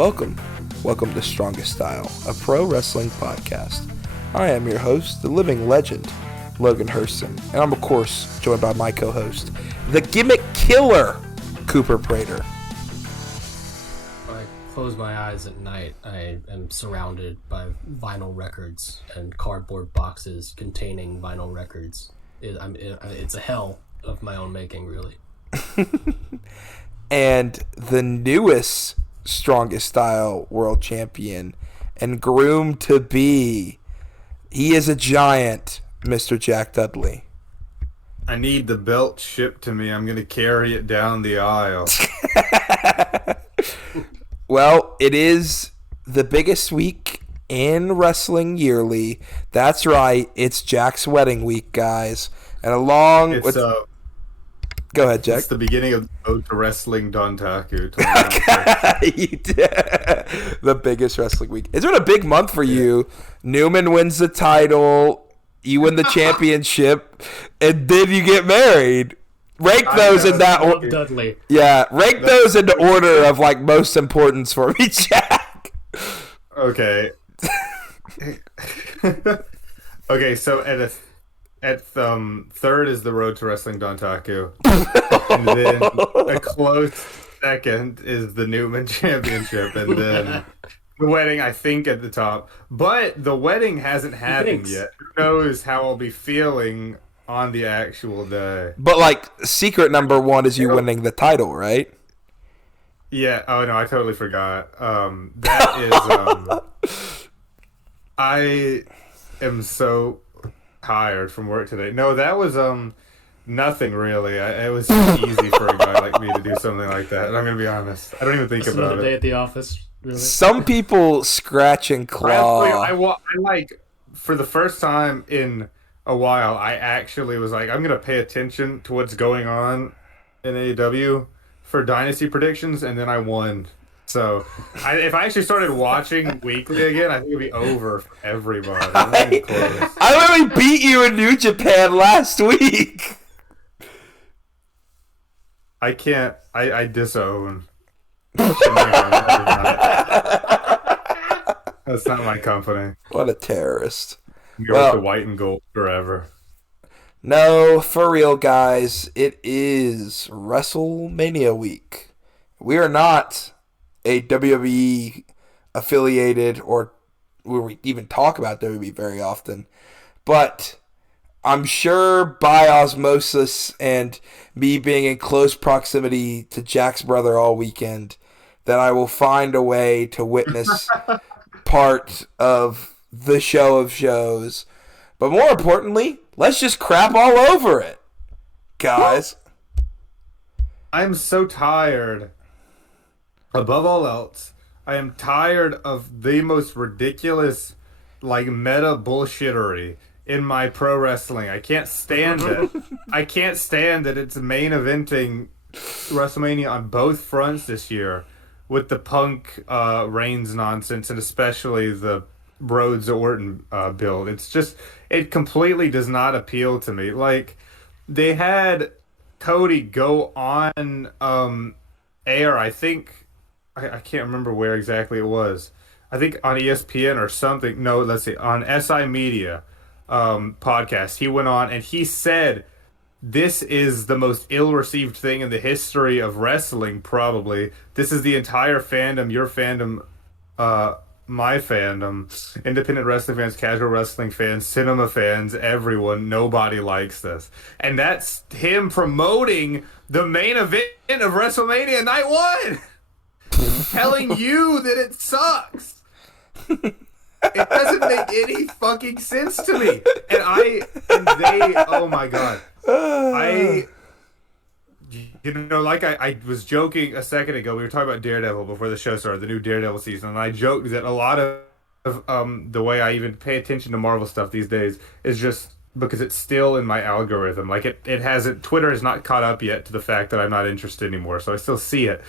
Welcome to Strongest Style, a pro wrestling podcast. I am your host, the living legend, Logan Hurston, and I'm of course joined by my co-host, the gimmick killer, Cooper Prater. When I close my eyes at night, I am surrounded by vinyl records and cardboard boxes containing vinyl records. It's a hell of my own making, really. And the newest Strongest Style world champion and groomed to be, he is a giant, Mr. Jack Dudley. I need the belt shipped to me. I'm going to carry it down the aisle. Well, it is the biggest week in wrestling yearly. That's right. It's Jack's wedding week, guys. And along with... Go ahead, Jack. It's the beginning of the Road to Wrestling Dontaku. The biggest wrestling week. It's been a big month for you. Newman wins the title. You win the championship. And then you get married. Rank those in that order. Dudley. Yeah, rank those in the order of like most importance for me, Jack. Okay. Okay, so at third is the Road to Wrestling Dontaku. And then a close second is the Newman Championship. And then the wedding, I think, at the top. But the wedding hasn't happened yet. Who knows how I'll be feeling on the actual day. But, like, secret number one is you winning the title, right? Yeah. Oh, no, I totally forgot. That is... I am so... tired from work today. No, that was nothing really. It was easy for a guy like me to do something like that. And I'm gonna be honest. I don't even think about another it. Day at the office. Really? Some people scratch and claw. I like for the first time in a while. I actually was like, I'm gonna pay attention to what's going on in AEW for Dynasty predictions, and then I won. So, if I actually started watching weekly again, I think it'd be over for everybody. I literally beat you in New Japan last week. I can't. I disown. That's not my company. What a terrorist. Go with the white and gold forever. No, for real, guys. It is WrestleMania week. We are not a WWE affiliated, or we even talk about WWE very often, but I'm sure by osmosis and me being in close proximity to Jack's brother all weekend that I will find a way to witness part of the show of shows. But more importantly, let's just crap all over it, guys. I'm so tired. Above all else, I am tired of the most ridiculous, like, meta bullshittery in my pro wrestling. I can't stand it. I can't stand that it's main eventing WrestleMania on both fronts this year with the Punk Reigns nonsense, and especially the Rhodes Orton build. It's just, it completely does not appeal to me. Like, they had Cody go on air, I think... I can't remember where exactly it was. I think on ESPN or something. No, let's see. On SI Media podcast, he went on and he said, this is the most ill-received thing in the history of wrestling, probably. This is the entire fandom, your fandom, my fandom, independent wrestling fans, casual wrestling fans, cinema fans, everyone. Nobody likes this. And that's him promoting the main event of WrestleMania Night 1! Telling you that it sucks. It doesn't make any fucking sense to me. And they, oh my god. Like I was joking a second ago, we were talking about Daredevil before the show started, the new Daredevil season, and I joked that a lot of the way I even pay attention to Marvel stuff these days is just because it's still in my algorithm. Like it hasn't, Twitter has not caught up yet to the fact that I'm not interested anymore, so I still see it.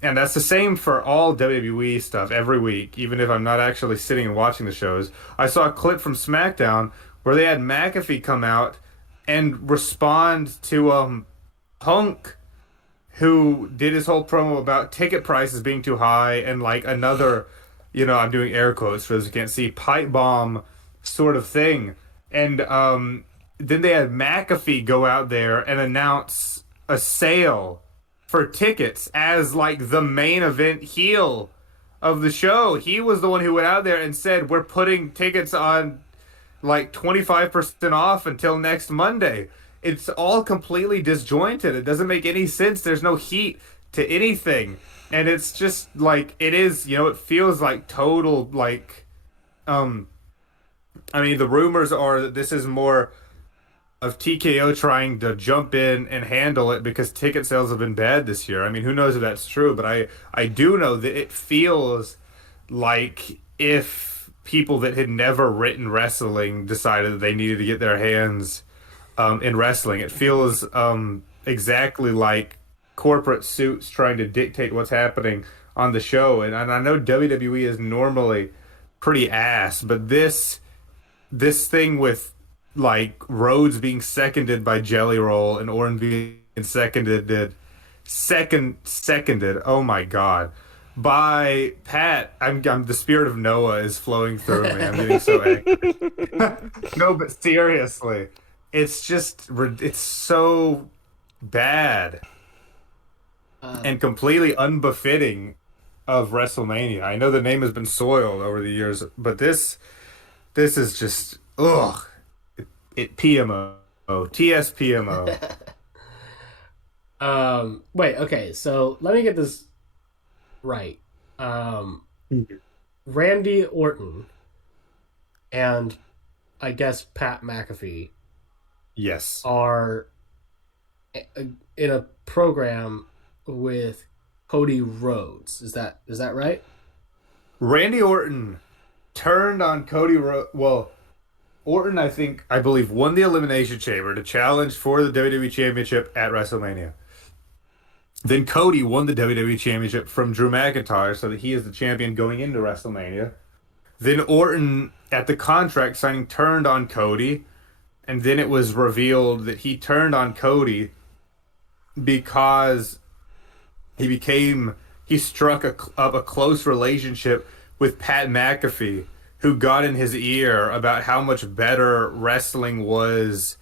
And that's the same for all WWE stuff every week, even if I'm not actually sitting and watching the shows. I saw a clip from SmackDown where they had McAfee come out and respond to Punk who did his whole promo about ticket prices being too high and like another, I'm doing air quotes for those who can't see, pipe bomb sort of thing. And then they had McAfee go out there and announce a sale for tickets as like the main event heel of the show. He was the one who went out there and said, "We're putting tickets on like 25% off until next Monday." It's all completely disjointed. It doesn't make any sense. There's no heat to anything. And it's just like it is, it feels like total like the rumors are that this is more of TKO trying to jump in and handle it because ticket sales have been bad this year. I mean, who knows if that's true, but I do know that it feels like if people that had never written wrestling decided that they needed to get their hands in wrestling, it feels exactly like corporate suits trying to dictate what's happening on the show. And I know WWE is normally pretty ass, but this thing with like Rhodes being seconded by Jelly Roll and Orton being seconded, oh my God, by Pat. I'm the spirit of Noah is flowing through me. I'm getting so angry. No, but seriously, it's so bad and completely unbefitting of WrestleMania. I know the name has been soiled over the years, but this is just ugh. It PMO, TSPMO. Wait, okay, so let me get this right. Randy Orton and I guess Pat McAfee, Yes, are in a program with Cody Rhodes. Is that right? Randy Orton turned on Cody Rhodes. Well, Orton, I believe, won the Elimination Chamber to challenge for the WWE Championship at WrestleMania. Then Cody won the WWE Championship from Drew McIntyre so that he is the champion going into WrestleMania. Then Orton, at the contract signing, turned on Cody. And then it was revealed that he turned on Cody because he struck up a close relationship with Pat McAfee, who got in his ear about how much better wrestling was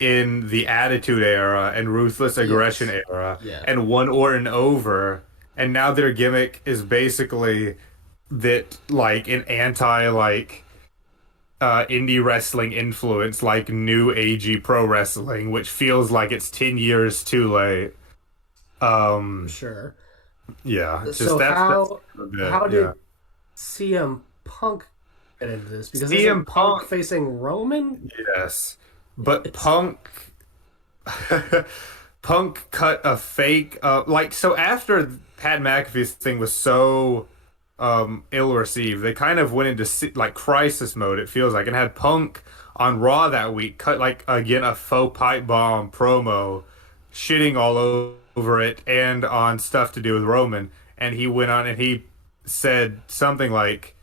in the Attitude Era and Ruthless Aggression era, and won Orton over. And now their gimmick is basically that, like, an anti, like, indie wrestling influence, like new AG pro wrestling, which feels like it's 10 years too late. Sure. Yeah. Just so how did yeah. CM Punk get into this? Because CM isn't Punk facing Roman? Yes, but Punk cut a fake so after Pat McAfee's thing was so ill received, they kind of went into like crisis mode, it feels like, and had Punk on Raw that week cut like again a faux pipe bomb promo shitting all over it and on stuff to do with Roman, and he went on and he said something like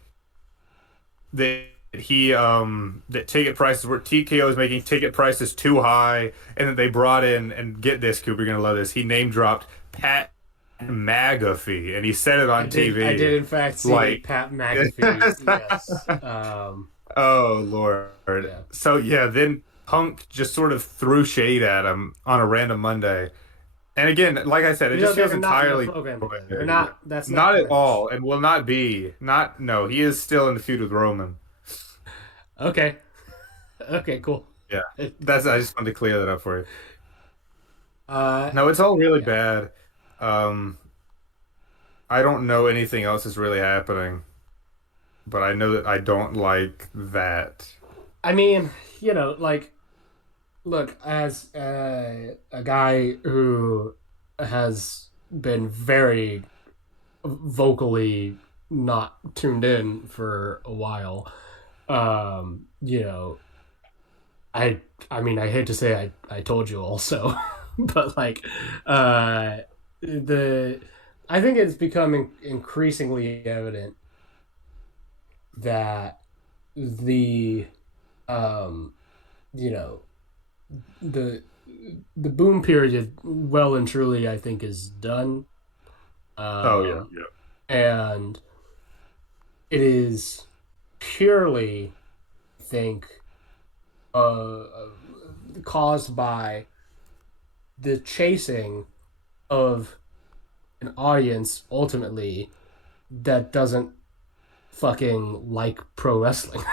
that that ticket prices were TKO is making ticket prices too high, and that they brought in, and get this, Cooper, you're gonna love this, he name dropped Pat McAfee, and he said it on TV. I did in fact see Pat McAfee. Yes. Oh Lord. Yeah. So yeah, then Punk just sort of threw shade at him on a random Monday. And again, like I said, it just feels entirely that's not at all, and will not be. No, he is still in the feud with Roman. Okay, cool. Yeah, I just wanted to clear that up for you. No, it's all really bad. I don't know anything else is really happening, but I know that I don't like that. I mean, like, look, as a guy who has been very vocally not tuned in for a while, I hate to say I told you also, but like, I think it's becoming increasingly evident that the the boom period, well and truly, I think, is done. Oh yeah, yeah. And it is purely, I think, caused by the chasing of an audience ultimately that doesn't fucking like pro wrestling.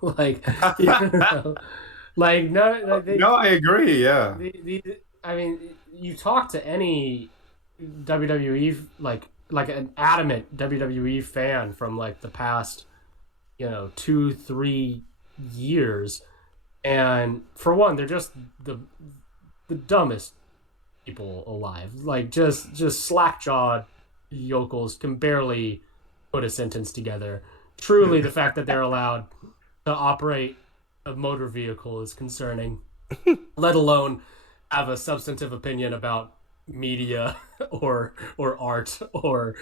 like, you know, like no, like No, I agree. Yeah. I mean, you talk to any WWE like an adamant WWE fan from like the past, 2-3 years, and for one, they're just the dumbest people alive. Like just slack jawed yokels can barely put a sentence together. Truly, the fact that they're allowed to operate a motor vehicle is concerning, let alone have a substantive opinion about media or art or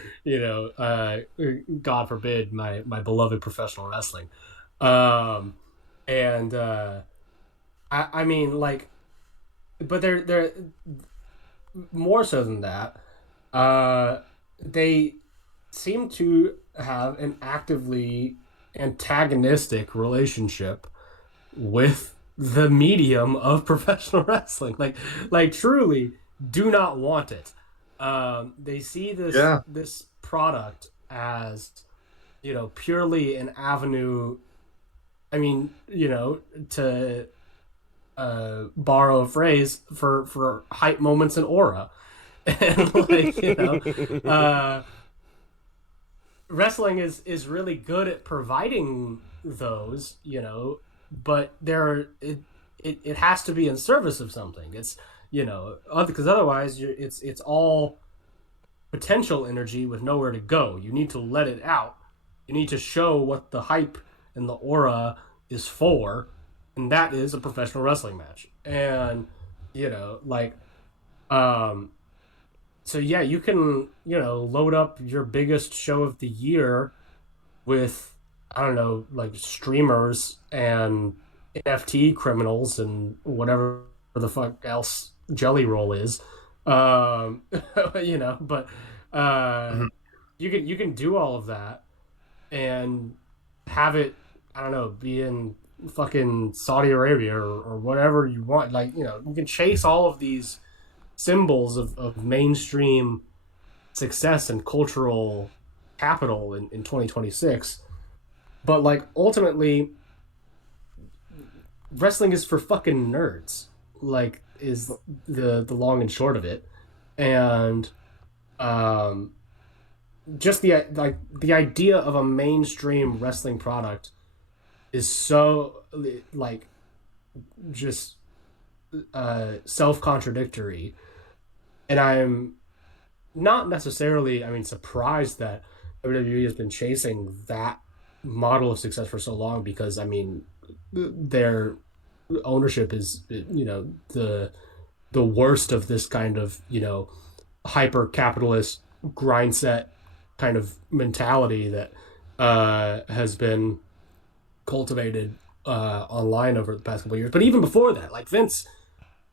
God forbid my beloved professional wrestling. And I mean, like, but they're more so than that. They seem to have an actively antagonistic relationship with the medium of professional wrestling. Like truly do not want it. They see this product as, purely an avenue. I mean, to borrow a phrase for hype moments and aura. And wrestling is really good at providing those, but it has to be in service of something. It's, because otherwise it's all potential energy with nowhere to go. You need to let it out. You need to show what the hype and the aura is for, and that is a professional wrestling match. And so yeah, you can load up your biggest show of the year with, I don't know, like streamers and NFT criminals and whatever the fuck else Jelly Roll is, but you can do all of that and have it, I don't know, be in fucking Saudi Arabia or whatever you want. Like, you can chase all of these symbols of mainstream success and cultural capital in 2026. But like ultimately wrestling is for fucking nerds, like is the long and short of it. And just the idea of a mainstream wrestling product is so like just self-contradictory, and I'm not necessarily, surprised that WWE has been chasing that model of success for so long, because their ownership is the worst of this kind of hyper capitalist grind set kind of mentality that has been cultivated online over the past couple of years. But even before that, like Vince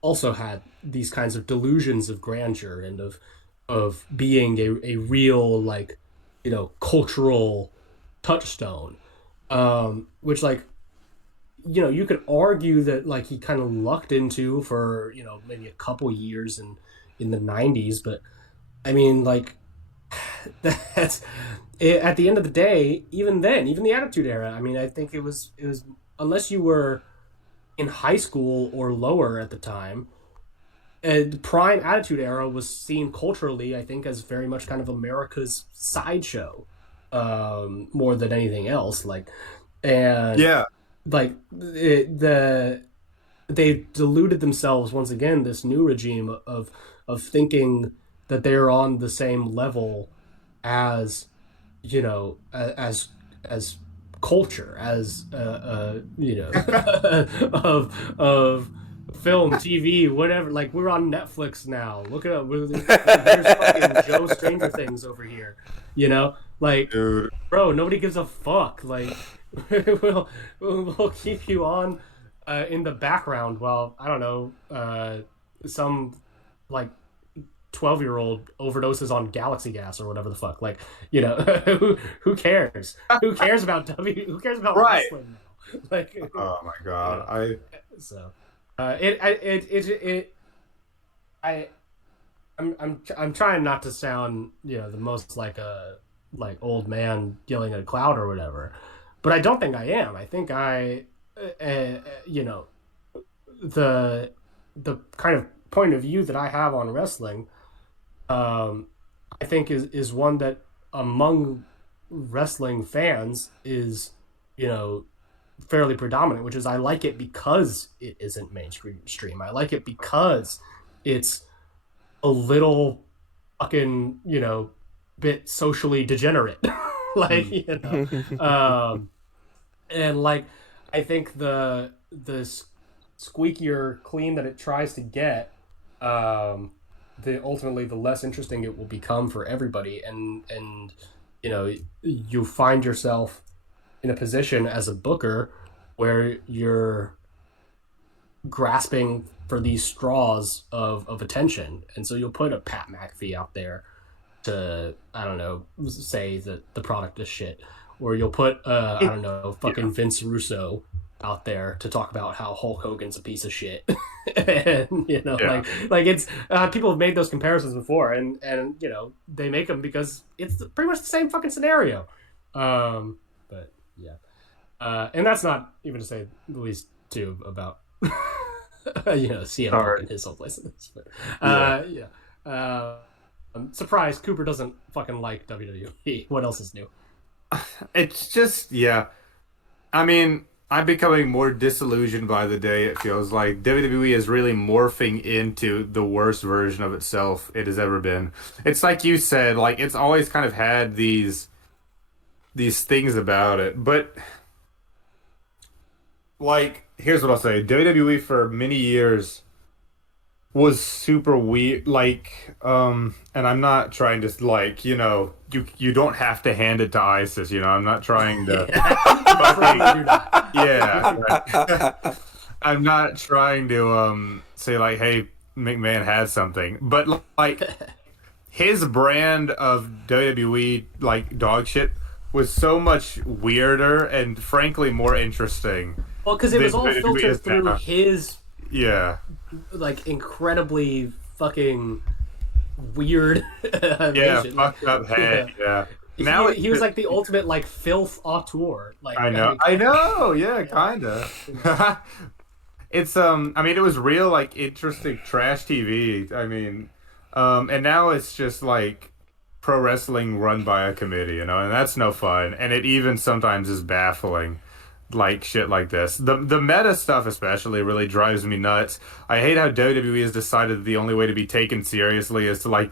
also had these kinds of delusions of grandeur and of being a real like cultural touchstone, which like you could argue that like he kind of lucked into for maybe a couple years in the 90s, but like that's it, at the end of the day. Even then, even the Attitude Era, I think it was unless you were in high school or lower at the time, the prime Attitude Era was seen culturally, I think, as very much kind of America's sideshow, more than anything else. Like, and yeah, like they deluded themselves once again. This new regime of thinking that they're on the same level as as culture, as of film, TV, whatever. Like, we're on Netflix now. Look it up. There's fucking Joe Stranger Things over here. Like, dude. Bro, nobody gives a fuck. Like, we'll keep you on in the background while, I don't know, some like 12-year-old overdoses on galaxy gas or whatever the fuck. Like, you know, who cares? Who cares about Who cares about Right. wrestling now? Like, Oh my god, you know, so I'm trying not to sound, you know, the most like a old man yelling at a cloud or whatever, but I don't think I am. I think you know, the kind of point of view that I have on wrestling, I think is one that among wrestling fans is, you know, fairly predominant, which is I like it because it isn't mainstream. I like it because it's a little fucking, you know, bit socially degenerate. Like, you know, and like, I think the squeakier clean that it tries to get, ultimately the less interesting it will become for everybody, and you know, you find yourself in a position as a booker where you're grasping for these straws of attention, and so you'll put a Pat McAfee out there to, I don't know, say that the product is shit, or you'll put I don't know, fucking Vince Russo out there to talk about how Hulk Hogan's a piece of shit. And, you know, like it's people have made those comparisons before, and you know, they make them because it's pretty much the same fucking scenario. But yeah, and that's not even to say the least too about you know, CM Punk and his whole place in this. But I'm surprised Cooper doesn't fucking like WWE. What else is new? it's just I mean, I'm becoming more disillusioned by the day. It feels like WWE is really morphing into the worst version of itself it has ever been. It's like you said, like it's always kind of had these things about it, but like here's what I'll say: WWE for many years was super weird. Like, and I'm not trying to, like, you know, you don't have to hand it to ISIS. You know, I'm not trying to. Yeah, I'm not trying to say like, hey, McMahon had something, but like his brand of WWE like dog shit was so much weirder and frankly more interesting. Well, because it was all filtered through his like incredibly fucking weird vision. Fucked up head. Yeah. Now he was like the ultimate like filth auteur. Like I know, yeah, kinda. It's I mean, it was real like interesting trash TV. I mean, and now it's just like pro wrestling run by a committee, you know, and that's no fun. And it even sometimes is baffling, like shit like this. The meta stuff especially really drives me nuts. I hate how WWE has decided that the only way to be taken seriously is to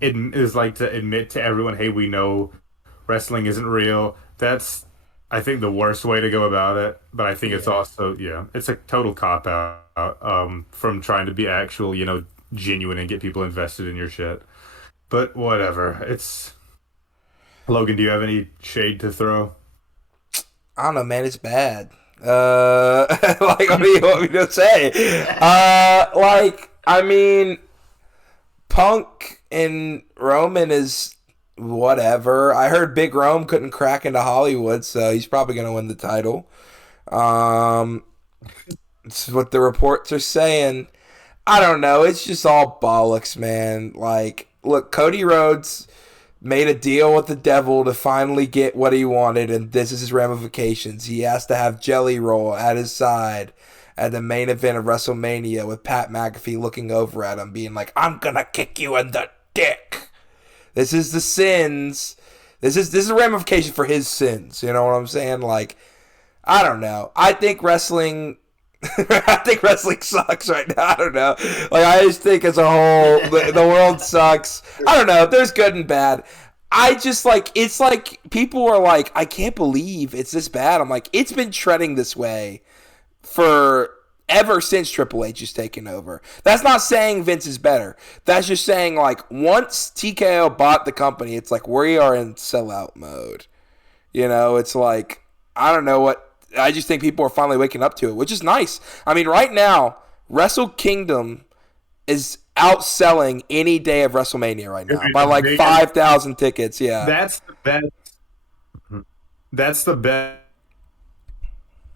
to admit to everyone, hey, we know wrestling isn't real. That's, I think, the worst way to go about it. But I think it's also, it's a total cop out from trying to be actual, you know, genuine and get people invested in your shit. But whatever. It's Logan, do you have any shade to throw? I don't know, man. It's bad. Like, what do you want me to say? Like, I mean, Punk and Roman is whatever. I heard Big Rome couldn't crack into Hollywood, so he's probably going to win the title. It's what the reports are saying. I don't know. It's just all bollocks, man. Like, look, Cody Rhodes made a deal with the devil to finally get what he wanted, and this is his ramifications. He has to have Jelly Roll at his side at the main event of WrestleMania with Pat McAfee looking over at him, being like, I'm gonna kick you in the dick. This is the sins. This is a ramification for his sins. You know what I'm saying? Like, I don't know. I think wrestling sucks right now. I don't know. Like, I just think as a whole, the world sucks. I don't know. There's good and bad. I just, like, it's like people are like, I can't believe it's this bad. I'm like, it's been treading this way for ever since Triple H has taken over. That's not saying Vince is better. That's just saying, like, once TKO bought the company, it's like we are in sellout mode. You know, it's like, I don't know what. I just think people are finally waking up to it, which is nice. I mean, right now, Wrestle Kingdom is outselling any day of WrestleMania right now It's by like big. 5,000 tickets. Yeah. That's the best. That's the best.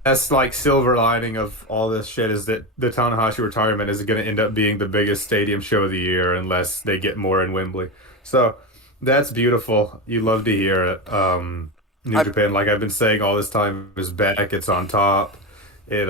That's like silver lining of all this shit is that the Tanahashi retirement is going to end up being the biggest stadium show of the year unless they get more in Wembley. So that's beautiful. You love to hear it. New Japan, like I've been saying all this time, is back. It's on top. It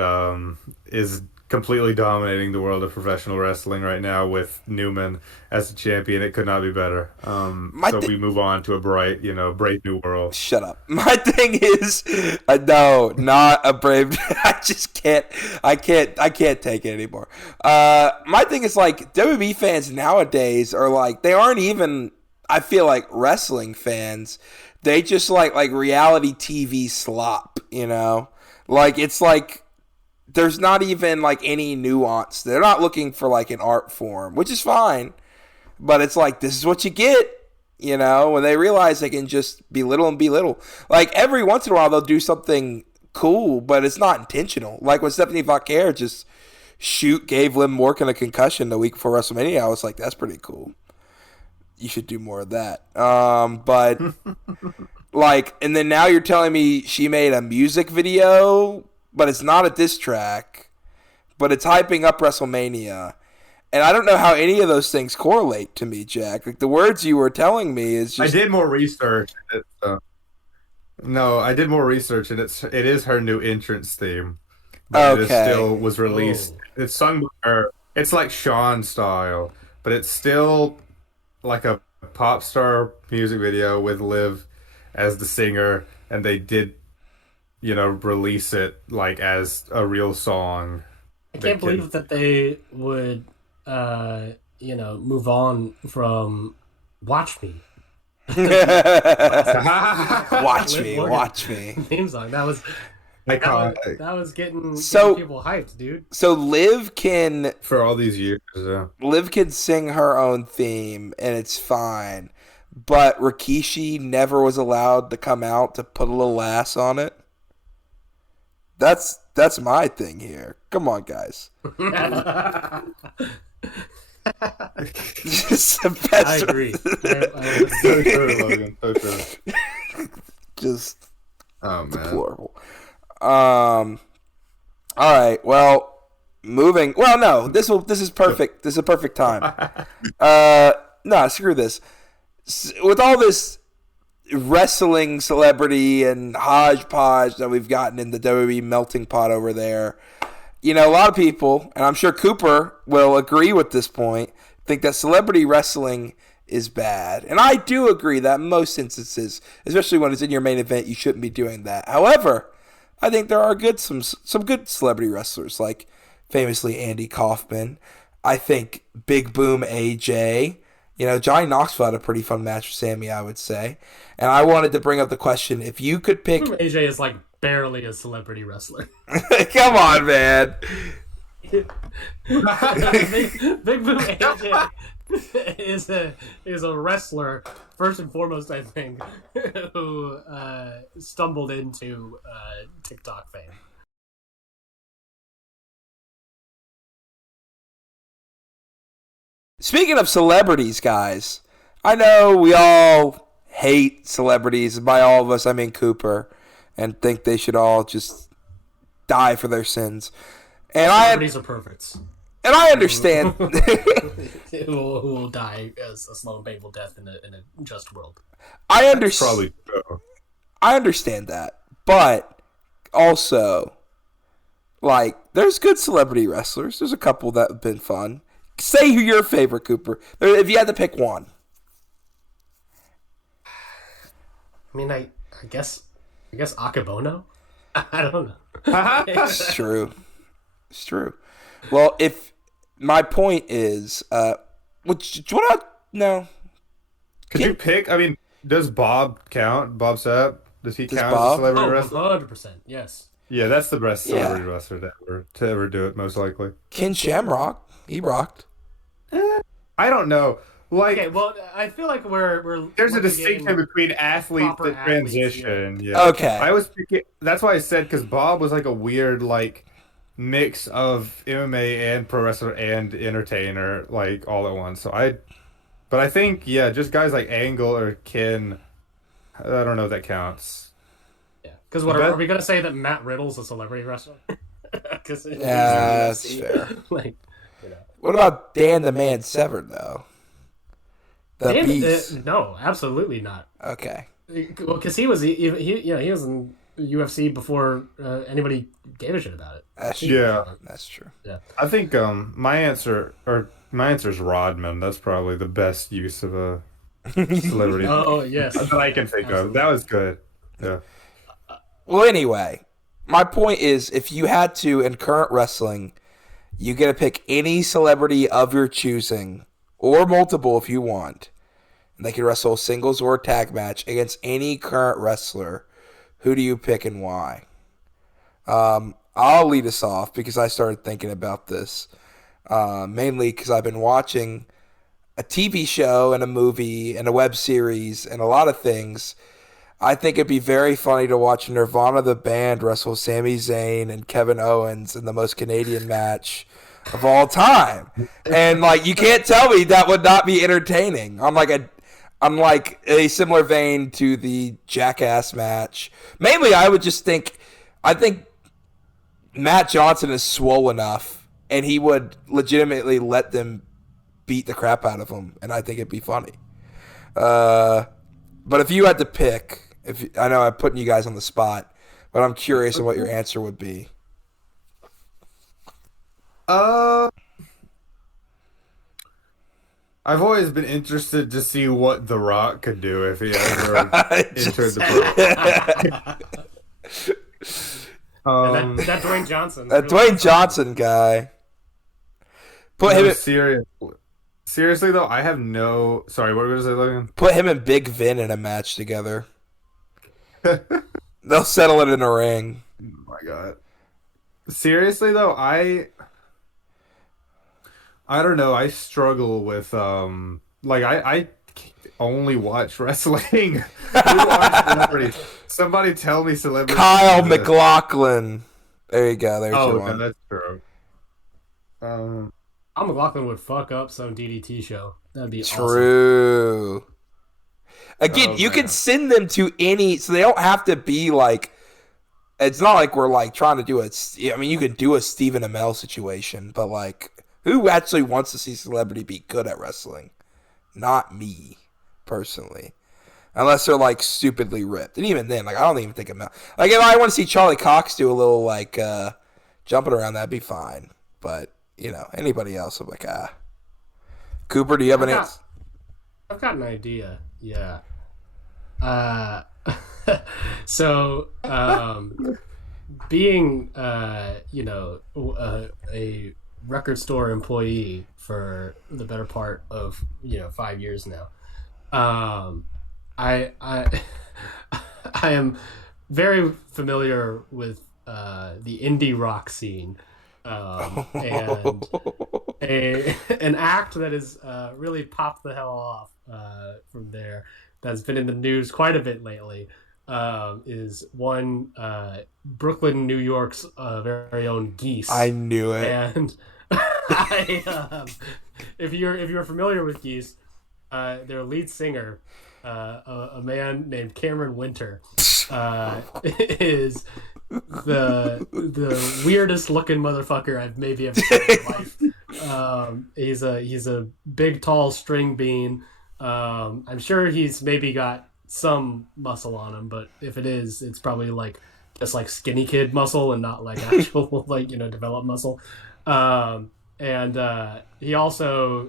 is completely dominating the world of professional wrestling right now with Newman as the champion. It could not be better. We move on to a bright, brave new world. Shut up. My thing is, no, not a brave. I just can't. I can't take it anymore. My thing is like WWE fans nowadays are like they aren't even. I feel like wrestling fans. They just like reality TV slop. Like it's like. There's not even like any nuance. They're not looking for like an art form, which is fine. But it's like, this is what you get, when they realize they can just belittle and belittle. Like every once in a while they'll do something cool, but it's not intentional. Like when Stephanie Vauquer just gave Liv Morgan a concussion the week before WrestleMania, I was like, that's pretty cool. You should do more of that. But like, and then now you're telling me she made a music video, but it's not a diss track, but it's hyping up WrestleMania. And I don't know how any of those things correlate to me, Jack. Like the words you were telling me is just... I did more research. No, I did more research, and it is her new entrance theme. But it still was released. Oh. It's sung by her. It's like Sean style, but it's still like a pop star music video with Liv as the singer, and they did release it like as a real song. I can't believe that they would, move on from "Watch Me." Watch me. Theme song that was getting people hyped, dude. So Liv can for all these years. Liv can sing her own theme, and it's fine. But Rikishi never was allowed to come out to put a little ass on it. That's my thing here. Come on, guys. Just the best. I agree. So true, Logan. So true. Just deplorable. Man. All right. Well, moving. Well, no. This is perfect. This is a perfect time. No, screw this. With all this wrestling celebrity and hodgepodge that we've gotten in the WWE melting pot over there, a lot of people, and I'm sure Cooper will agree with this point, think that celebrity wrestling is bad. And I do agree that in most instances, especially when it's in your main event, you shouldn't be doing that. However, I think there are some good celebrity wrestlers, like famously Andy Kaufman. I think Big Boom AJ. Johnny Knoxville had a pretty fun match with Sammy, I would say. And I wanted to bring up the question, if you could pick... AJ is like barely a celebrity wrestler. Come on, man. Big Boom AJ is a wrestler, first and foremost, I think, who stumbled into TikTok fame. Speaking of celebrities, guys, I know we all hate celebrities. By all of us, I mean Cooper, and think they should all just die for their sins. And celebrities are perverts. And I understand. who will die as a slow and painful death in a just world. I understand. Probably true. I understand that. But also, like, there's good celebrity wrestlers. There's a couple that have been fun. Say who your favorite, Cooper. If you had to pick one. I mean, I guess Akabono? I don't know. It's true. It's true. Well, if my point is, what? No. Could you pick? I mean, does Bob count? Bob Sapp? Does he count as a celebrity wrestler? 100%. Yes. Yeah, that's the best celebrity wrestler to ever do it, most likely. Ken Shamrock. He rocked. I don't know. Like, okay, well, I feel like we're there's a distinction between athletes that transition. Yeah. Okay. I was picking. That's why I said because Bob was like a weird, like, mix of MMA and pro wrestler and entertainer like all at once. But I think yeah, just guys like Angle or Ken. I don't know if that counts. Yeah, because are we gonna say that Matt Riddle's a celebrity wrestler? Because Yeah, that's fair. Like, you know. What about Dan the Man Severn though? The Beast. No, absolutely not. Okay. Well, because he was he was in UFC before anybody gave a shit about it. That's true. Yeah, that's true. Yeah, I think my answer is Rodman. That's probably the best use of a celebrity. Oh yes, that I can think of. That was good. Yeah. Well, anyway, my point is, if you had to in current wrestling, you get to pick any celebrity of your choosing, or multiple if you want. And they can wrestle a singles or a tag match against any current wrestler. Who do you pick and why? I'll lead us off because I started thinking about this. Mainly because I've been watching a TV show and a movie and a web series and a lot of things. I think it'd be very funny to watch Nirvana the band wrestle Sami Zayn and Kevin Owens in the most Canadian match of all time. And like, you can't tell me that would not be entertaining. I'm like a similar vein to the Jackass match. Mainly, I think Matt Johnson is swole enough, and he would legitimately let them beat the crap out of him, and I think it'd be funny. But if you had to pick, I know I'm putting you guys on the spot, but I'm curious on what your answer would be. I've always been interested to see what The Rock could do if he ever entered the pro. that Dwayne Johnson. That Dwayne Johnson guy. Seriously though, I have no. Sorry, what were you going to say, Logan? Put him and Big Vin in a match together. They'll settle it in a ring. Oh my god. Seriously though, I don't know. I struggle with I only watch wrestling. Who are celebrities? Somebody tell me celebrities. Kyle MacLachlan. There you go. There's your one. That's true. Kyle MacLachlan would fuck up some DDT show. That'd be true. Awesome. Again, you can send them to any, so they don't have to be like. It's not like we're like trying to do you can do a Stephen Amell situation, but like, who actually wants to see celebrity be good at wrestling? Not me, personally. Unless they're like stupidly ripped. And even then, like, I don't even think Amell. Like, if I want to see Charlie Cox do a little like jumping around, that'd be fine. But, anybody else, I'm like, Cooper, do you have an answer? I've got an idea. Yeah. So, being, a record store employee for the better part of 5 years now, I am very familiar with the indie rock scene, and an act that has really popped the hell off from there, that's been in the news quite a bit lately, is one Brooklyn, New York's very own Geese. I knew it. And if you're familiar with Geese, their lead singer, a man named Cameron Winter, is the weirdest looking motherfucker I've maybe ever seen in my life. He's a big tall string bean. I'm sure he's maybe got some muscle on him, but if it is, it's probably like just like skinny kid muscle and not like actual developed muscle. And he also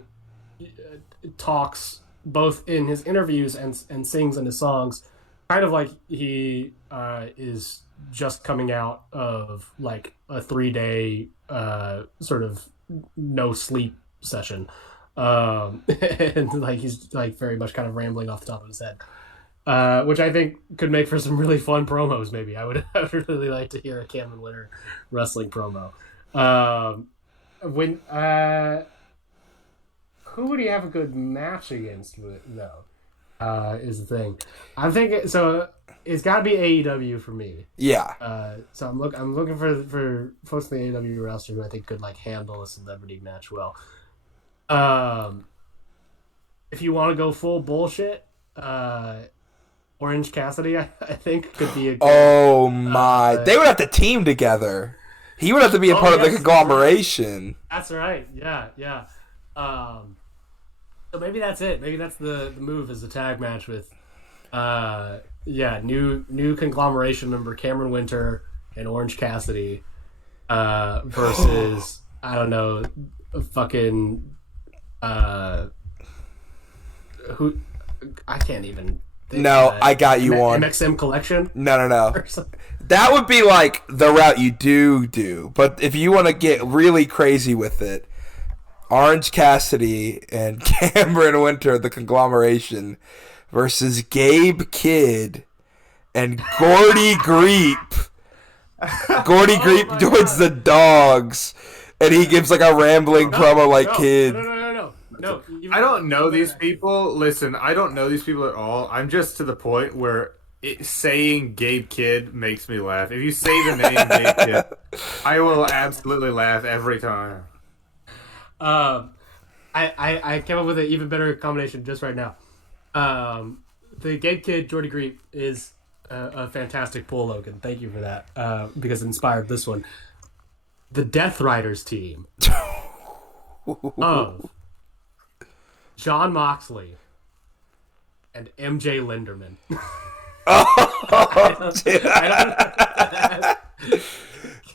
talks both in his interviews and sings in his songs, kind of like he is just coming out of like a 3-day sort of no sleep session, and like he's like very much kind of rambling off the top of his head, which I think could make for some really fun promos. Maybe I would really like to hear a Cameron Winter wrestling promo. Who would he have a good match against though? Is the thing. I'm thinking. So it's got to be AEW for me. Yeah. So I'm looking for folks in the AEW roster who I think could like handle a celebrity match well. If you want to go full bullshit, Orange Cassidy, I think could be a good. Oh my! They would have to team together. He would have to be a part of the conglomeration. That's right. Yeah. So maybe that's it. Maybe that's the move is a tag match with, new conglomeration member Cameron Winter and Orange Cassidy, versus I don't know, fucking who I can't even. No, I got you on MXM Collection. No. That would be like the route you do. But if you want to get really crazy with it, Orange Cassidy and Cameron Winter, the conglomeration, versus Gabe Kidd and Gordy Greep. Gordy Greep joins the Dogs, and he gives like a rambling promo like Kidd. No, I don't know these people. Listen, I don't know these people at all. I'm just to the point where saying Gabe Kidd makes me laugh. If you say the name Gabe Kidd, I will absolutely laugh every time. I came up with an even better combination just right now. The Gabe Kidd, Jordy Greep is a fantastic pull, Logan. Thank you for that, because it inspired this one. The Death Riders team of John Moxley and MJ Linderman.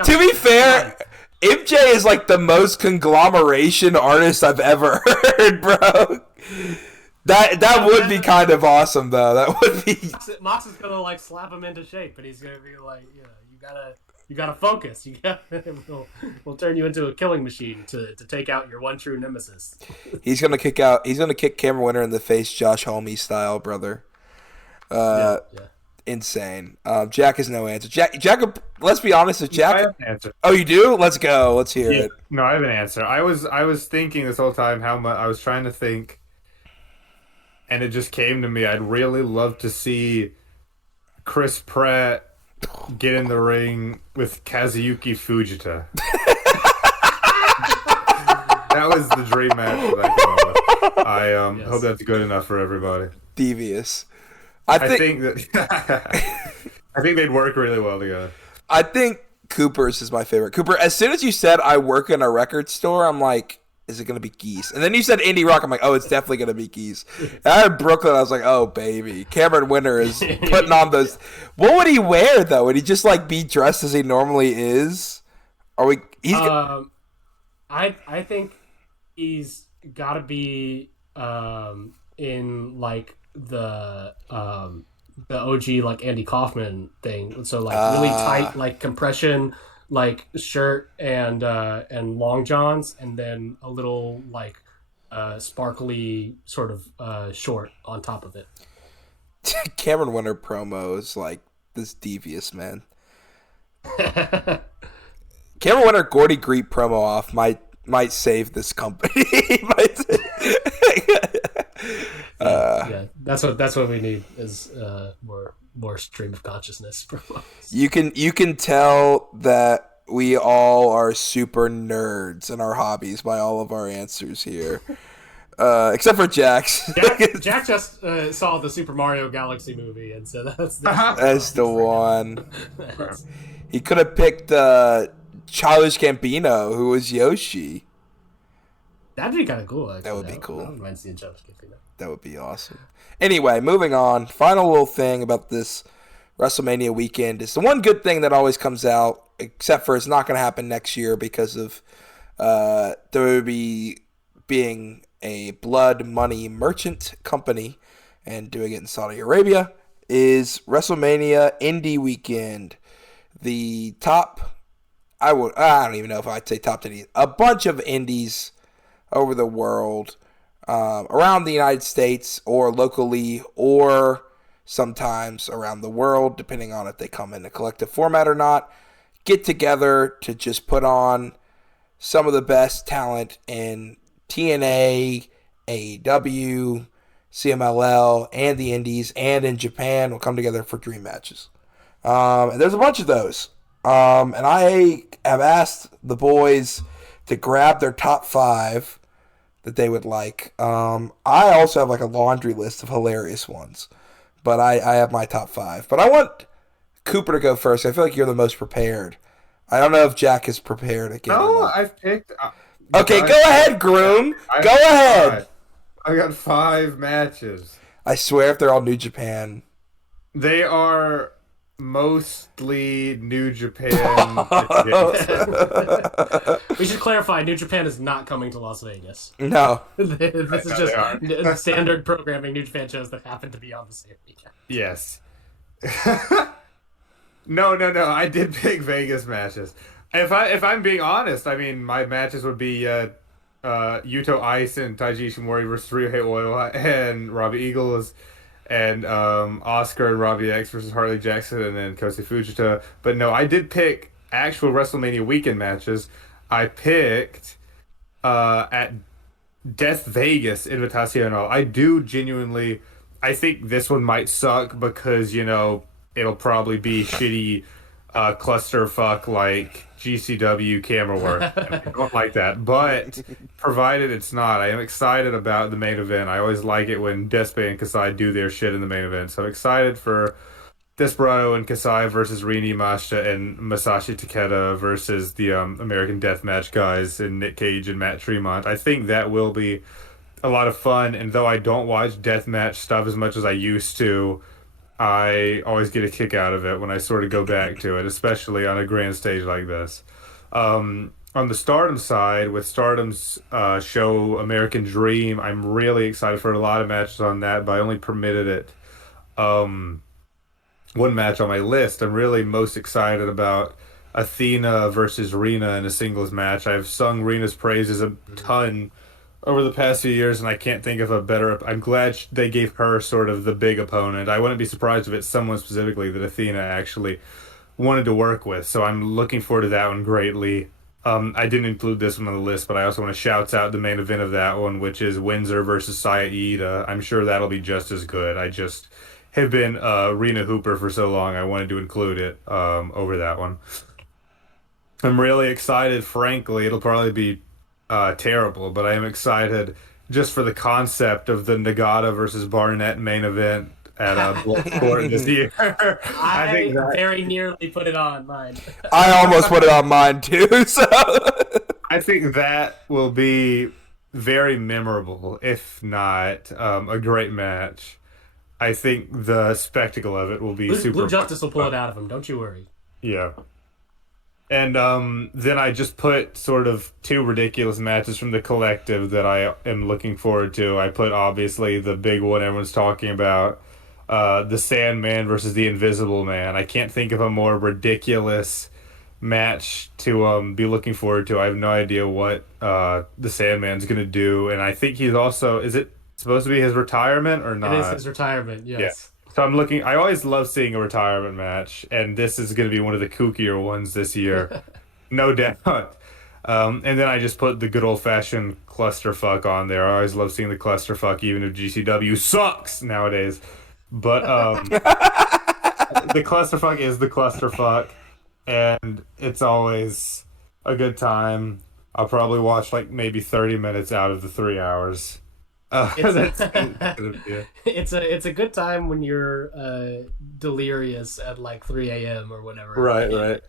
To be fair, MJ is like the most conglomeration artist I've ever heard, bro. That would be kind of awesome, though. That would be. Mox is gonna like slap him into shape, but he's gonna be like, you gotta focus. We'll turn you into a killing machine to take out your one true nemesis. He's gonna kick Cameron Winter in the face, Josh Homme style, brother. Yeah. Insane. Jack has no answer. Jack. Let's be honest with Jack. I have an answer. Oh, you do? Let's go. Let's hear it. No, I have an answer. I was thinking this whole time how much I was trying to think, and it just came to me. I'd really love to see Chris Pratt get in the ring with Kazuyuki Fujita. That was the dream match that I came up with. I hope that's good enough for everybody. Devious. I think they'd work really well together. I think Cooper's is my favorite. Cooper, as soon as you said I work in a record store, I'm like, is it going to be Geese? And then you said Indie Rock, I'm like, oh, it's definitely going to be Geese. And I heard Brooklyn, I was like, oh, baby. Cameron Winter is putting on those. What would he wear, though? Would he just, like, be dressed as he normally is? I think he's got to be in, like, the OG, like, Andy Kaufman thing. So, like, really tight, like, compression, like, shirt and long johns, and then a little, like, sparkly sort of short on top of it. Cameron Winter promo is, like, this devious, man. Cameron Winter Gordy Greep promo off might save this company. Yeah, that's what we need is more stream of consciousness promos. You can tell that we all are super nerds in our hobbies by all of our answers here, except for Jack's. Jack just saw the Super Mario Galaxy movie, and so that's the one. He could have picked Childish Gambino, who was Yoshi. That'd be kind of cool. Actually. That would be cool. I wouldn't mind seeing Childish Gambino. That would be awesome. Anyway, moving on. Final little thing about this WrestleMania weekend is the one good thing that always comes out, except for it's not going to happen next year because of WWE being a blood money merchant company and doing it in Saudi Arabia, is WrestleMania Indie Weekend. The top, I don't even know if I'd say top 10, a bunch of indies over the world, around the United States or locally or sometimes around the world, depending on if they come in a collective format or not, get together to just put on some of the best talent in TNA, AEW, CMLL, and the Indies, and in Japan will come together for dream matches. And there's a bunch of those. And I have asked the boys to grab their top 5 that they would like. I also have like a laundry list of hilarious ones, but I have my top 5. But I want Cooper to go first. I feel like you're the most prepared. I don't know if Jack is prepared again. No, I've picked. Okay, go ahead, Groom. Go ahead. I got 5 matches. I swear if they're all New Japan. They are mostly New Japan. We should clarify, New Japan is not coming to Las Vegas. No. This is just standard programming New Japan shows that happen to be on the same weekend. Yes. No. I did pick Vegas matches. If I'm being honest, I mean, my matches would be Yuto Ice and Taiji Ishimori versus Ryuhei Oil and Robbie Eagles, and Oscar and Robbie X versus Harley Jackson, and then Kosei Fujita. But no, I did pick actual WrestleMania weekend matches. I picked at Death Vegas Invitacional. I do genuinely. I think this one might suck because, you know, it'll probably be shitty clusterfuck like GCW camera work. I don't like that. But provided it's not, I am excited about the main event. I always like it when Despe and Kasai do their shit in the main event. So I'm excited for Desperado and Kasai versus Rini Mashita and Masashi Takeda versus the American Deathmatch guys and Nick Cage and Matt Tremont. I think that will be a lot of fun. And though I don't watch deathmatch stuff as much as I used to, I always get a kick out of it when I sort of go back to it, especially on a grand stage like this. On the Stardom side, with Stardom's show American Dream, I'm really excited for a lot of matches on that, but I only permitted it one match on my list. I'm really most excited about Athena versus Rena in a singles match. I've sung Rena's praises a ton over the past few years, and I can't think of a better. I'm glad they gave her sort of the big opponent. I wouldn't be surprised if it's someone specifically that Athena actually wanted to work with. So I'm looking forward to that one greatly. I didn't include this one on the list, but I also want to shout out the main event of that one, which is Windsor versus Saya Iida. I'm sure that'll be just as good. I just have been Rena Hooper for so long. I wanted to include it over that one. I'm really excited. Frankly, it'll probably be terrible, but I am excited just for the concept of the Nagata versus Barnett main event at Bloodsport this year. I think very nearly put it on mine. I almost put it on mine too. So I think that will be very memorable, if not a great match. I think the spectacle of it will be super. Blue Justice will pull it out of him. Don't you worry. Yeah. And then I just put sort of 2 ridiculous matches from the collective that I am looking forward to. I put, obviously, the big one everyone's talking about, the Sandman versus the Invisible Man. I can't think of a more ridiculous match to be looking forward to. I have no idea what the Sandman's going to do. And I think he's also... Is it supposed to be his retirement or not? It is his retirement, yes. Yeah. So I'm looking. I always love seeing a retirement match, and this is going to be one of the kookier ones this year, no doubt. And then I just put the good old fashioned clusterfuck on there. I always love seeing the clusterfuck, even if GCW sucks nowadays. But the clusterfuck is the clusterfuck, and it's always a good time. I'll probably watch like maybe 30 minutes out of the 3 hours. It's a good time when you're delirious at like 3 a.m. or whatever. Right. And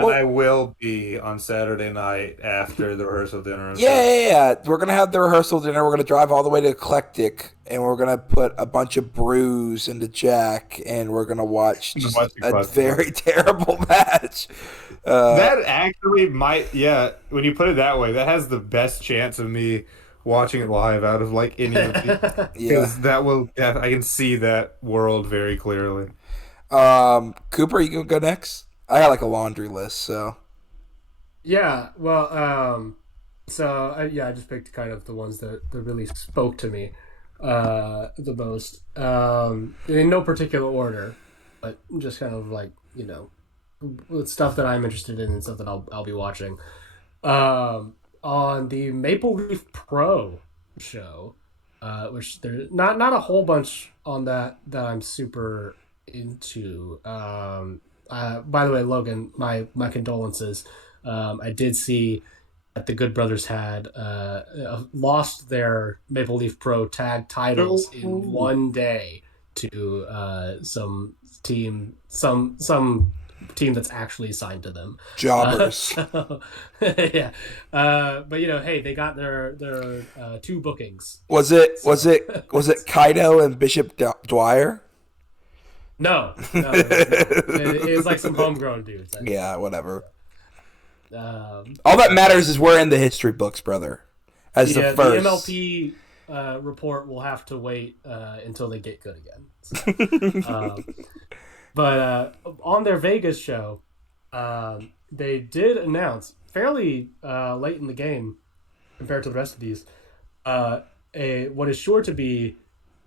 I will be on Saturday night after the rehearsal dinner. Yeah. We're gonna have the rehearsal dinner. We're gonna drive all the way to Eclectic, and we're gonna put a bunch of brews into Jack, and we're gonna watch just a very terrible match. That actually might, when you put it that way, that has the best chance of me watching it live out of like any of the because that will I can see that world very clearly. Cooper, you can go next. I got like a laundry list, so I just picked kind of the ones that really spoke to me the most, in no particular order, but just kind of like, you know, stuff that I'm interested in and stuff that I'll be watching. On the Maple Leaf Pro show, which there's not a whole bunch on that I'm super into. By the way, Logan, my condolences. I did see that the Good Brothers had lost their Maple Leaf Pro tag titles in one day to some team that's actually signed to them. Jobbers. Yeah. But hey, they got their two bookings. Was it Kaido and Bishop Dwyer? No. It was like some homegrown dudes. Yeah, whatever. All that matters is we're in the history books, brother. As the first. The MLP report will have to wait until they get good again. So, but on their Vegas show, they did announce fairly late in the game compared to the rest of these what is sure to be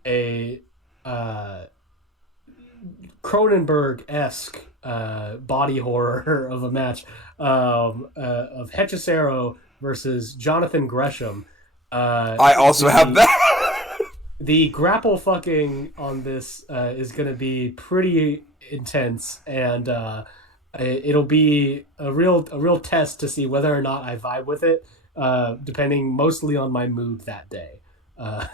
a Cronenberg-esque body horror of a match of Hechicero versus Jonathan Gresham. I also have that. The grapple fucking on this is going to be pretty intense, and it'll be a real test to see whether or not I vibe with it, depending mostly on my mood that day. But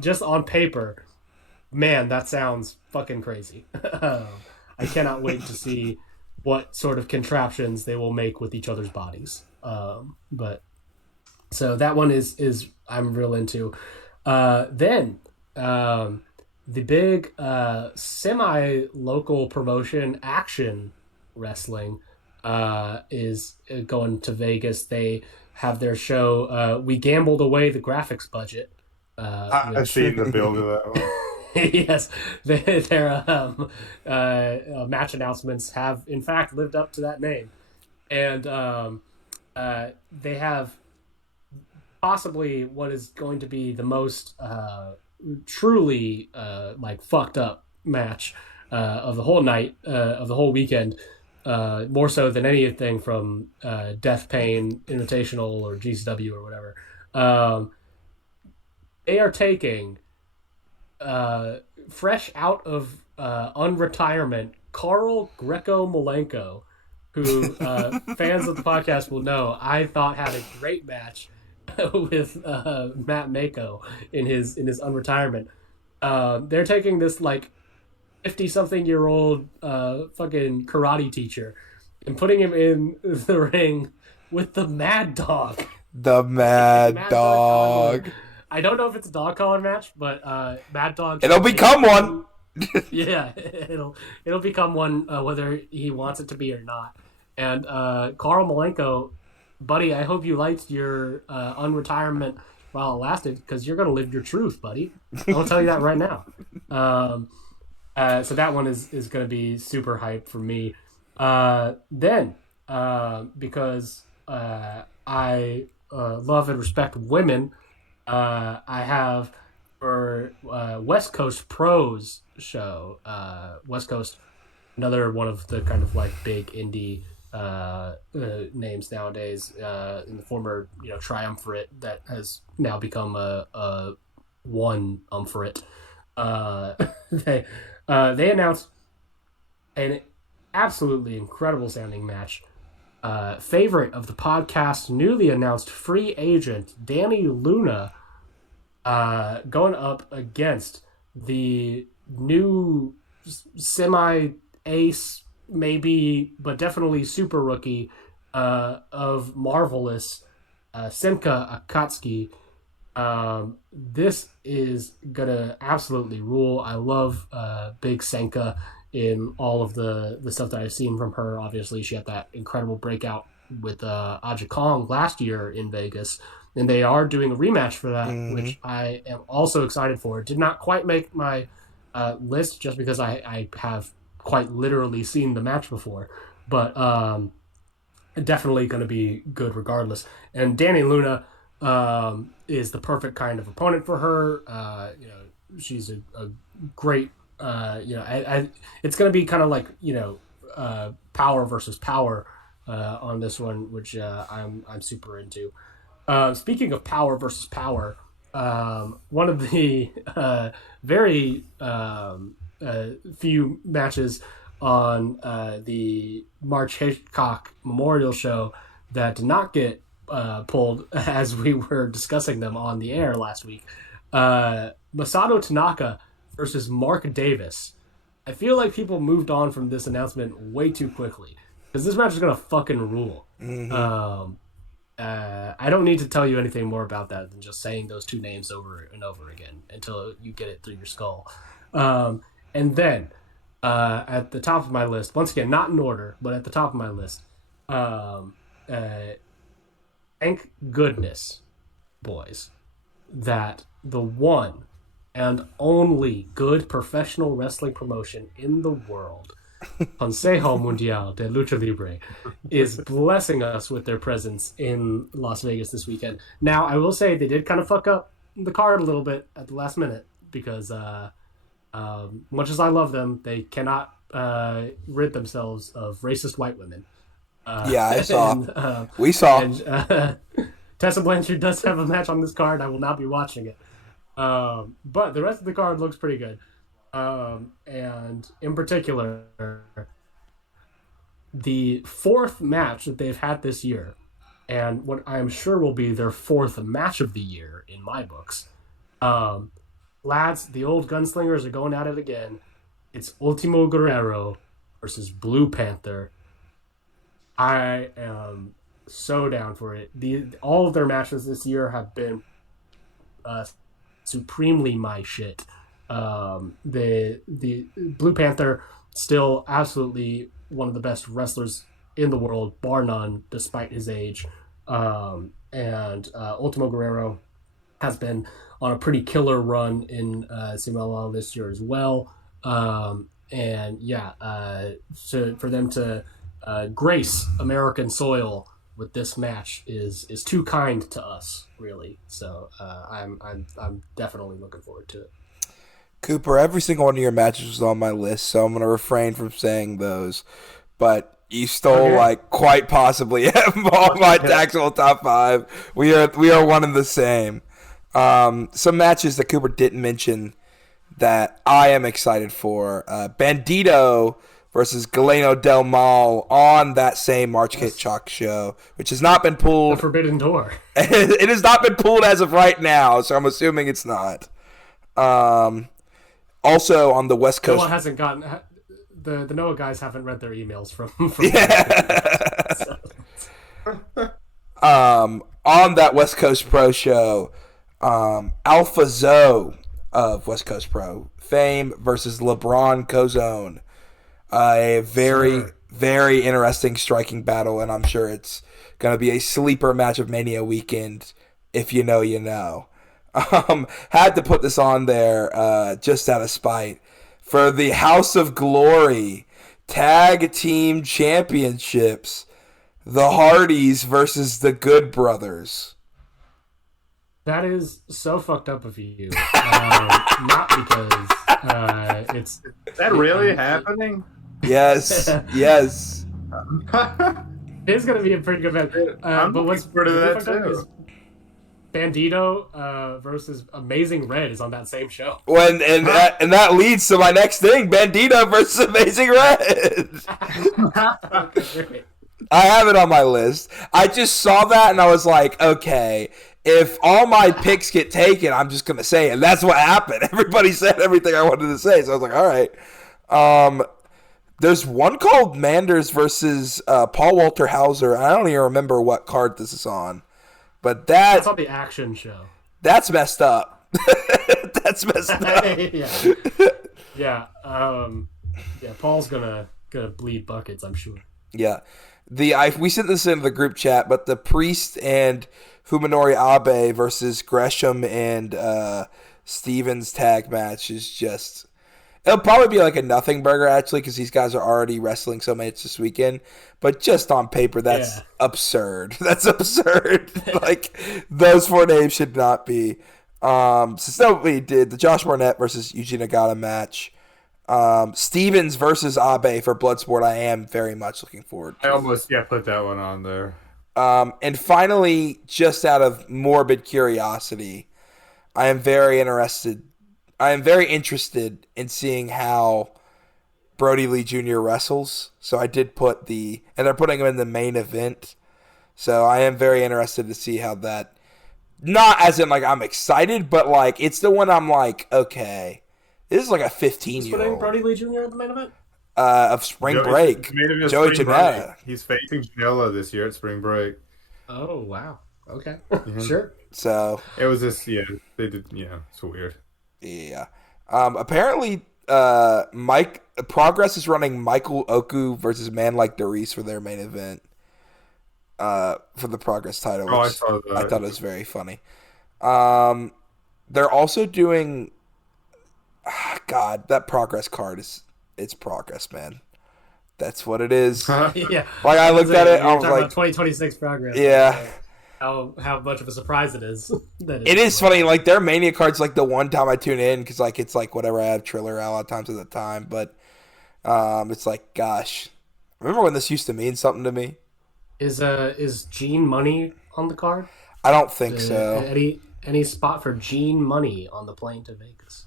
just on paper, man, that sounds fucking crazy. I cannot wait to see what sort of contraptions they will make with each other's bodies. But so that one is I'm real into. Then the big semi-local promotion, Action Wrestling, is going to Vegas. They have their show. We gambled away the graphics budget. I've seen the build of that one. Yes, their match announcements have in fact lived up to that name, and they have possibly what is going to be the most truly like fucked up match of the whole night, of the whole weekend, more so than anything from Death Pain Invitational or GCW or whatever. They are taking fresh out of unretirement Carl Greco-Malenko, who fans of the podcast will know I thought had a great match with Matt Mako in his unretirement. They're taking this like 50-something-year-old fucking karate teacher and putting him in the ring with the Mad Dog. The Mad Dog. I don't know if it's a dog collar match, but Mad Dog. It'll become one. Yeah, it'll become one whether he wants it to be or not. And Carl Malenko, buddy, I hope you liked your unretirement while it lasted, because you're gonna live your truth, buddy. I'll tell you that right now. So that one is gonna be super hype for me. Then because I love and respect women. I have for West Coast Pros show. West Coast, another one of the kind of like big indie names nowadays, in the former triumvirate that has now become a one umvirate. They announced an absolutely incredible sounding match. Favorite of the podcast, newly announced free agent Danny Luna, going up against the new semi-ace, maybe, but definitely super rookie of Marvelous, Semka Akatsuki. This is gonna absolutely rule. I love Big Senka in all of the stuff that I've seen from her. Obviously, she had that incredible breakout with Aja Kong last year in Vegas, and they are doing a rematch for that, which I am also excited for. It did not quite make my list just because I have quite literally seen the match before, but definitely going to be good regardless. And Danny Luna is the perfect kind of opponent for her. She's a great. It's going to be kind of like power versus power on this one, which I'm super into. Speaking of power versus power, one of the very few matches on the March Hitchcock Memorial Show that did not get pulled as we were discussing them on the air last week. Masato Tanaka versus Mark Davis. I feel like people moved on from this announcement way too quickly because this match is going to fucking rule. Mm-hmm. I don't need to tell you anything more about that than just saying those two names over and over again until you get it through your skull. And then at the top of my list, once again, not in order, but at the top of my list, thank goodness, boys, that the one and only good professional wrestling promotion in the world, Consejo Mundial de Lucha Libre, is blessing us with their presence in Las Vegas this weekend. Now, I will say they did kind of fuck up the card a little bit at the last minute because much as I love them, they cannot rid themselves of racist white women. I saw. We saw. And, Tessa Blanchard does have a match on this card. I will not be watching it. But the rest of the card looks pretty good. And in particular, the fourth match that they've had this year, and what I am sure will be their fourth match of the year in my books. Lads, the old gunslingers are going at it again. It's Ultimo Guerrero versus Blue Panther. I am so down for it. All of their matches this year have been supremely my shit. The Blue Panther still absolutely one of the best wrestlers in the world, bar none, despite his age. And Ultimo Guerrero has been on a pretty killer run in CMLL this year as well. And yeah, so for them to grace American soil with this match is too kind to us, really. So I'm definitely looking forward to it. Cooper, every single one of your matches was on my list, so I'm going to refrain from saying those. But you stole, quite possibly all my tactical top five. We are one and the same. Some matches that Cooper didn't mention that I am excited for. Bandito versus Galeno Del Mal on that same March Hitchcock show, which has not been pulled. The Forbidden Door. It has not been pulled as of right now, so I'm assuming it's not. Also on the West Coast, Noah hasn't gotten the Noah guys haven't read their emails from yeah. On that West Coast Pro show, Alpha Zoe of West Coast Pro fame versus LeBron Cozone. A very interesting striking battle, and I'm sure it's going to be a sleeper match of Mania weekend. If you know, you know. Had to put this on there just out of spite for the House of Glory Tag Team Championships. The Hardys versus the Good Brothers. That is so fucked up of you. Not because it's... Is that really happening? Yes, yes. It's going to be a pretty good match. But what's pretty that too. Bandito versus Amazing Red is on that same show. That leads to my next thing: Bandito versus Amazing Red. I have it on my list. I just saw that and I was like, okay, if all my picks get taken, I'm just gonna say it. And that's what happened. Everybody said everything I wanted to say, so I was like, all right. There's one called Manders versus Paul Walter Hauser. I don't even remember what card this is on. But that's on the action show. That's messed up. That's messed up. Yeah. Paul's gonna bleed buckets, I'm sure. Yeah. We sent this into the group chat, but the Priest and Fuminori Abe versus Gresham and Stevens tag match is just... It'll probably be like a nothing burger, actually, because these guys are already wrestling so much this weekend. But just on paper, that's absurd. That's absurd. Like, those four names should not be. So nobody did the Josh Barnett versus Yuji Nagata match. Stevens versus Abe for Bloodsport, I am very much looking forward to. I almost put that one on there. And finally, just out of morbid curiosity, I am very interested. I am very interested in seeing how Brody Lee Jr. wrestles. So I did put and they're putting him in the main event. So I am very interested to see how that. Not as in like I'm excited, but like it's the one I'm like, okay, this is like a 15-year-old. Putting Brody Lee Jr. in the main event of Spring Break. Joey Janela. He's facing Janela this year at Spring Break. Oh wow. Okay. Mm-hmm. Sure. So it was this. Yeah, they did. Yeah, it's weird. Yeah. Apparently, Progress is running Michael Oku versus Man Like Darius for their main event. For the Progress title. Which I saw that. I thought it was very funny. They're also doing. God, that Progress card it's Progress, man. That's what it is. Yeah. Like I looked at it, I was like, 2026 Progress. Yeah. How much of a surprise it is. It is funny, like their Mania card's like the one time I tune in because like it's like whatever I have Triller a lot of times at the time, but it's like gosh, remember when this used to mean something to me? Is Gene Money on the card? I don't think so. Any spot for Gene Money on the plane to Vegas?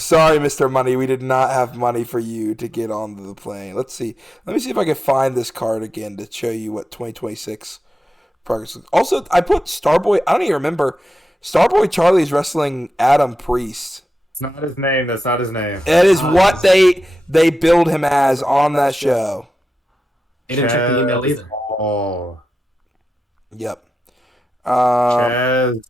Sorry, Mr. Money, we did not have money for you to get on the plane. Let's see. Let me see if I can find this card again to show you what 2026 Progress. Also, I put Starboy. I don't even remember. Starboy Charlie's wrestling Adam Priest. It's not his name. That's not his name. It is what they build him as on that show. They didn't check the email either. Oh. Yep. Chaz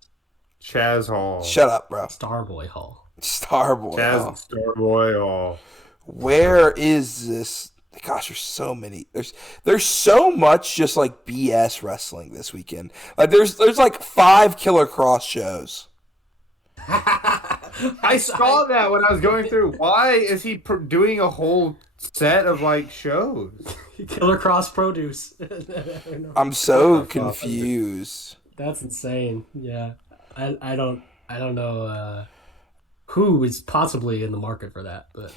Hall. Shut up, bro. Starboy Hall. Starboy. Starboy Hall. Where is this? Gosh, there's so many. There's so much just like BS wrestling this weekend. Like there's like 5 Killer Cross shows. I saw that when I was going through. Why is he doing a whole set of like shows? Killer Cross produce. I'm so confused. That's insane. Yeah, I don't know who is possibly in the market for that, but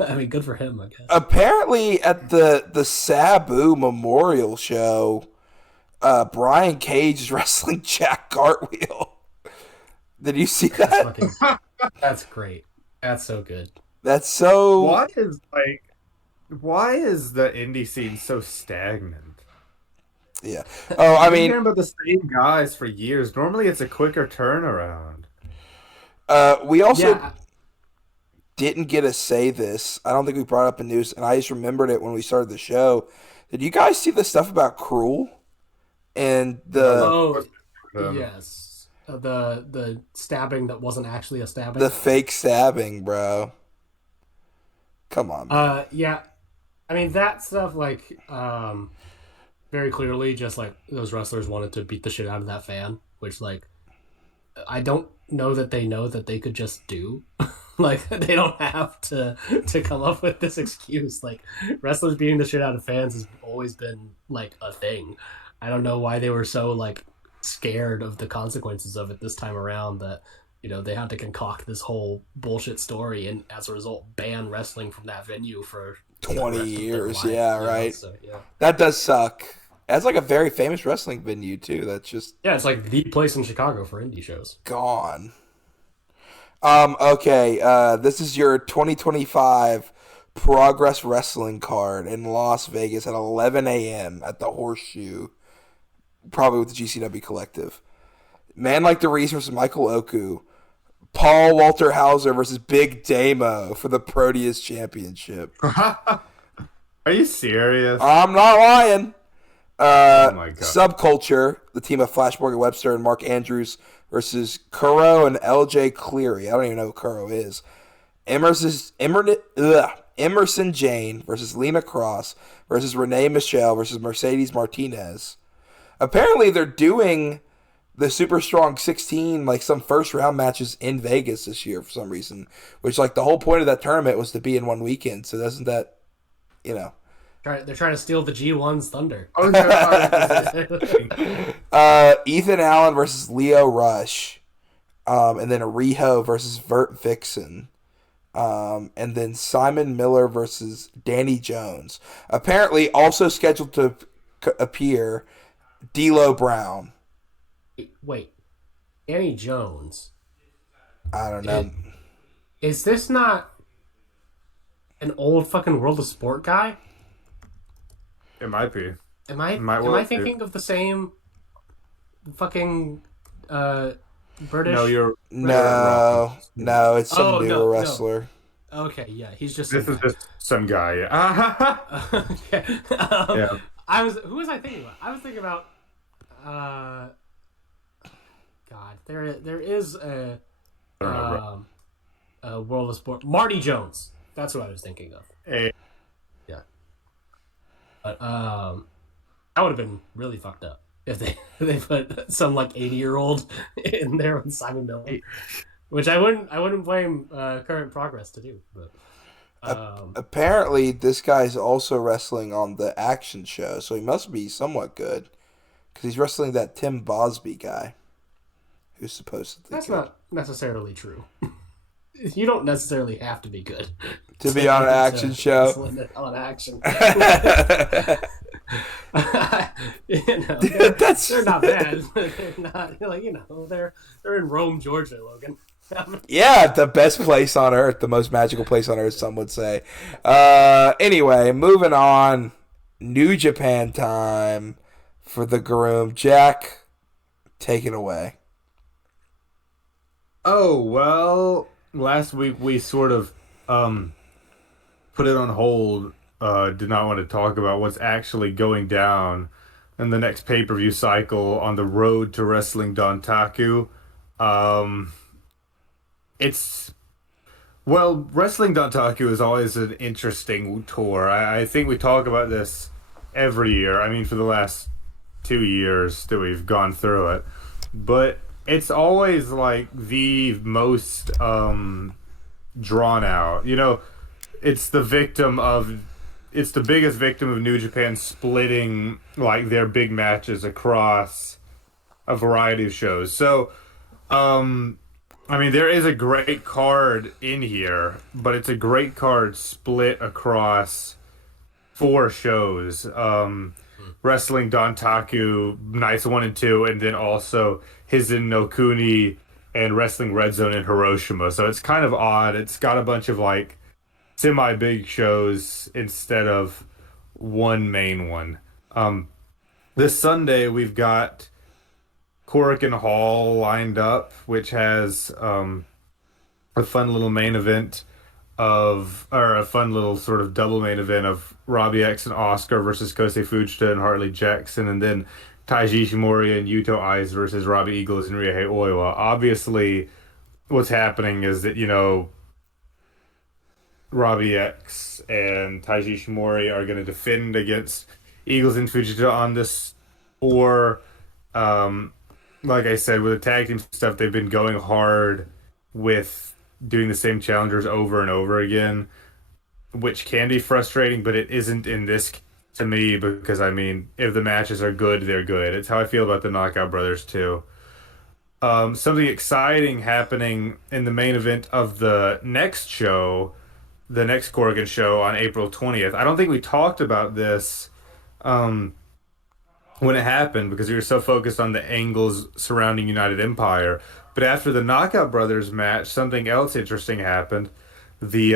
I mean, good for him, I guess. Apparently, at the Sabu Memorial Show, Brian Cage is wrestling Jack Cartwheel. Did you see that? That's great. That's so good. That's so. Why is the indie scene so stagnant? Yeah. Oh, I mean, hearing about the same guys for years. Normally, it's a quicker turnaround. We also didn't get to say this. I don't think we brought up in news, and I just remembered it when we started the show. Did you guys see the stuff about Cruel and the? Yes, the stabbing that wasn't actually a stabbing. The fake stabbing, bro. Come on. Man. Yeah, I mean that stuff like very clearly just like those wrestlers wanted to beat the shit out of that fan, which like I don't know that they could just do. Like they don't have to come up with this excuse. Like wrestlers beating the shit out of fans has always been like a thing. I don't know why they were so like scared of the consequences of it this time around that they had to concoct this whole bullshit story and as a result ban wrestling from that venue for 20 years. Yeah, right. So, yeah. That does suck. That's like a very famous wrestling venue too. That's just it's like the place in Chicago for indie shows. Gone. Okay. This is your 2025 Progress Wrestling card in Las Vegas at 11 a.m. at the Horseshoe, probably with the GCW Collective. Man Like Darius versus Michael Oku. Paul Walter Hauser versus Big Damo for the Proteus Championship. Are you serious? I'm not lying. Oh my God. Subculture, the team of Flash Morgan Webster and Mark Andrews versus Kuro and LJ Cleary. I don't even know who Kuro is. Emerson Jane versus Lena Cross versus Renee Michelle versus Mercedes Martinez. Apparently they're doing the Super Strong 16, like some first round matches in Vegas this year for some reason, which like the whole point of that tournament was to be in one weekend. So doesn't that, They're trying to steal the G1's thunder. Ethan Allen versus Leo Rush, and then Riho versus Vert Vixen, and then Simon Miller versus Danny Jones. Apparently, also scheduled to appear, D'Lo Brown. Wait, Danny Jones. I don't know. Is this not an old fucking World of Sport guy? It might be. Am well I be. thinking of the same fucking British? No, you're No, wrong. no, it's some Oh newer no. wrestler. Okay, yeah, he's just This some is guy. just some guy. Yeah. Okay. Yeah. Who was I thinking about? I was thinking about God, there is I don't know, bro. a World of Sport. Marty Jones. That's what I was thinking of. Hey, Yeah. But that would have been really fucked up if they put some like 80-year-old in there with Simon Miller, which I wouldn't blame Current Progress to do. But Apparently, this guy's also wrestling on the action show, so he must be somewhat good. Because he's wrestling that Tim Bosby guy, who's supposedly that's good. not necessarily true. You don't necessarily have to be good To be on an action show. On action. They're not bad. They're not they're in Rome, Georgia, Logan. Yeah, the best place on earth, the most magical place on earth, some would say. Anyway, moving on. New Japan time for the groom. Jack, take it away. Oh, well, last week we sort of put it on hold, did not want to talk about what's actually going down in the next pay-per-view cycle on the road to Wrestling Dontaku. Wrestling Dontaku is always an interesting tour. I think we talk about this every year. I mean, for the last 2 years that we've gone through it. But it's always like the most drawn out. It's the biggest victim of New Japan splitting like their big matches across a variety of shows. So, I mean, there is a great card in here, but it's a great card split across 4 shows. Wrestling Dontaku, nights 1 and 2, and then also Hizen no Kuni and Wrestling Red Zone in Hiroshima. So it's kind of odd. It's got a bunch of like semi-big shows instead of one main one. This Sunday we've got Korakuen Hall lined up, which has a fun little main event or a fun little sort of double main event of Robbie X and Oscar versus Kosei Fujita and Hartley Jackson, and then Taiji Ishimori and Yuto Ice versus Robbie Eagles and Riehei Oiwa. Obviously, what's happening is that, Robbie X and Taiji Ishimori are going to defend against Eagles and Fujita on this tour. Like I said, with the tag team stuff, they've been going hard with doing the same challengers over and over again, which can be frustrating, but it isn't in this to me because, I mean, if the matches are good, they're good. It's how I feel about the Knockout Brothers, too. Something exciting happening in the main event of the next show, the next Corrigan show on April 20th. I don't think we talked about this when it happened because we were so focused on the angles surrounding United Empire. But after the Knockout Brothers match, something else interesting happened. The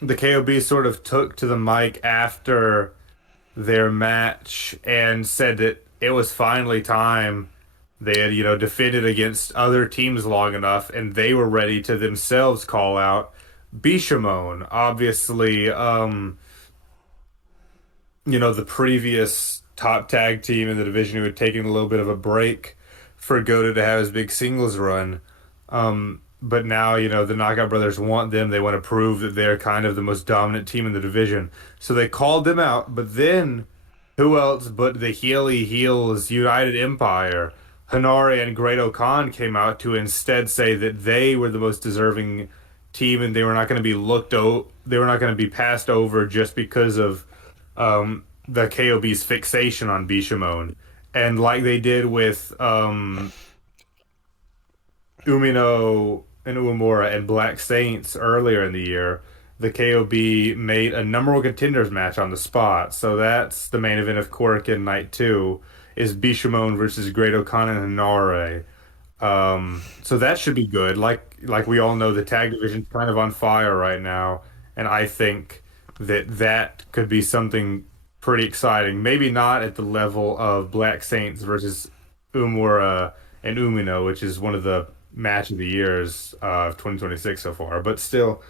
KOB sort of took to the mic after their match and said that it was finally time. They had, defended against other teams long enough, and they were ready to themselves call out Bishamon. Obviously, the previous top tag team in the division who had taken a little bit of a break for Goto to have his big singles run. But now, the Knockout Brothers want them. They want to prove that they're kind of the most dominant team in the division. So they called them out. But then, who else but the Healy Heels United Empire? Hanare and Great Khan came out to instead say that they were the most deserving team and they were not going to be they were not going to be passed over just because of the KOB's fixation on Bishamon. And like they did with Umino and Uemura and Black Saints earlier in the year, the KOB made a number one contenders match on the spot. So that's the main event of Korakuen Night 2. is Bishamon versus Great O'Connor and Hinare. So that should be good. Like we all know, the tag division's kind of on fire right now, and I think that could be something pretty exciting. Maybe not at the level of Black Saints versus Umura and Umino, which is one of the match of the years of 2026 so far, but still,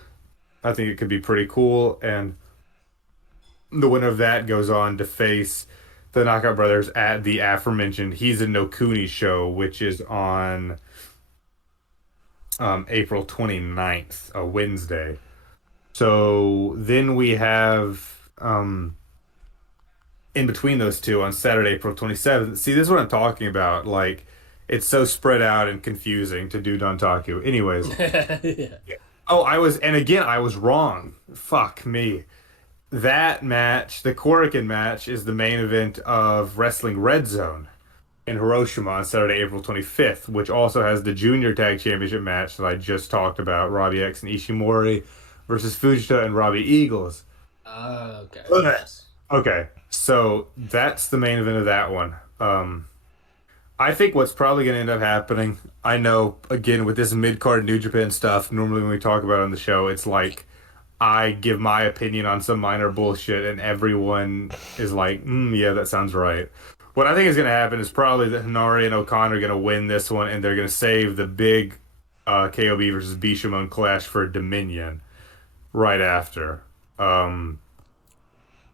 I think it could be pretty cool. And the winner of that goes on to face the Knockout Brothers at the aforementioned He's a No Kuni show, which is on April 29th, a Wednesday. So then we have in between those two on Saturday, April 27th. See, this is what I'm talking about. Like, it's so spread out and confusing to do Dontaku. Anyways. Yeah. Oh, I was wrong. Fuck me. That match, the Korakuen match, is the main event of Wrestling Red Zone in Hiroshima on Saturday, April 25th, which also has the Junior Tag Championship match that I just talked about, Robbie X and Ishimori versus Fujita and Robbie Eagles. Okay. Yes. Okay, so that's the main event of that one. I think what's probably going to end up happening, I know, again, with this mid-card New Japan stuff, normally when we talk about it on the show, it's like I give my opinion on some minor bullshit and everyone is like, yeah, that sounds right. What I think is going to happen is probably that Hinari and O'Connor are going to win this one and they're going to save the big KOB versus Bishamon clash for Dominion right after. And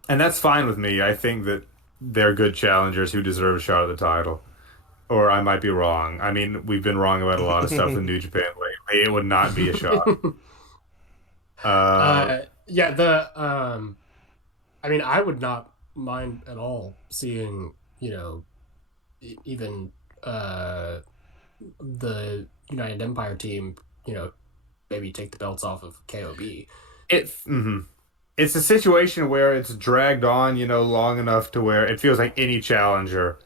that's fine with me. I think that they're good challengers who deserve a shot at the title. Or I might be wrong. I mean, we've been wrong about a lot of stuff in New Japan lately. It would not be a shot. Yeah, I mean, I would not mind at all seeing, even the United Empire team, maybe take the belts off of KOB. It's a situation where it's dragged on, long enough to where it feels like any challenger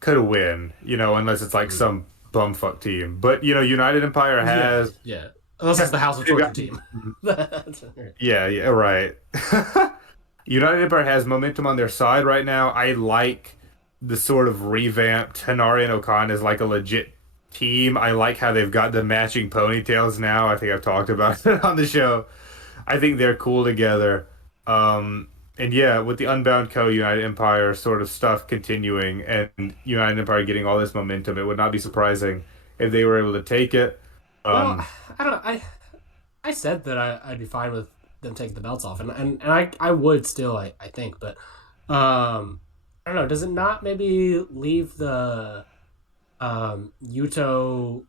could win, unless it's like some bumfuck team. But, United Empire has... Yeah. Unless it's the House of Torture team. Yeah, right. United Empire has momentum on their side right now. I like the sort of revamped Hinari and Okan as like a legit team. I like how they've got the matching ponytails now. I think I've talked about it on the show. I think they're cool together. And yeah, with the Unbound Co. United Empire sort of stuff continuing and United Empire getting all this momentum, it would not be surprising if they were able to take it. Well, I don't know. I said that I'd be fine with them taking the belts off, and I would still, I think, but I don't know. Does it not maybe leave the Yuto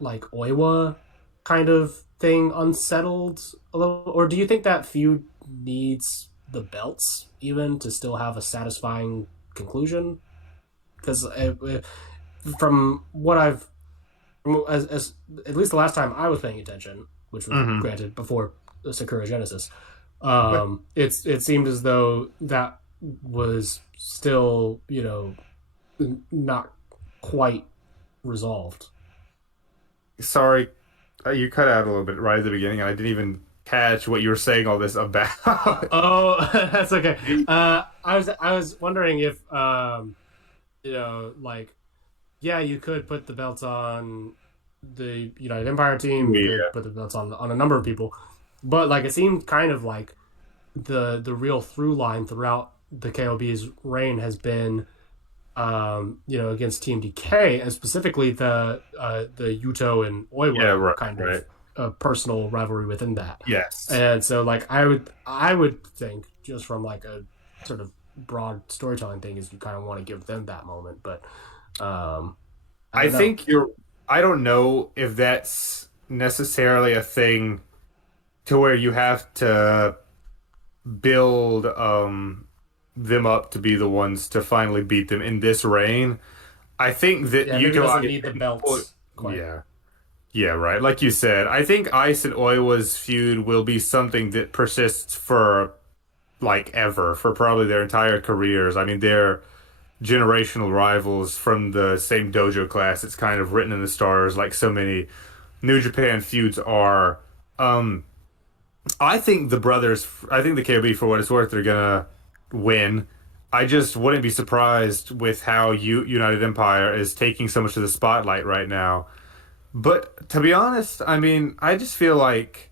like Oiwa kind of thing unsettled a little, or do you think that feud needs the belts even to still have a satisfying conclusion? Because from what I've as at least the last time I was paying attention, which was granted before Sakura Genesis, it seemed as though that was still not quite resolved. Sorry, you cut out a little bit right at the beginning, and I didn't even catch what you were saying all this about. Oh, that's okay. I was wondering if yeah, you could put the belts on the United Empire team. You could put the belts on a number of people, but like it seemed kind of like the real through line throughout the KOB's reign has been, against Team DK, and specifically the Yuto and Oiwa personal rivalry within that. Yes, and so like I would think just from like a sort of broad storytelling thing is you kind of want to give them that moment, but. I think I don't know if that's necessarily a thing to where you have to build them up to be the ones to finally beat them in this reign. I think that Yuto doesn't need the belts. Yeah, right. Like you said, I think Ice and Oiwa's feud will be something that persists for like ever, for probably their entire careers. I mean, they're generational rivals from the same dojo class. It's kind of written in the stars like so many New Japan feuds are. I think the KOB, for what it's worth, they're gonna win. I just wouldn't be surprised with how United Empire is taking so much of the spotlight right now. But to be honest, I mean, I feel like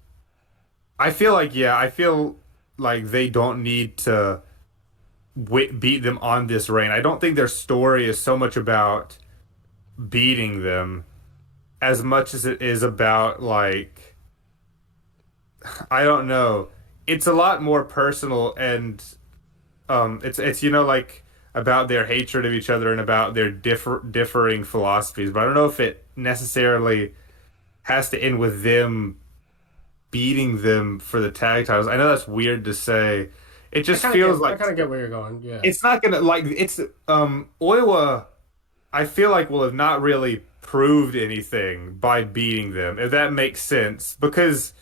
they don't need to beat them on this reign. I don't think their story is so much about beating them as much as it is about like I don't know. It's a lot more personal and it's like about their hatred of each other and about their differing philosophies. But I don't know if it necessarily has to end with them beating them for the tag titles. I know that's weird to say. It just feels like I kind of get where you're going. Yeah. it's not gonna like it's Oiwa. I feel like will have not really proved anything by beating them, if that makes sense. Because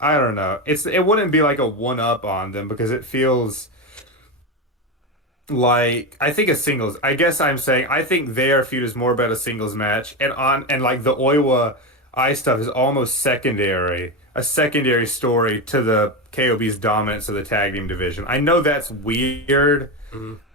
I don't know, it wouldn't be like a one up on them because it feels like I think a singles. I guess I'm saying I think their feud is more about a singles match, and like the Oiwa I stuff is almost secondary, a secondary story to the KOB's dominance of the tag team division. I know that's weird,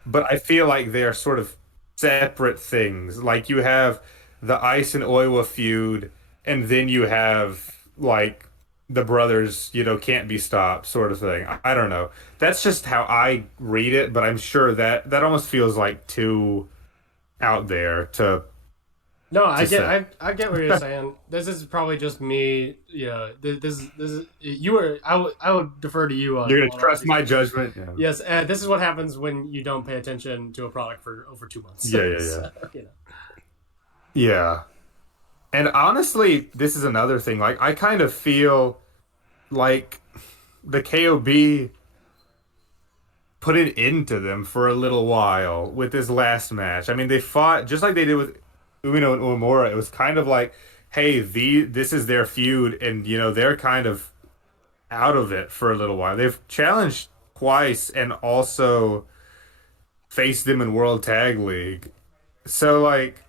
but I feel like they are sort of separate things. Like you have the Ice and Oiwa feud, and then you have like the brothers, can't be stopped sort of thing. I don't know. That's just how I read it, but I'm sure that almost feels like too out there to. No, I get what you're saying. This is probably just me. Yeah, this is you were. I would defer to you on. You're gonna trust my judgment. Yeah. Yes, this is what happens when you don't pay attention to a product for over 2 months. Yeah. So, Yeah. And honestly, this is another thing. Like, I kind of feel like the KOB put it into them for a little while with this last match. I mean, they fought just like they did with Umino and Uemura. It was kind of like, hey, this is their feud, and they're kind of out of it for a little while. They've challenged twice and also faced them in World Tag League. So like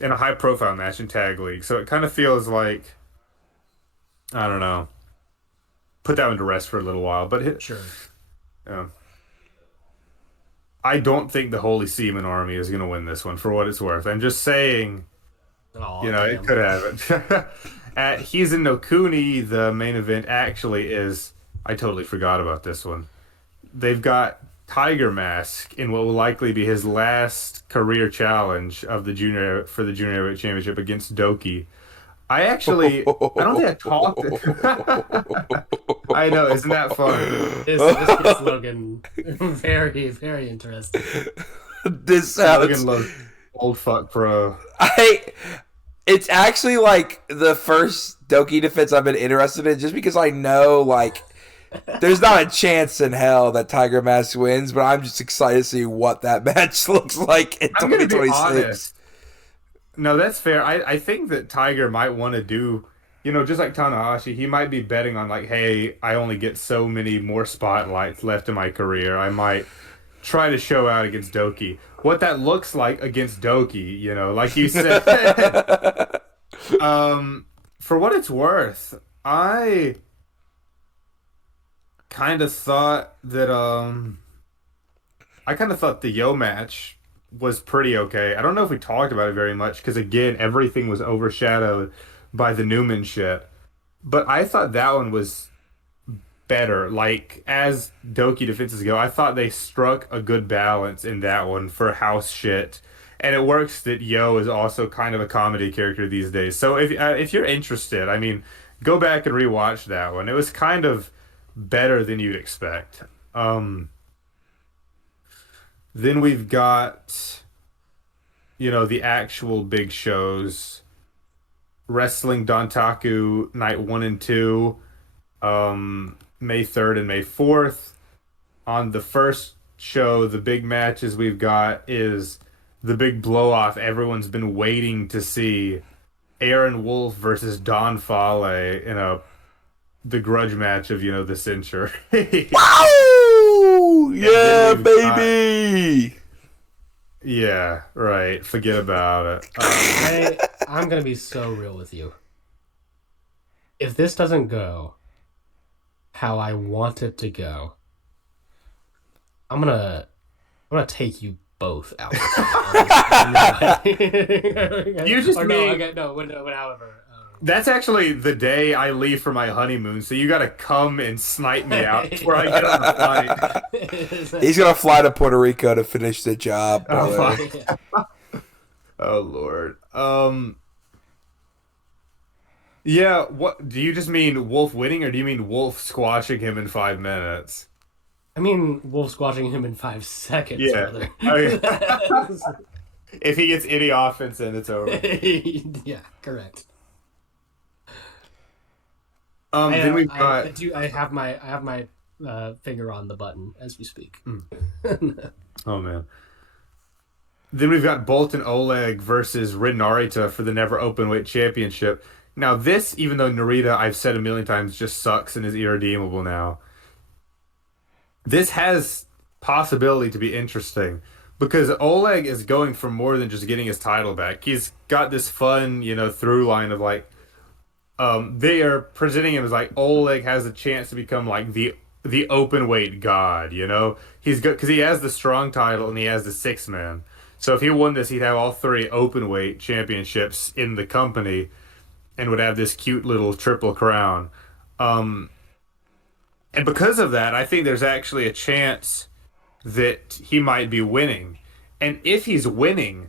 in a high profile match in Tag League. So it kind of feels like I don't know. Put that one to rest for a little while. But sure. Yeah. I don't think the Holy Seaman Army is going to win this one, for what it's worth. I'm just saying, it could happen. At He's in no Kuni, the main event actually is. I totally forgot about this one. They've got Tiger Mask in what will likely be his last career challenge of the junior heavyweight championship against Doki. I don't think I talked. I know, isn't that fun? This slogan, very, very interesting. This sounds old fuck pro. It's actually like the first Doki defense I've been interested in, just because I know like there's not a chance in hell that Tiger Mask wins, but I'm just excited to see what that match looks like in 2026. No, that's fair. I think that Tiger might want to do, just like Tanahashi, he might be betting on like, hey, I only get so many more spotlights left in my career. I might try to show out against Doki. What that looks like against Doki, like you said. For what it's worth, I kind of thought that the Yo match was pretty okay. I don't know if we talked about it very much because, again, everything was overshadowed by the Newman shit. But I thought that one was better. Like, as Doki defenses go, I thought they struck a good balance in that one for house shit. And it works that Yo is also kind of a comedy character these days. So if you're interested, I mean, go back and rewatch that one. It was kind of better than you'd expect. Then we've got, the actual big shows. Wrestling Dontaku Night 1 and 2, May 3rd and May 4th. On the first show, the big matches we've got is the big blow-off everyone's been waiting to see. Aaron Wolf versus Don Fale in the grudge match of, the century. Wow! Yeah, baby! Yeah, right. Forget about it. I'm going to be so real with you. If this doesn't go how I want it to go, I'm gonna take you both out. You just or mean however. that's actually the day I leave for my honeymoon, so you gotta come and snipe me out before I get on the flight. He's gonna fly to Puerto Rico to finish the job, Oh, brother. fuck. Oh Lord. Yeah, what do you just mean Wolf winning, or do you mean Wolf squashing him in 5 minutes? I mean, Wolf squashing him in 5 seconds, Yeah. brother. If he gets any offense in, it's over. Yeah, correct. Then we've got I have my finger on the button as we speak. oh man. Then we've got Bolton Oleg versus Rin Narita for the Never Openweight Championship. Now this, even though Narita, I've said a million times, just sucks and is irredeemable now, this has possibility to be interesting because Oleg is going for more than just getting his title back. He's got this fun, through line of like, they are presenting him as like Oleg has a chance to become like the open weight god. He's good because he has the strong title and he has the 6-man. So if he won this, he'd have all 3 open weight championships in the company, and would have this cute little triple crown. And because of that, I think there's actually a chance that he might be winning. And if he's winning,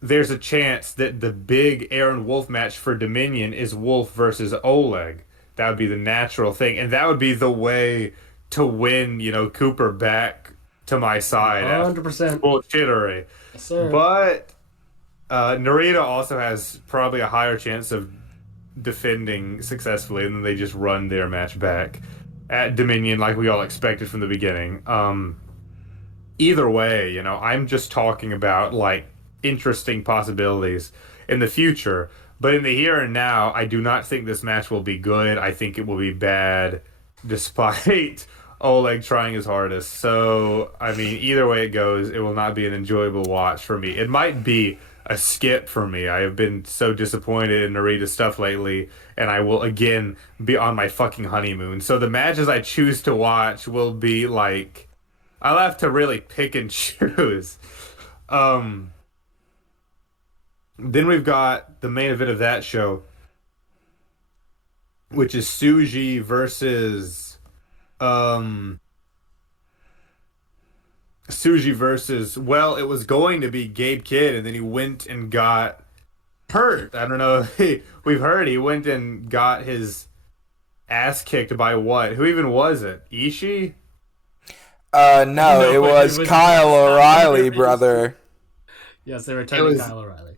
there's a chance that the big Aaron Wolf match for Dominion is Wolf versus Oleg. That would be the natural thing. And that would be the way to win, Cooper back to my side. 100%. Bullshittery. Yes, sir. But Narita also has probably a higher chance of defending successfully, and then they just run their match back at Dominion like we all expected from the beginning. Either way, I'm just talking about like interesting possibilities in the future. But in the here and now, I do not think this match will be good. I think it will be bad, despite Oleg trying his hardest. So, I mean, either way it goes, it will not be an enjoyable watch for me. It might be a skip for me. I have been so disappointed in Narita's stuff lately, and I will again be on my fucking honeymoon. So the matches I choose to watch will be like, I'll have to really pick and choose. Then we've got the main event of that show, which is Suji versus well, it was going to be Gabe Kidd, and then he went and got hurt. I don't know. We've heard he went and got his ass kicked by what? Who even was it? Ishii? No, it was Kyle O'Reilly, brother. Yes, they're returning Kyle O'Reilly.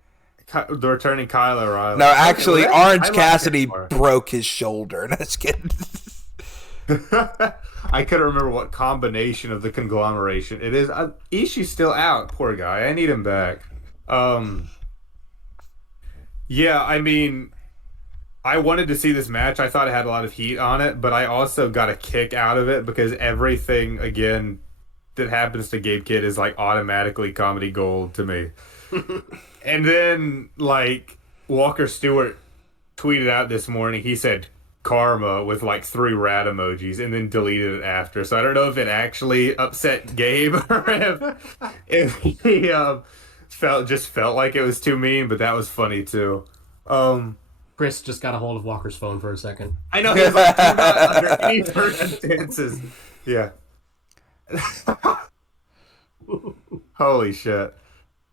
The returning Kyle O'Reilly. No, actually, Orange I Cassidy like broke his shoulder. No, just kidding. I couldn't remember what combination of the conglomeration it is. Ishii's still out. Poor guy. I need him back. Yeah, I mean, I wanted to see this match. I thought it had a lot of heat on it, but I also got a kick out of it because everything, again, that happens to Gabe Kidd is like automatically comedy gold to me. And then, like, Walker Stewart tweeted out this morning, he said karma with like 3 rat emojis and then deleted it after. So I don't know if it actually upset Gabe or if he felt like it was too mean, but that was funny too. Chris just got a hold of Walker's phone for a second. I know, he was like, "Do not under any circumstances." Yeah. Holy shit.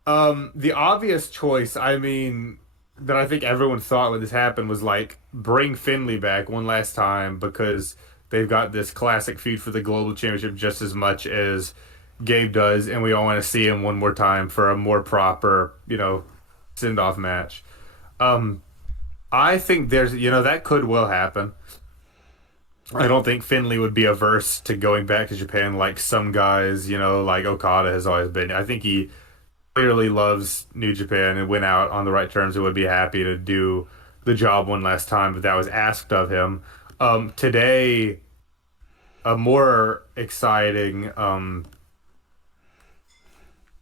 The obvious choice, I mean, that I think everyone thought when this happened was like, bring Finlay back one last time because they've got this classic feud for the Global Championship just as much as Gabe does, and we all want to see him one more time for a more proper, send-off match. I think there's, that could well happen. I don't think Finlay would be averse to going back to Japan like some guys, like Okada has always been. I think he clearly loves New Japan and went out on the right terms and would be happy to do the job one last time, but that was asked of him. Today, a more exciting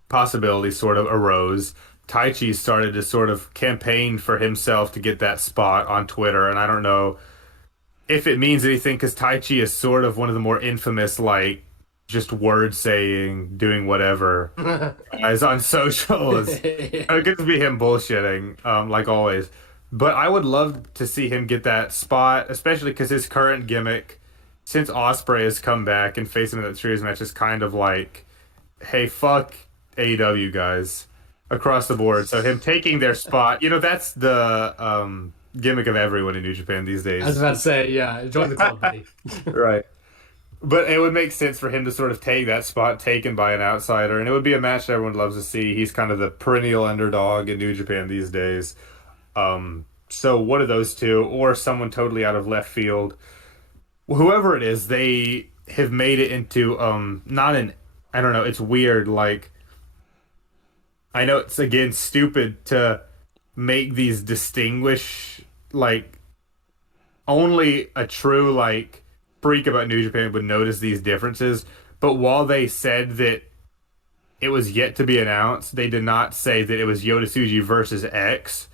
possibility sort of arose. Taichi started to sort of campaign for himself to get that spot on Twitter, and I don't know if it means anything because Taichi is sort of one of the more infamous, like, just word saying, doing whatever guys on socials. It could just be him bullshitting, like always. But I would love to see him get that spot, especially because his current gimmick, since Ospreay has come back and facing him in that series match, is kind of like, hey, fuck AEW guys across the board. So him taking their spot, that's the gimmick of everyone in New Japan these days. I was about to say, yeah, join the club, buddy. Right. But it would make sense for him to sort of take that spot taken by an outsider, and it would be a match that everyone loves to see. He's kind of the perennial underdog in New Japan these days. So one of those two, or someone totally out of left field, whoever it is, they have made it into not an, I don't know, it's weird. Like, I know it's again stupid to make these distinguish, like, only a true like freak about New Japan would notice these differences. But while they said that it was yet to be announced, they did not say that it was Yota Tsuji versus X.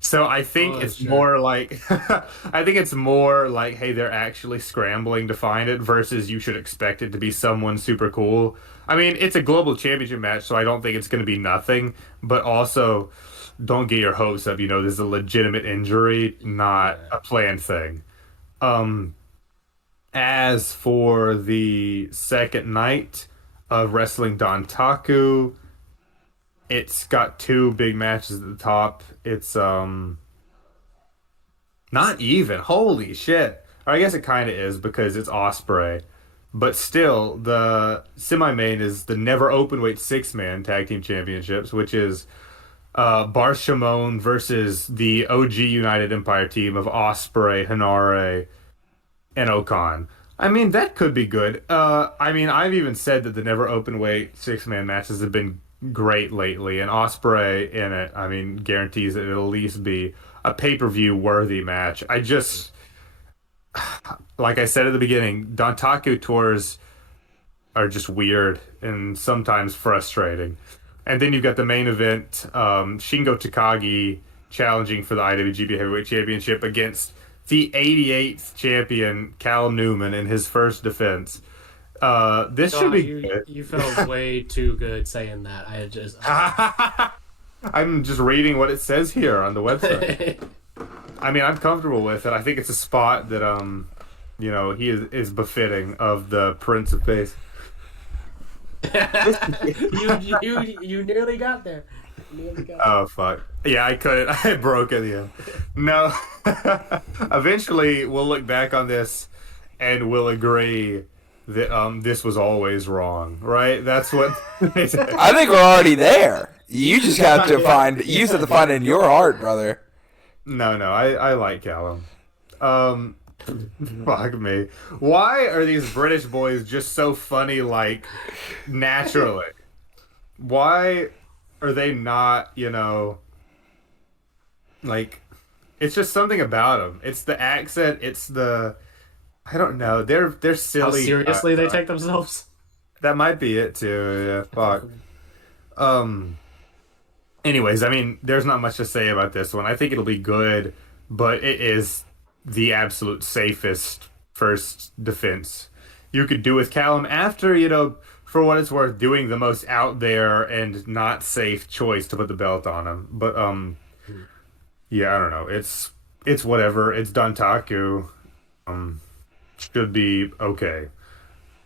So I think it's more like I think it's more like, hey, they're actually scrambling to find it versus you should expect it to be someone super cool. I mean, it's a global championship match, so I don't think it's going to be nothing. But also, don't get your hopes up. This is a legitimate injury, not a planned thing. As for the second night of Wrestling Dontaku, it's got two big matches at the top. It's not even. Holy shit. Or I guess it kind of is because it's Ospreay. But still, the semi-main is the never openweight six-man tag team championships, which is Bar Shimon versus the OG United Empire team of Ospreay, Hanare, and Okan. I mean, that could be good. I mean, I've even said that the never openweight six-man matches have been great lately, and Ospreay in it, I mean, guarantees that it'll at least be a pay-per-view worthy match. I just, like I said at the beginning, Dontaku tours are just weird and sometimes frustrating. And then you've got the main event, Shingo Takagi challenging for the IWGP Heavyweight Championship against the 88th champion, Callum Newman, in his first defense. This should be good. You felt way too good saying that. I'm just reading what it says here on the website. I mean, I'm comfortable with it. I think it's a spot that, he is befitting of the Prince of Pace. you nearly got there. Oh, fuck. Yeah, I couldn't. I broke at the end. No. Eventually, we'll look back on this and we'll agree that this was always wrong, right? That's what they said. I think we're already there. You just have to find it in your heart, brother. No, I like Callum. Fuck me. Why are these British boys just so funny, like, naturally? Why are they not, like, it's just something about them. It's the accent, it's the, I don't know, they're silly. How seriously they take themselves? That might be it, too, yeah, fuck. Anyways, I mean, there's not much to say about this one. I think it'll be good, but it is the absolute safest first defense you could do with Callum after, for what it's worth, doing the most out there and not safe choice to put the belt on him. But, yeah, I don't know. It's whatever. It's Dontaku. Should be okay.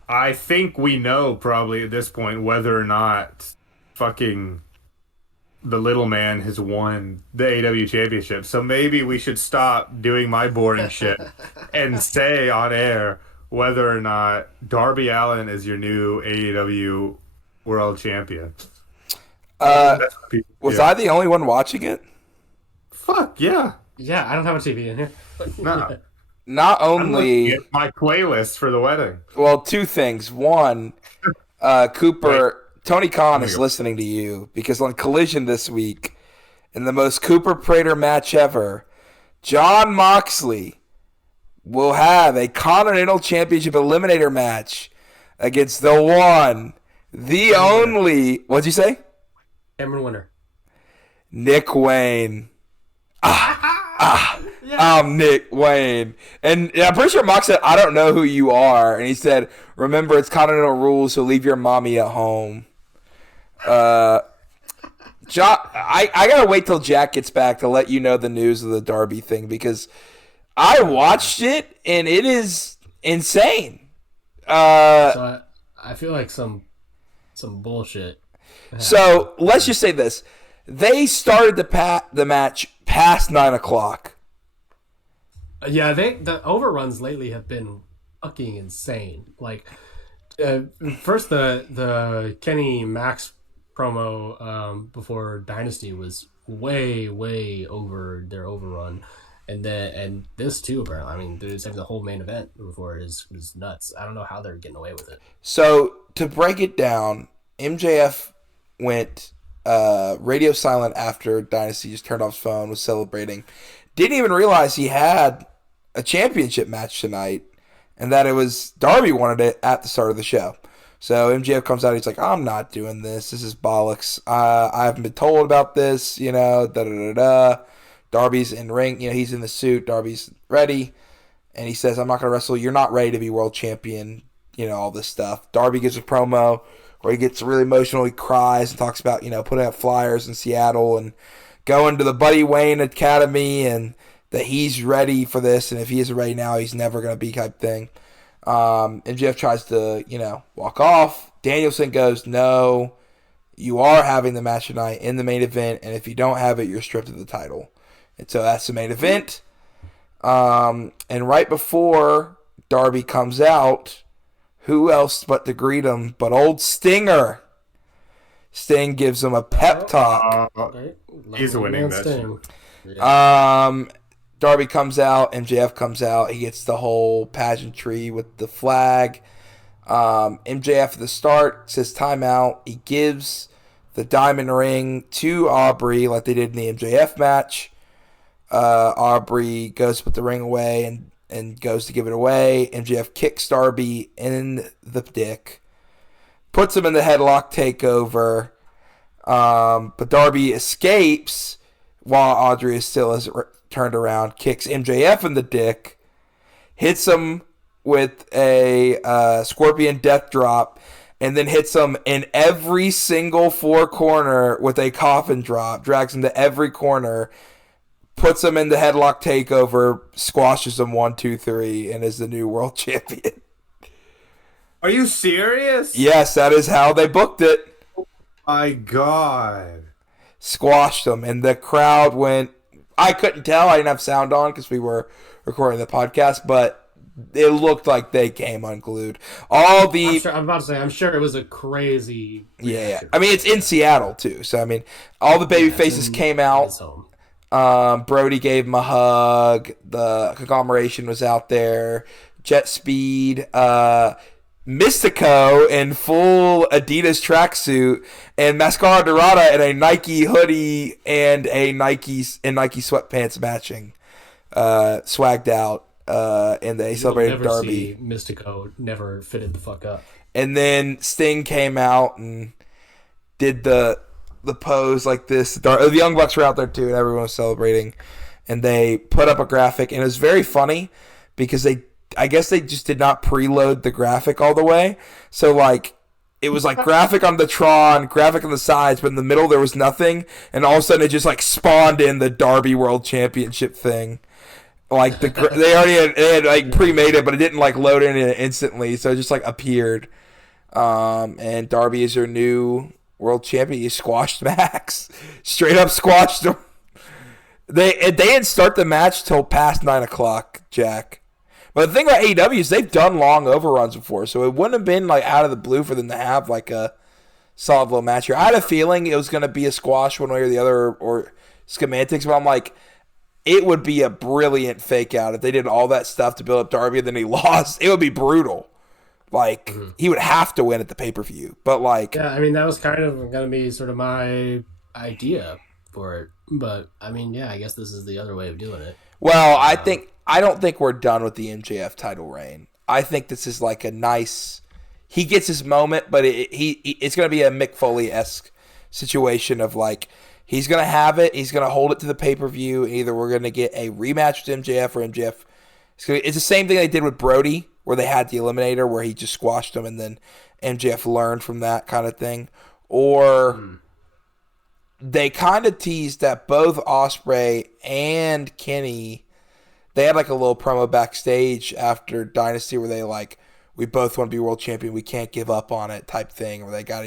I think we know probably at this point whether or not fucking the little man has won the AEW championship. So maybe we should stop doing my boring shit and say on air whether or not Darby Allin is your new AEW world champion. Was I the only one watching it? Fuck yeah. Yeah, I don't have a TV in here. No. Not only my playlist for the wedding. Well, two things. One, Cooper, Tony Khan is listening to you because on Collision this week, in the most Cooper Prater match ever, Jon Moxley will have a Continental Championship Eliminator match against the one, the only, what'd you say? Cameron Winner. Nick Wayne. I'm Nick Wayne. And I'm pretty sure Mox said, I don't know who you are. And he said, remember, it's continental rules, so leave your mommy at home. I got to wait till Jack gets back to let you know the news of the Darby thing, because I watched it, and it is insane. So I feel like some bullshit. So let's just say this. They started the match past 9 o'clock. Yeah, the overruns lately have been fucking insane. Like, first the Kenny Max promo before Dynasty was way over their overrun, and this too, bro. I mean, dude, the whole main event before is nuts. I don't know how they're getting away with it. So to break it down, MJF went radio silent after Dynasty just turned off his phone, was celebrating. Didn't even realize he had a championship match tonight, and that it was Darby wanted it at the start of the show. So MJF comes out, he's like, I'm not doing this. This is bollocks. I haven't been told about this, da-da-da-da. Darby's in ring, he's in the suit. Darby's ready, and he says, I'm not going to wrestle. You're not ready to be world champion, all this stuff. Darby gives a promo where he gets really emotional. He cries and talks about, putting out flyers in Seattle and going to the Buddy Wayne Academy, and that he's ready for this, and if he isn't ready now, he's never going to be type thing. MJF tries to, walk off. Danielson goes, no, you are having the match tonight in the main event, and if you don't have it, you're stripped of the title. And so that's the main event. And right before Darby comes out, who else but to greet him but old Stinger? Sting gives him a pep talk. He's winning that. Darby comes out, MJF comes out. He gets the whole pageantry with the flag. MJF at the start says timeout. He gives the diamond ring to Aubrey like they did in the MJF match. Aubrey goes to put the ring away and goes to give it away. MJF kicks Darby in the dick. Puts him in the headlock takeover. But Darby escapes while Audrey is still turned around, kicks MJF in the dick, hits him with a Scorpion Death Drop, and then hits him in every single four corner with a coffin drop, drags him to every corner, puts him in the headlock takeover, squashes him 1, 2, 3, and is the new world champion. Are you serious? Yes, that is how they booked it. My God. Squashed him, and the crowd went... I couldn't tell. I didn't have sound on because we were recording the podcast, but it looked like they came unglued. I'm about to say, I'm sure it was a crazy... Yeah. I mean, it's in Seattle, too. So, I mean, all the baby faces came out. Brody gave him a hug. The conglomeration was out there. Jet Speed. Mystico in full Adidas tracksuit, and Mascara Dorada in a Nike hoodie and a Nike sweatpants matching, swagged out, and they celebrated Darby. Mystico never fitted the fuck up. And then Sting came out and did the pose like this. The Young Bucks were out there too, and everyone was celebrating. And they put up a graphic, and it was very funny because I guess they just did not preload the graphic all the way. So, it was graphic on the Tron, graphic on the sides, but in the middle there was nothing. And all of a sudden it just, spawned in the Darby World Championship thing. They already had pre-made it, but it didn't, load in instantly. So it just, appeared. And Darby is your new world champion. He squashed Max. Straight up squashed him. They didn't start the match till past 9 o'clock, Jack. But the thing about AEW is they've done long overruns before, so it wouldn't have been out of the blue for them to have a solid little match here. I had a feeling it was going to be a squash one way or the other, or schematics, but I'm it would be a brilliant fake out if they did all that stuff to build up Darby and then he lost. It would be brutal. He would have to win at the pay-per-view. But yeah, I mean, that was kind of going to be sort of my idea for it. But I mean, yeah, I guess this is the other way of doing it. Well, I don't think we're done with the MJF title reign. I think this is a nice... He gets his moment, but it's going to be a Mick Foley-esque situation of He's going to have it. He's going to hold it to the pay-per-view. Either we're going to get a rematch with MJF or MJF. It's the same thing they did with Brody, where they had the Eliminator, where he just squashed him, and then MJF learned from that kind of thing. Or they kind of teased that both Ospreay and Kenny, they had like a little promo backstage after Dynasty where they like, we both want to be world champion, we can't give up on it type thing, where they got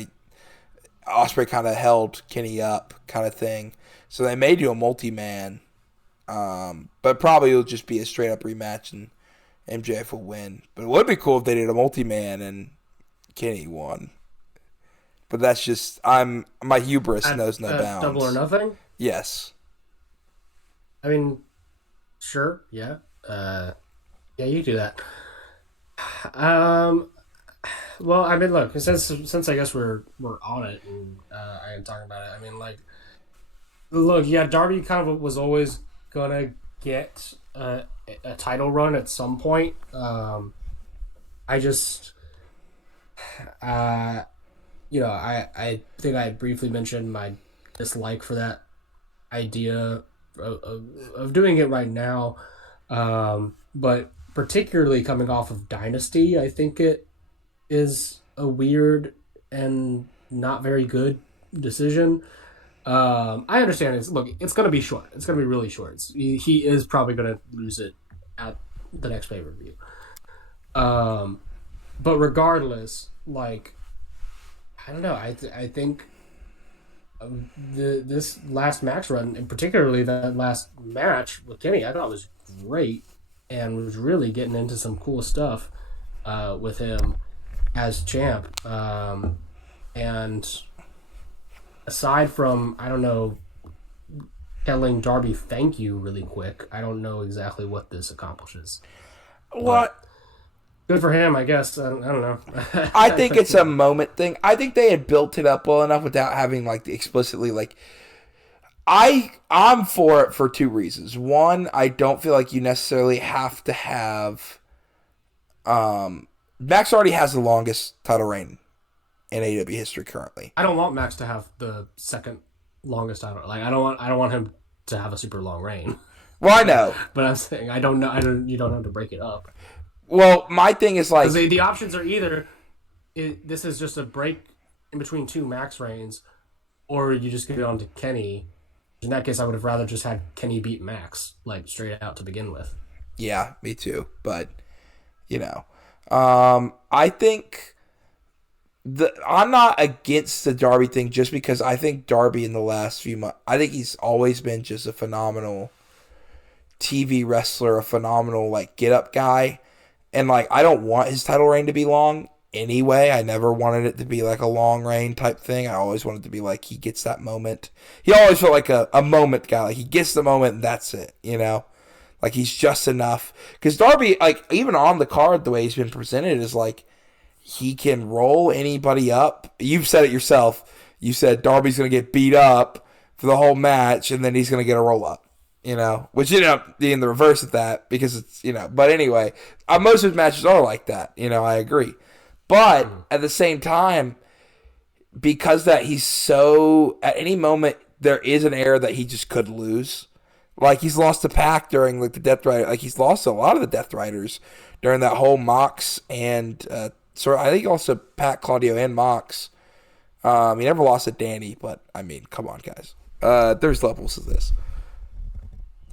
Ospreay kind of held Kenny up kind of thing. So they may do a multi-man, but probably it'll just be a straight-up rematch and MJF will win. But it would be cool if they did a multi-man and Kenny won. But that's just, my hubris knows no bounds. Double or Nothing? Yes. I mean, sure, yeah. Yeah, you do that. Well, I mean, look, since I guess we're on it and I am talking about it, I mean, like, look, yeah, Darby kind of was always gonna get a title run at some point. I just, I think I briefly mentioned my dislike for that idea of doing it right now, but particularly coming off of Dynasty, I think it is a weird and not very good decision. I understand it's going to be short. It's going to be really short. He is probably going to lose it at the next pay-per-view. But regardless, like, I don't know. I think this last match run, and particularly that last match with Kenny, I thought was great and was really getting into some cool stuff with him as champ. And aside from, I don't know, telling Darby thank you really quick, I don't know exactly what this accomplishes. What? Good for him, I guess. I don't know. I think it's a moment thing. I think they had built it up well enough without having like explicitly like. I'm for it for two reasons. One, I don't feel like you necessarily have to have. Max already has the longest title reign in AEW history currently. I don't want Max to have the second longest title. Like I don't want him to have a super long reign. Well, I know, but I'm saying I don't know. You don't have to break it up. Well, my thing is like the options are either this is just a break in between two Max reigns, or you just get on to Kenny. In that case, I would have rather just had Kenny beat Max, like, straight out to begin with. Yeah, me too. But, I think I'm not against the Darby thing just because I think Darby in the last few months, I think he's always been just a phenomenal TV wrestler, a phenomenal, like, get-up guy. And, like, I don't want his title reign to be long anyway. I never wanted it to be like a long reign type thing. I always wanted to be like he gets that moment. He always felt like a moment guy. Like he gets the moment and that's it, Like he's just enough. Because Darby, like even on the card, the way he's been presented is like he can roll anybody up. You've said it yourself. You said Darby's going to get beat up for the whole match and then he's going to get a roll up. Which ended up being the reverse of that because it's, But anyway, most of his matches are like that. I agree. But at the same time, because that he's so, at any moment, there is an era that he just could lose. Like, he's lost to Pac during, like, the Death Rider. Like, he's lost to a lot of the Death Riders during that whole Mox and, I think also Pac, Claudio, and Mox. He never lost to Danny, but, I mean, come on, guys. There's levels to this.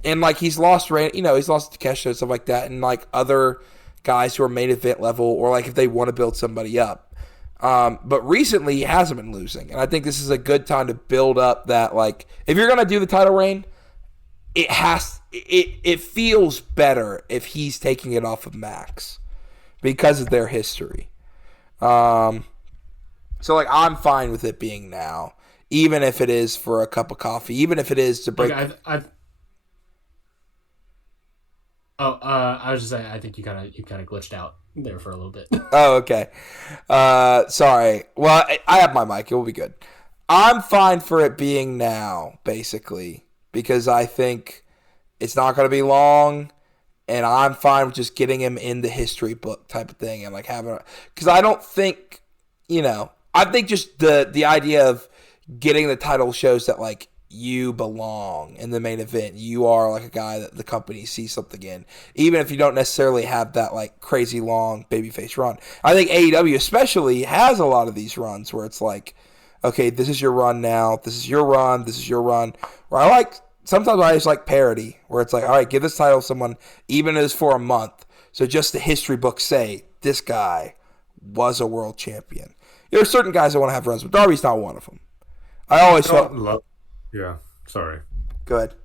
And, like, he's lost, he's lost to Kesha and stuff like that, and, like, other guys who are main event level, or like if they want to build somebody up. But recently he hasn't been losing. And I think this is a good time to build up that, like, if you're going to do the title reign, it feels better if he's taking it off of Max because of their history. So like I'm fine with it being now, even if it is for a cup of coffee, even if it is to break. I was just saying, I think you kind of glitched out there for a little bit. Oh, okay. Sorry. Well, I have my mic. It will be good. I'm fine for it being now, basically, because I think it's not going to be long, and I'm fine with just getting him in the history book type of thing, and like having, because I don't think, I think just the idea of getting the title shows that like you belong in the main event. You are like a guy that the company sees something in, even if you don't necessarily have that like crazy long babyface run. I think AEW especially has a lot of these runs where it's like, okay, this is your run now. This is your run. This is your run. Where sometimes I just like parody, where it's like, all right, give this title to someone, even if it's for a month. So just the history books say this guy was a world champion. There are certain guys that want to have runs, but Darby's not one of them. I always felt. Yeah, sorry. Good.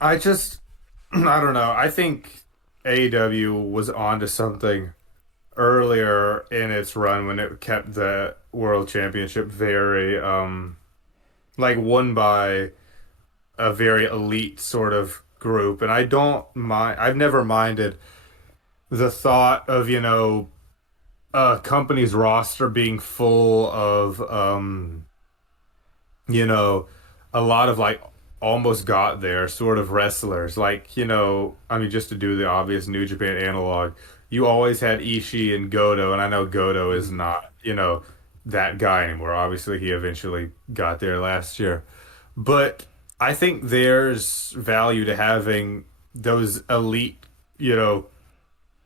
I don't know. I think AEW was onto something earlier in its run when it kept the world championship very, won by a very elite sort of group. And I don't mind, I've never minded the thought of, a company's roster being full of, a lot of almost got there sort of wrestlers. Just to do the obvious New Japan analog, you always had Ishii and Goto, and I know Goto is not, that guy anymore. Obviously, he eventually got there last year. But I think there's value to having those elite,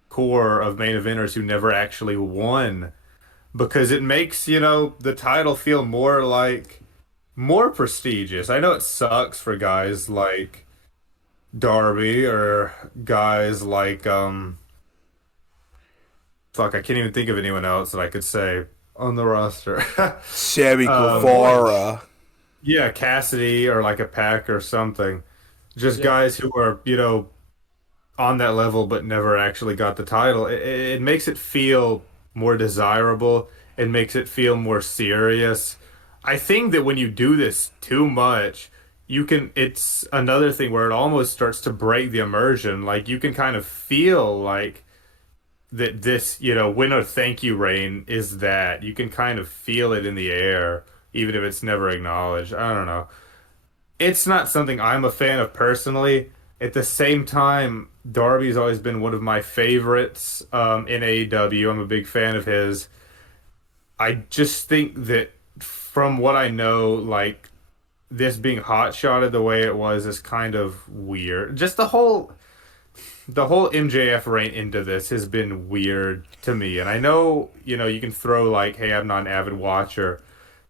core of main eventers who never actually won, because it makes, the title feel more prestigious. I know it sucks for guys like Darby or guys like I can't even think of anyone else that I could say on the roster. Sammy Guevara. Yeah, Cassidy or like a Pac or something. Just guys who are, on that level but never actually got the title. It makes it feel more desirable. It makes it feel more serious. I think that when you do this too much, it's another thing where it almost starts to break the immersion. Like, you can kind of feel like that this, win or thank you reign is that. You can kind of feel it in the air, even if it's never acknowledged. I don't know. It's not something I'm a fan of personally. At the same time, Darby's always been one of my favorites in AEW. I'm a big fan of his. I just think that from what I know, this being hot-shotted the way it was is kind of weird. Just the whole MJF reign into this has been weird to me. And I know, you can throw hey, I'm not an avid watcher.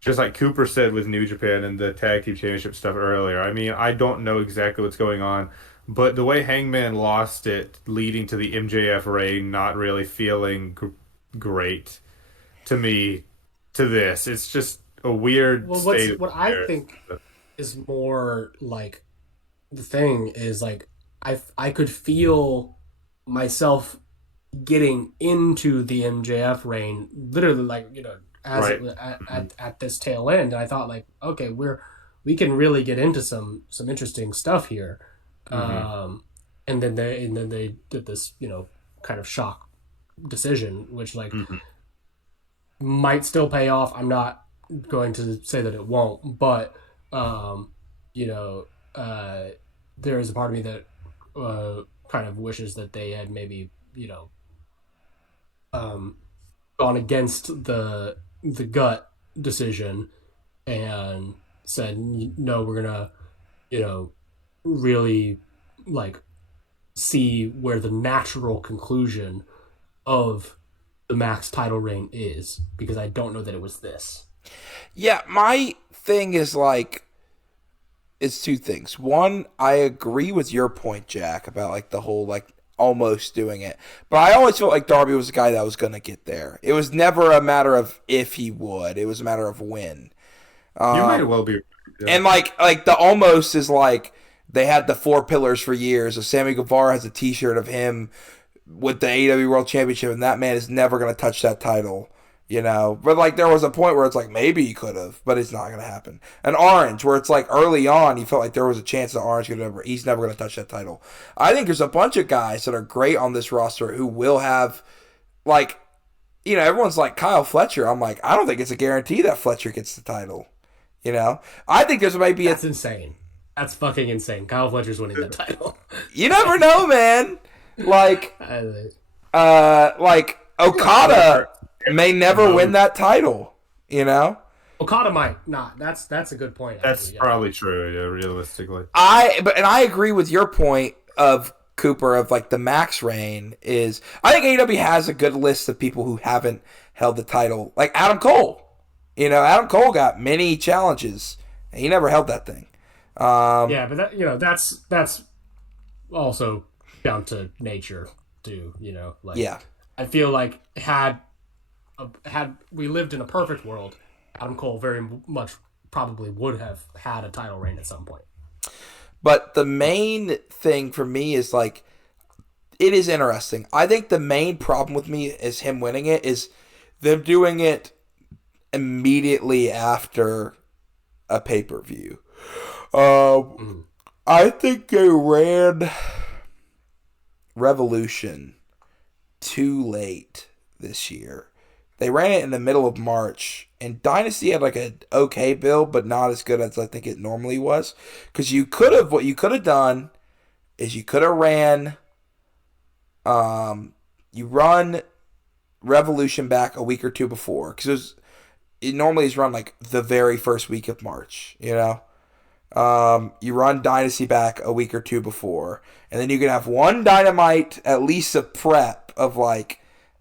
Just like Cooper said with New Japan and the Tag Team Championship stuff earlier. I mean, I don't know exactly what's going on. But the way Hangman lost it, leading to the MJF reign not really feeling great to me, to this. It's just a weird state. What I think is more the thing is I could feel myself getting into the MJF reign literally as right. it was at this tail end. And I thought okay, we can really get into some interesting stuff here. Mm-hmm. And then they did this kind of shock decision, which might still pay off. I'm not going to say that it won't, but there is a part of me that kind of wishes that they had maybe gone against the gut decision and said, no, we're gonna really see where the natural conclusion of the Max title reign is, because I don't know that it was this. Yeah, my thing is it's two things. One, I agree with your point, Jack, about the whole almost doing it. But I always felt like Darby was the guy that was going to get there. It was never a matter of if he would. It was a matter of when. You might well be. Yeah. And the almost is they had the 4 pillars for years. So Sammy Guevara has a T-shirt of him with the AEW World Championship, and that man is never going to touch that title, But there was a point where it's maybe he could have, but it's not going to happen. And Orange, where it's early on, you felt like there was a chance that Orange he's never going to touch that title. I think there's a bunch of guys that are great on this roster who will have, everyone's Kyle Fletcher. I'm I don't think it's a guarantee that Fletcher gets the title. I think there's maybe That's insane. That's fucking insane. Kyle Fletcher's winning that title. You never know, man. Okada may never win that title, Okada might not. That's a good point. That's probably true. Yeah, realistically. I agree with your point of Cooper of like the max reign is. I think AEW has a good list of people who haven't held the title, like Adam Cole. Adam Cole got many challenges, and he never held that thing. Yeah, but that's also down to nature too. Yeah. I feel like had we lived in a perfect world, Adam Cole very much probably would have had a title reign at some point. But the main thing for me is like, it is interesting. I think the main problem with me is him winning it is them doing it immediately after a pay-per-view. I think they ran Revolution too late this year. They ran it in the middle of March, and Dynasty had like an okay build, but not as good as I think it normally was. Because what you could have done is you could have ran, you run Revolution back a week or two before, because it normally is run like the very first week of March, You run Dynasty back a week or two before, and then you can have one Dynamite, at least a prep of like,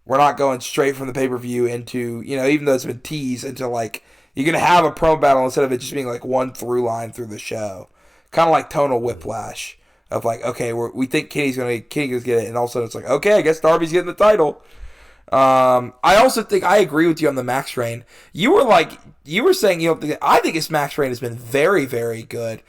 we're not going straight from the pay-per-view into, even though it's been teased, into like, you can have a promo battle instead of it just being like one through line through the show. Kind of like tonal whiplash of like, okay, we think Kenny's going to get it, and all of a sudden it's like, okay, I guess Darby's getting the title. I also think I agree with you on the max reign. You were saying I think his max reign has been very, very good.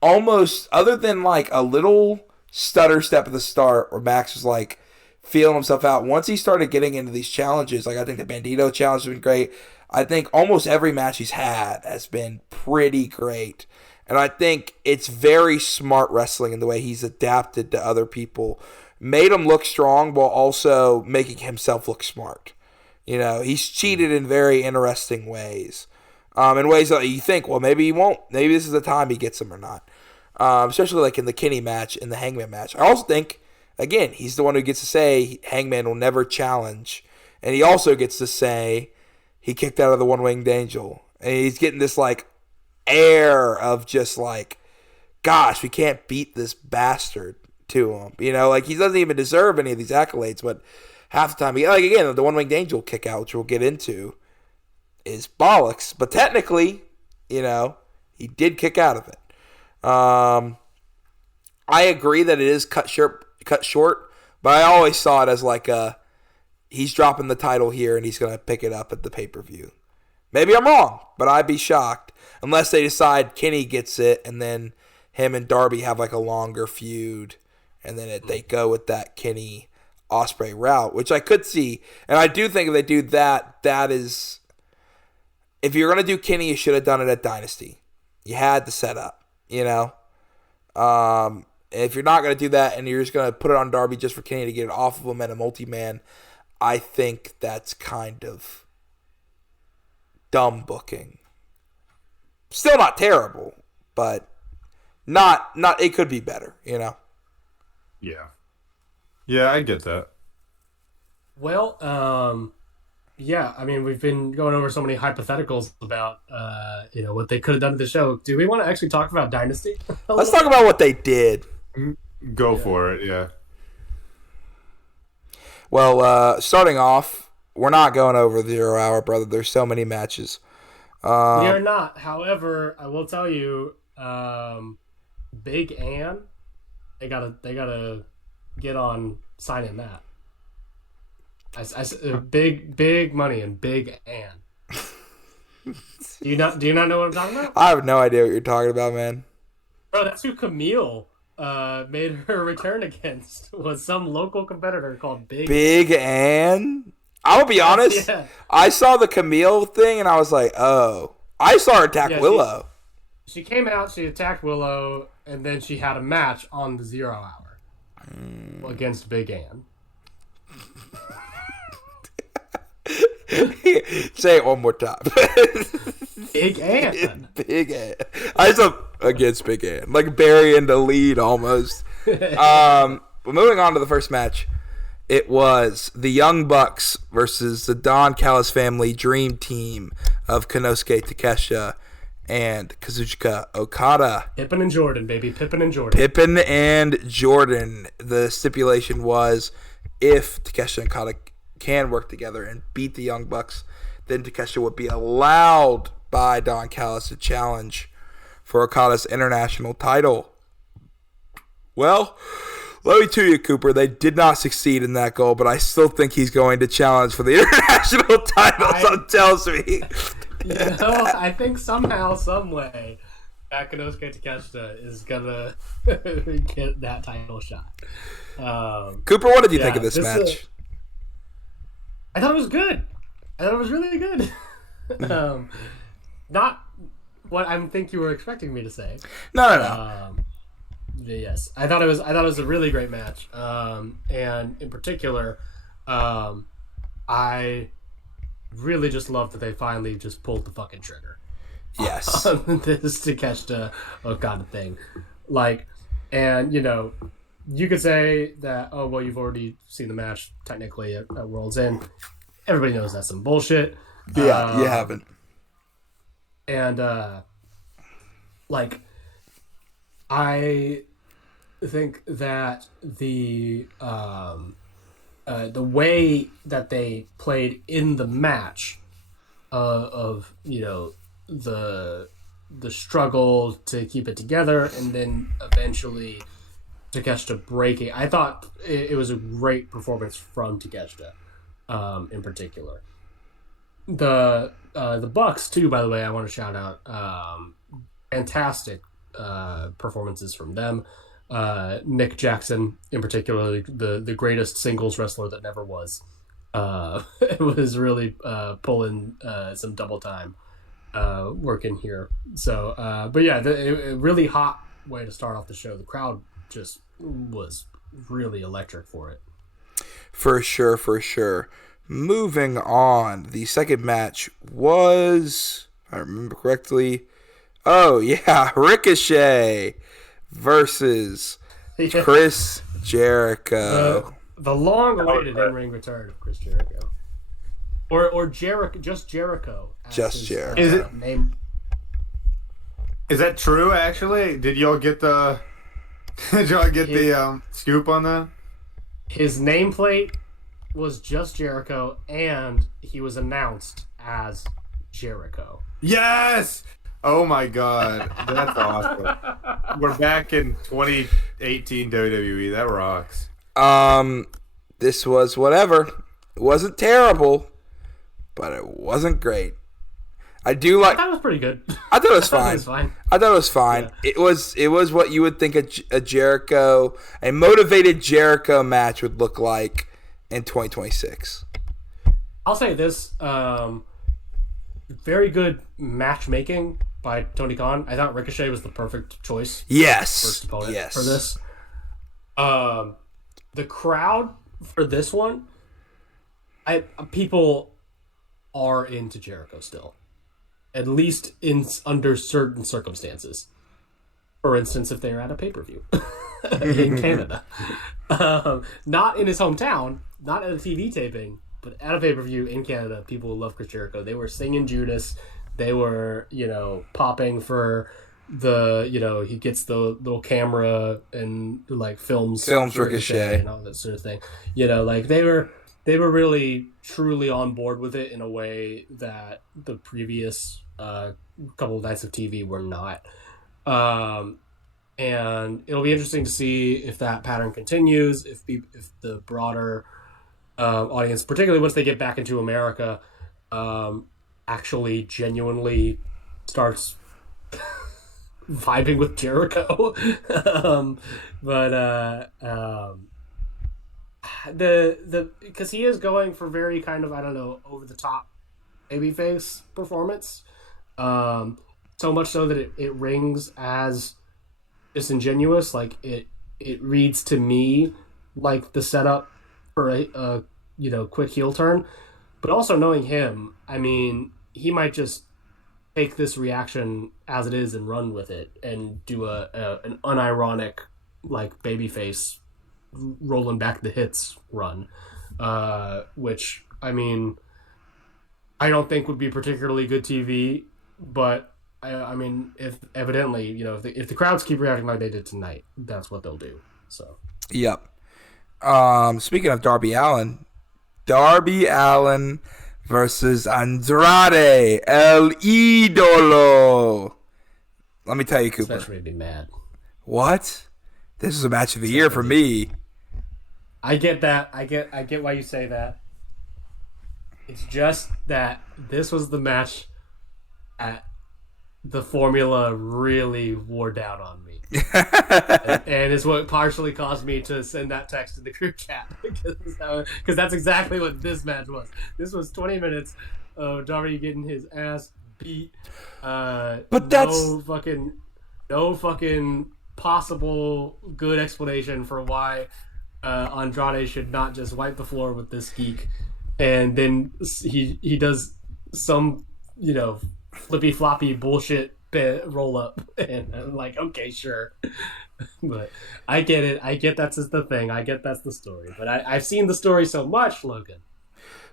Almost, other than like a little stutter step at the start where Max was like feeling himself out. Once he started getting into these challenges, like I think the Bandito challenge has been great. I think almost every match he's had has been pretty great. And I think it's very smart wrestling in the way he's adapted to other people. Made him look strong while also making himself look smart. He's cheated in very interesting ways. In ways that you think, well, maybe he won't. Maybe this is the time he gets him or not. Especially like in the Kenny match, in the Hangman match. I also think, again, he's the one who gets to say Hangman will never challenge. And he also gets to say he kicked out of the One-Winged Angel. And he's getting this like air of just like, gosh, we can't beat this bastard to him. Like he doesn't even deserve any of these accolades, but half the time, again, the One-Winged Angel kick out, which we'll get into, is bollocks. But technically, he did kick out of it. I agree that it is cut short, but I always saw it as like he's dropping the title here and he's going to pick it up at the pay-per-view. Maybe I'm wrong, but I'd be shocked unless they decide Kenny gets it and then him and Darby have like a longer feud and then they go with that Kenny Ospreay route, which I could see. And I do think if they do that, that is, if you're going to do Kenny, you should have done it at Dynasty. You had the setup, if you're not going to do that and you're just going to put it on Darby just for Kenny to get it off of him at a multi-man, I think that's kind of dumb booking. Still not terrible, but not it could be better, Yeah. Yeah, I get that. Well, yeah, I mean, we've been going over so many hypotheticals about, what they could have done to the show. Do we want to actually talk about Dynasty? Let's talk about what they did. Go for it, yeah. Well, starting off, we're not going over the 0 hour, brother. There's so many matches. We are not. However, I will tell you, Big Ann, they gotta get on signing that. Big money in Big Ann. Do you not know what I'm talking about? I have no idea what you're talking about, man. Bro, that's who Camille made her return against, was some local competitor called Big Ann. I'll be honest. Yeah. I saw the Camille thing and I was like, oh. I saw her attack Willow. She came out, she attacked Willow, and then she had a match on the 0 hour against Big Ann. Say it one more time. Big Ann. Big Ann. I saw against Big Ann. Like Barry in the lead almost. Moving on to the first match. It was the Young Bucks versus the Don Callis family dream team of Konosuke Takeshita and Kazuchika Okada. Pippen and Jordan, baby. Pippen and Jordan. Pippen and Jordan. The stipulation was if Takeshita and Okada can work together and beat the Young Bucks, then Takeshita would be allowed by Don Callis to challenge for Okada's international title. Well, let me tell you, Cooper, they did not succeed in that goal, but I still think he's going to challenge for the international title, something tells me. I think somehow, some way, Konosuke Takeshita is going to get that title shot. Cooper, what did you think of this match? I thought it was good. I thought it was really good. Not what I think you were expecting me to say. No. Yes, I thought it was a really great match, and in particular, I really just love that they finally just pulled the fucking trigger. Yes, on this Takeshita Okada thing, and you could say that you've already seen the match technically at World's End. Everybody knows that's some bullshit. Yeah, you haven't. And I think that the way that they played in the match of the struggle to keep it together and then eventually Takeshita breaking, I thought it was a great performance from Takeshita in particular. The Bucks too, by the way, I want to shout out fantastic performances from them. Nick Jackson, in particular, the greatest singles wrestler that never was, was really pulling some double time work in here. So, but yeah, a really hot way to start off the show. The crowd just was really electric for it. For sure. Moving on, the second match was, if I remember correctly, Ricochet versus Chris Jericho. The long-awaited in-ring return of Chris Jericho. Or Jericho, just Jericho. Just Jericho. Is it name? Is that true? Actually, did y'all get the scoop on that? His nameplate was just Jericho, and he was announced as Jericho. Yes! Oh my god, that's awesome. We're back in 2018 WWE. That rocks. This was whatever. It wasn't terrible, but it wasn't great. I thought it was pretty good. I thought it was fine. I thought it was fine. Yeah. It was what you would think a motivated Jericho match would look like in 2026. I'll say this: very good matchmaking by Tony Khan. I thought Ricochet was the perfect choice. Yes. First opponent for this. The crowd for this one, people are into Jericho still, at least under certain circumstances. For instance, if they're at a pay-per-view in Canada, not in his hometown, not at a TV taping, but at a pay-per-view in Canada, people who love Chris Jericho. They were singing Judas. They were, popping for the, he gets the little camera and films Ricochet and all that sort of thing. They were really truly on board with it in a way that the previous couple of nights of TV were not. And it'll be interesting to see if that pattern continues, if the broader audience, particularly once they get back into America, actually genuinely starts vibing with Jericho. Because he is going for very kind of, over the top babyface performance. So much so that it rings as disingenuous. It reads to me like the setup for a quick heel turn. But also knowing him, he might just take this reaction as it is and run with it and do an unironic babyface rolling back the hits run, which I mean, I don't think would be particularly good TV, but I mean, if evidently, if the crowds keep reacting like they did tonight, that's what they'll do. So. Yep. Speaking of Darby Allin versus Andrade El Idolo. Let me tell you, Cooper. Especially made me mad. What? This is a match of the year for me. I get that. I get why you say that. It's just that this was the match at the formula really wore down on me. and it's what partially caused me to send that text in the group chat. Because that's exactly what this match was. This was 20 minutes of Darby getting his ass beat. But that's... No fucking possible good explanation for why Andrade should not just wipe the floor with this geek. And then he does some, flippy floppy bullshit roll up, and I'm like, okay, sure. But I get it. I get that's the thing. I get that's the story. But I've seen the story so much, Logan.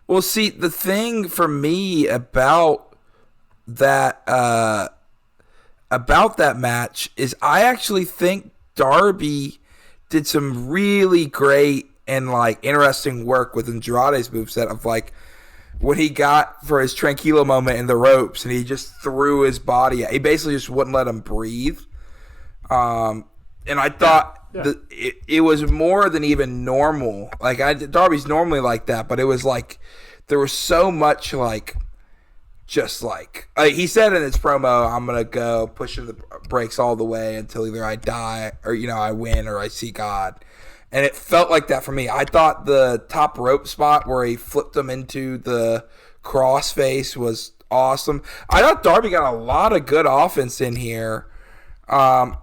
Well, see, the thing for me about that match is I actually think Darby did some really great and interesting work with Andrade's moveset of when he got for his tranquilo moment in the ropes and he just threw his body. He basically just wouldn't let him breathe. And I thought it was more than even normal. Darby's normally like that, but it was there was so much he said in his promo, I'm going to go pushing the brakes all the way until either I die or, I win or I see God. And it felt like that for me. I thought the top rope spot where he flipped him into the crossface was awesome. I thought Darby got a lot of good offense in here. And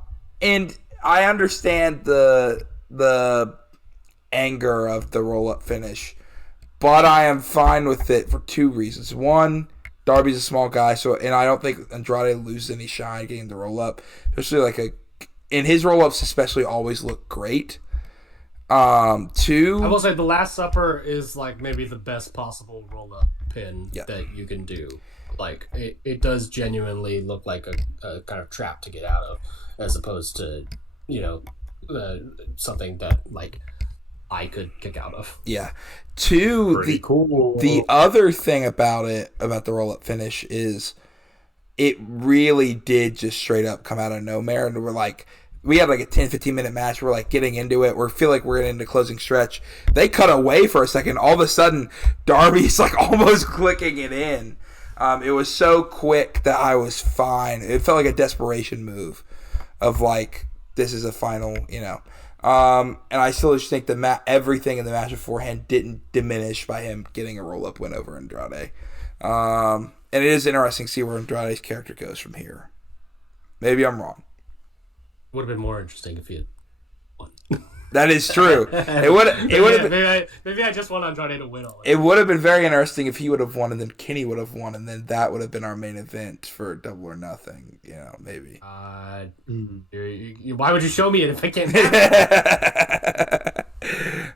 I understand the anger of the roll-up finish. But I am fine with it for two reasons. One, Darby's a small guy, and I don't think Andrade loses any shine getting the roll-up. Especially and his roll-ups especially always look great. Two, I will say the Last Supper is maybe the best possible roll-up pin that you can do. It does genuinely look like a kind of trap to get out of, as opposed to something that I could kick out of. Yeah. Two, the other thing about the roll-up finish is it really did just straight up come out of nowhere, and we had a 10-15 minute match. We're getting into it. We feel like we're getting into closing stretch. They cut away for a second. All of a sudden, Darby's almost clicking it in. It was so quick that I was fine. It felt like a desperation move of this is a final, And I still just think everything in the match beforehand didn't diminish by him getting a roll up win over Andrade. And it is interesting to see where Andrade's character goes from here. Maybe I'm wrong. Would have been more interesting if he had won. That is true. It would have been, maybe I just want Andrade to win all. It would have been very interesting if he would have won and then Kenny would have won and then that would have been our main event for Double or Nothing. Maybe. Why would you show me it if I can't?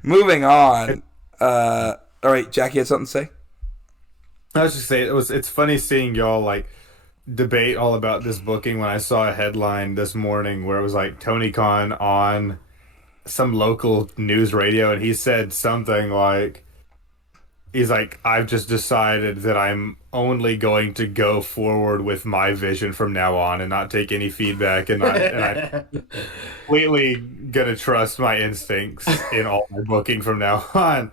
Moving on. All right, Jackie had something to say. I was just saying it's funny seeing y'all debate all about this booking when I saw a headline this morning where it was Tony Khan on some local news radio and he said something he's I've just decided that I'm only going to go forward with my vision from now on and not take any feedback and I'm completely gonna trust my instincts in all my booking from now on.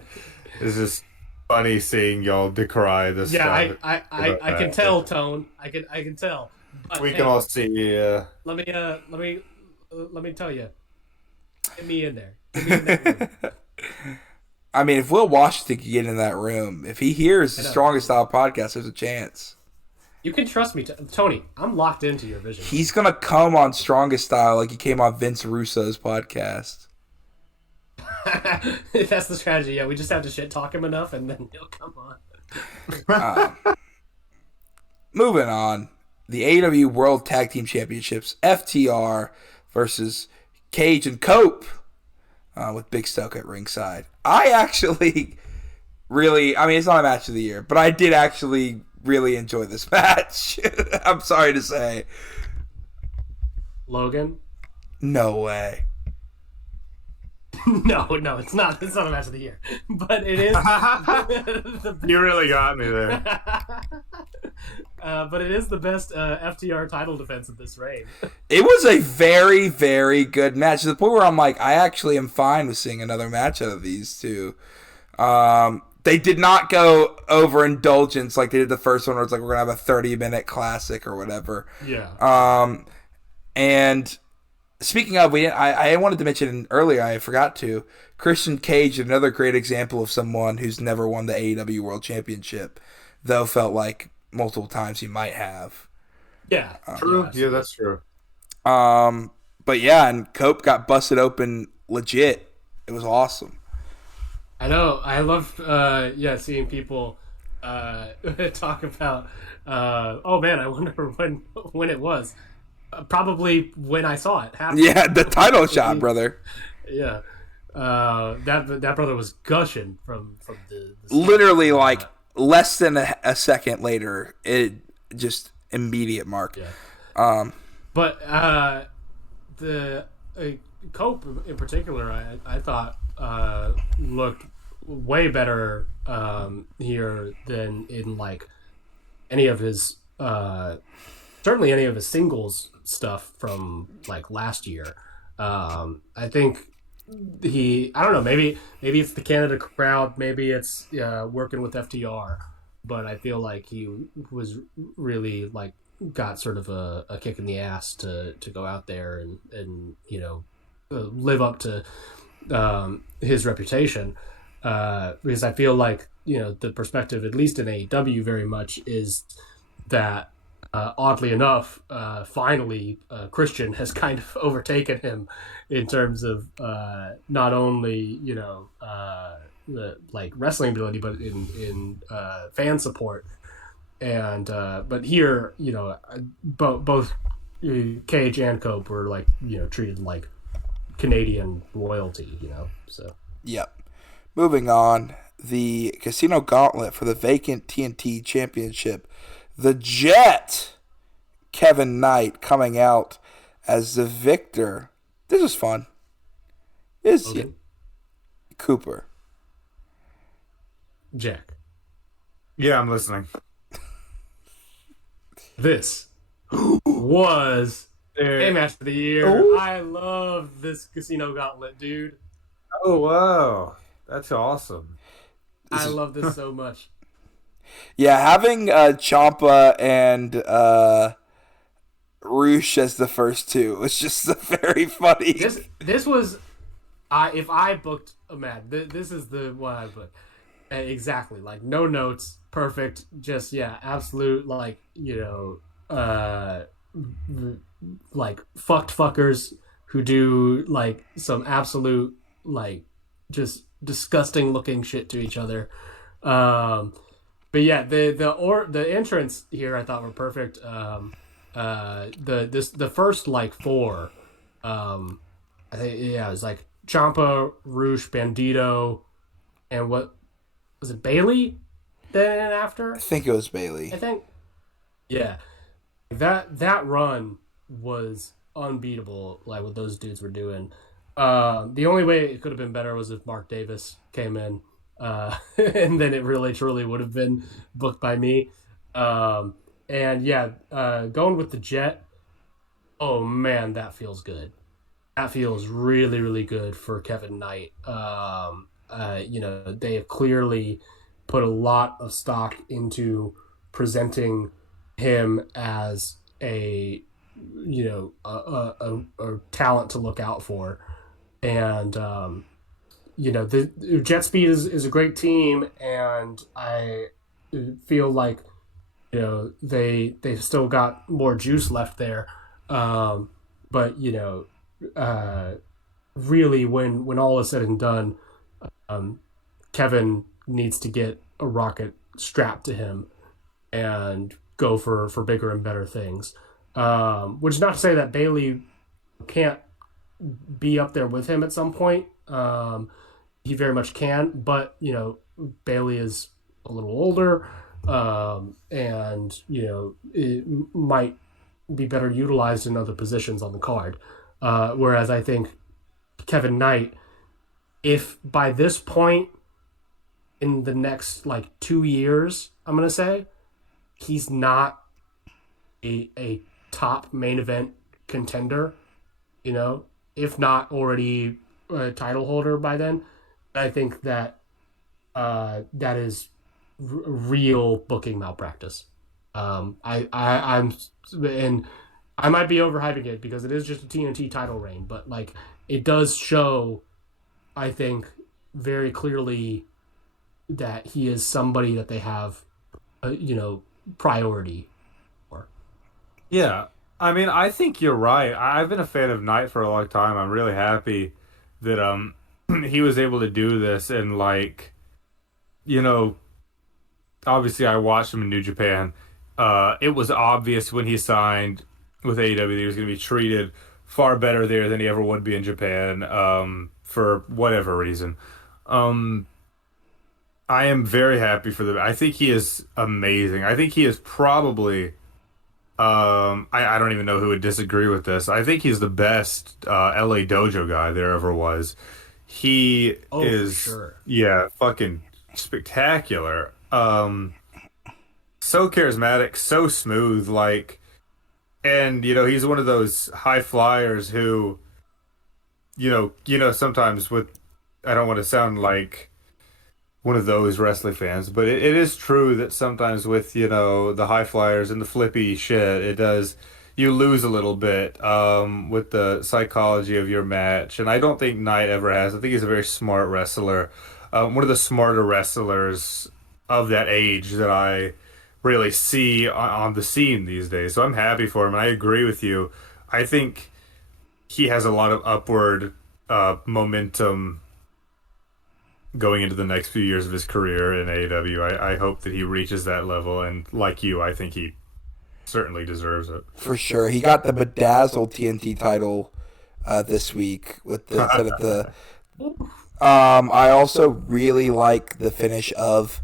It's just funny seeing y'all decry this stuff. I can tell, Tone. I can tell. But, we can all see. Let me tell you. Get me in there. Get me in that room. I mean, if Will Washington can get in that room, if he hears the Strongest Style podcast, there's a chance. You can trust me, Tony. I'm locked into your vision. He's gonna come on Strongest Style like he came on Vince Russo's podcast. That's the strategy. Yeah, we just have to shit talk him enough, and then he'll come on. Moving on, the AEW World Tag Team Championships, FTR versus Cage and Cope. with Big Stoke at ringside. I actually really, I mean, it's not a match of the year, but I did actually really enjoy this match. I'm sorry to say. Logan? No way. No, it's not. It's not a match of the year, but it is. You really got me there. But it is the best FTR title defense of this reign. It was a very, very good match to the point where I'm like, I actually am fine with seeing another match out of these two. They did not go overindulgence like they did the first one, where it's like we're gonna have a 30-minute classic or whatever. Yeah. And speaking of, I wanted to mention earlier, I forgot to. Christian Cage, another great example of someone who's never won the AEW World Championship, though felt like multiple times he might have. Yeah. True. Yeah, that's true. But yeah, and Cope got busted open legit. It was awesome. I know. I love seeing people talk about oh man, I wonder when it was. Probably when I saw it happen. Yeah, the title shot, brother. Yeah. That brother was gushing from the literally like less than a second later, it just immediate mark. Yeah. But the Cope in particular, I thought looked way better here than in like any of his certainly any of his singles stuff from like last year. I think I don't know, maybe it's the Canada crowd, maybe it's working with FTR, but I feel like he was really like got sort of a kick in the ass to go out there and live up to his reputation, because I feel like the perspective, at least in AEW, very much is that oddly enough, finally Christian has kind of overtaken him in terms of not only the like wrestling ability, but in fan support. And but here, both Cage and Cope were like treated like Canadian royalty, so. Yep. Moving on, the Casino Gauntlet for the vacant TNT Championship. The Jet, Kevin Knight, coming out as the victor. This was fun. Okay. Cooper. Jack. Yeah, I'm listening. This was a match of the year. Ooh. I love this Casino Gauntlet, dude. Oh, wow. That's awesome. I love this so much. Yeah, having Ciampa and Roosh as the first two was just very funny. This was, if I booked a match, this is the one I booked. Exactly, like no notes, perfect, just absolute like like fucked fuckers who do like some absolute like just disgusting looking shit to each other. But yeah, the entrance here I thought were perfect. The first like four, I think it was like Ciampa, Roosh, Bandito, and what was it, Bailey? Then after I think it was Bailey. I think, yeah, that run was unbeatable. Like what those dudes were doing. The only way it could have been better was if Mark Davis came in. And then it really truly would have been booked by me. Going with the Jet, oh man, that feels good. That feels really, really good for Kevin Knight. They have clearly put a lot of stock into presenting him as a talent to look out for. And the Jet Speed is a great team, and I feel like they've still got more juice left there. But really, when all is said and done, Kevin needs to get a rocket strapped to him and go for bigger and better things. Which is not to say that Bailey can't be up there with him at some point. He very much can, but Bailey is a little older, and it might be better utilized in other positions on the card. Whereas I think Kevin Knight, if by this point in the next 2 years, I'm gonna say, he's not a top main event contender, if not already a title holder by then, I think that that is real booking malpractice. I'm and I might be overhyping it because it is just a TNT title reign, but it does show, I think, very clearly that he is somebody that they have, priority for. Yeah. I mean, I think you're right. I've been a fan of Knight for a long time. I'm really happy that he was able to do this, and obviously I watched him in New Japan. It was obvious when he signed with AEW that he was going to be treated far better there than he ever would be in Japan, for whatever reason. I am very happy for them. I think he is amazing. I think he is probably... I don't even know who would disagree with this. I think he's the best LA Dojo guy there ever was. He is, for sure. Fucking spectacular. So charismatic, so smooth, and he's one of those high flyers who, sometimes with, I don't want to sound like one of those wrestling fans, but it is true that sometimes with, the high flyers and the flippy shit, you lose a little bit with the psychology of your match. And I don't think Knight ever has. I think he's a very smart wrestler. One of the smarter wrestlers of that age that I really see on the scene these days. So I'm happy for him. And I agree with you. I think he has a lot of upward momentum going into the next few years of his career in AEW. I hope that he reaches that level, and like you, I think he certainly deserves it. For sure. He got the bedazzled TNT title this week with the I also really like the finish of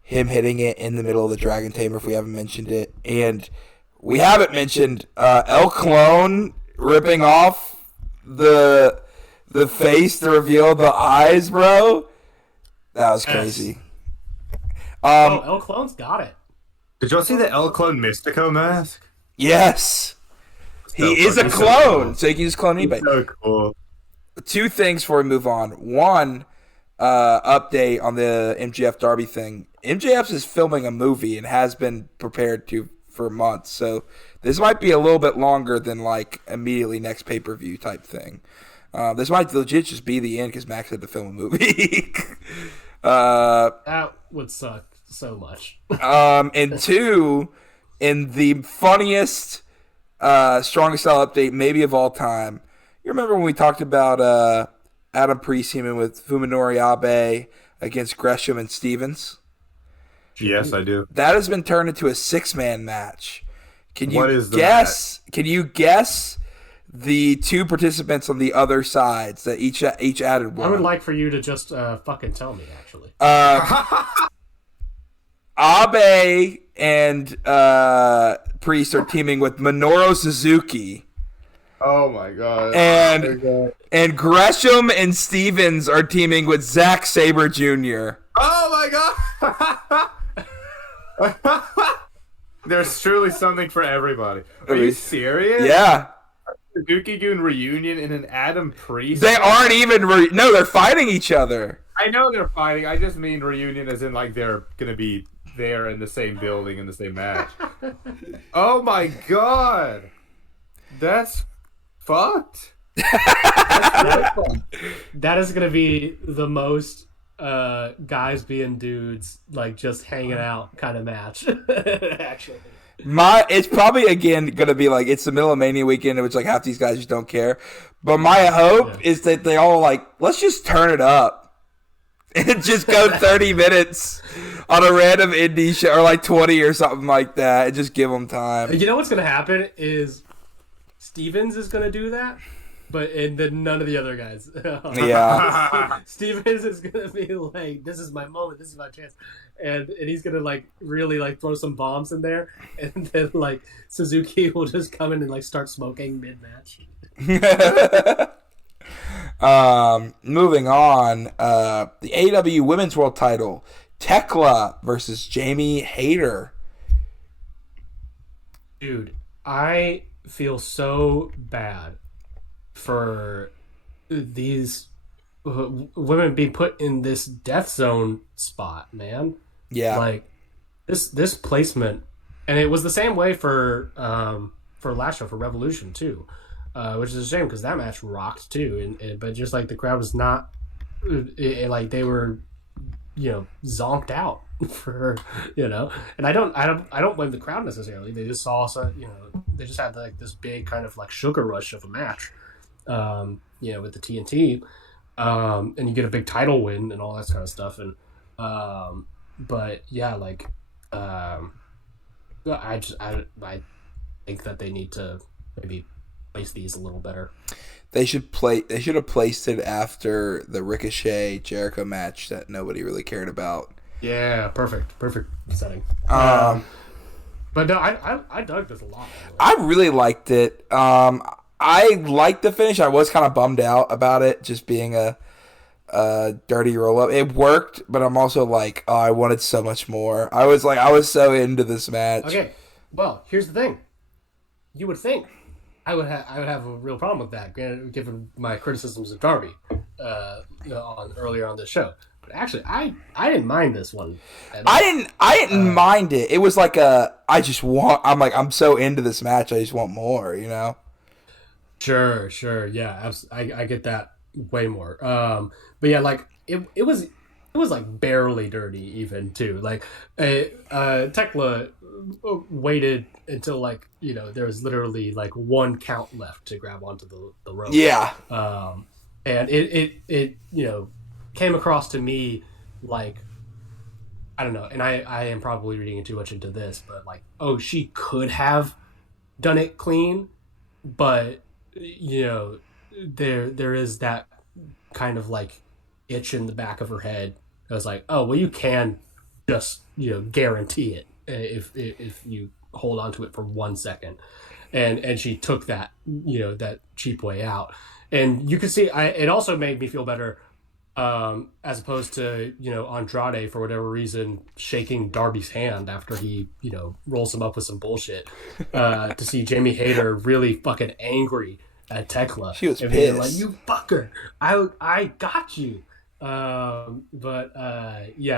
him hitting it in the middle of the Dragon Tamer, if we haven't mentioned it. And we haven't mentioned El Clone ripping off the face to reveal the eyes, bro. That was crazy. El Clone's got it. Did y'all see the El Clone Mystico mask? Yes. He is a clone, so you can just clone anybody. So cool. Two things before we move on. One, update on the MJF Darby thing. MJF is filming a movie and has been prepared to for months, so this might be a little bit longer than immediately next pay-per-view type thing. This might legit just be the end because Max had to film a movie. That would suck so much. And two, in the funniest, strongest style update maybe of all time, you remember when we talked about Adam Priest teaming with Fuminori Abe against Gresham and Stevens? Yes, I do. That has been turned into a 6-man match. Can you What is the guess? Can you guess the two participants on the other sides that each added one? I would like for you to just fucking tell me, actually. Abe and Priest are teaming with Minoru Suzuki. Oh my god. And Gresham and Stevens are teaming with Zack Sabre Jr. Oh my god. There's truly something for everybody. Are you serious? Yeah. Suzuki-gun reunion in an Adam Priest? They aren't even... No, they're fighting each other. I know they're fighting. I just mean reunion as in they're going to be there in the same building in the same match. Oh my god. That's fucked. That is going to be the most guys being dudes, just hanging out kind of match. Actually. It's probably again gonna be it's the middle of Mania weekend, in which half these guys just don't care. But my hope is that they all let's just turn it up and just go 30 minutes on a random indie show, or 20 or something like that, and just give them time. You know what's gonna happen is Stevens is gonna do that, and then none of the other guys. Yeah. Stevens is gonna be like, "This is my moment. This is my chance," and he's gonna like really like throw some bombs in there, and then like Suzuki will just come in and like start smoking mid match. Moving on, the AEW Women's World Title, Tekla versus Jamie Hayter. Dude, I feel so bad for these women being put in this death zone spot, man. Yeah, like this placement, and it was the same way for last show for Revolution too, which is a shame because that match rocked too, but just like the crowd was not like they were, zonked out for, and I don't blame the crowd necessarily. They just saw they just had like this big kind of like sugar rush of a match, with the TNT, and you get a big title win and all that kind of stuff, and but yeah, like I think that they need to maybe place these a little better. They should have placed it after the Ricochet Jericho match that nobody really cared about. Yeah, perfect setting. But no, I dug this a lot. I really liked it. I liked the finish. I was kind of bummed out about it just being a dirty roll up. It worked, but I'm also like, oh, I wanted so much more. I was so into this match. Okay, well, here's the thing. You would think I would have a real problem with that, given my criticisms of Darby, earlier on this show. But actually, I didn't mind this one. I didn't mind it. It was like I'm so into this match. I just want more. Sure, yeah, I get that way more. But yeah, like it was like barely dirty even too. Like Tekla waited until like there was literally like one count left to grab onto the rope. Yeah. And it came across to me like, I don't know, and I am probably reading too much into this, but like, oh, she could have done it clean, but there is that kind of like itch in the back of her head. I was like, oh, well, you can just guarantee it if you hold on to it for 1 second, and she took that that cheap way out, and you could see it also made me feel better, as opposed to Andrade for whatever reason shaking Darby's hand after he rolls him up with some bullshit, to see Jamie Hayter really fucking angry at Tekla. She was pissed. Like, you fucker, I got you. Yeah,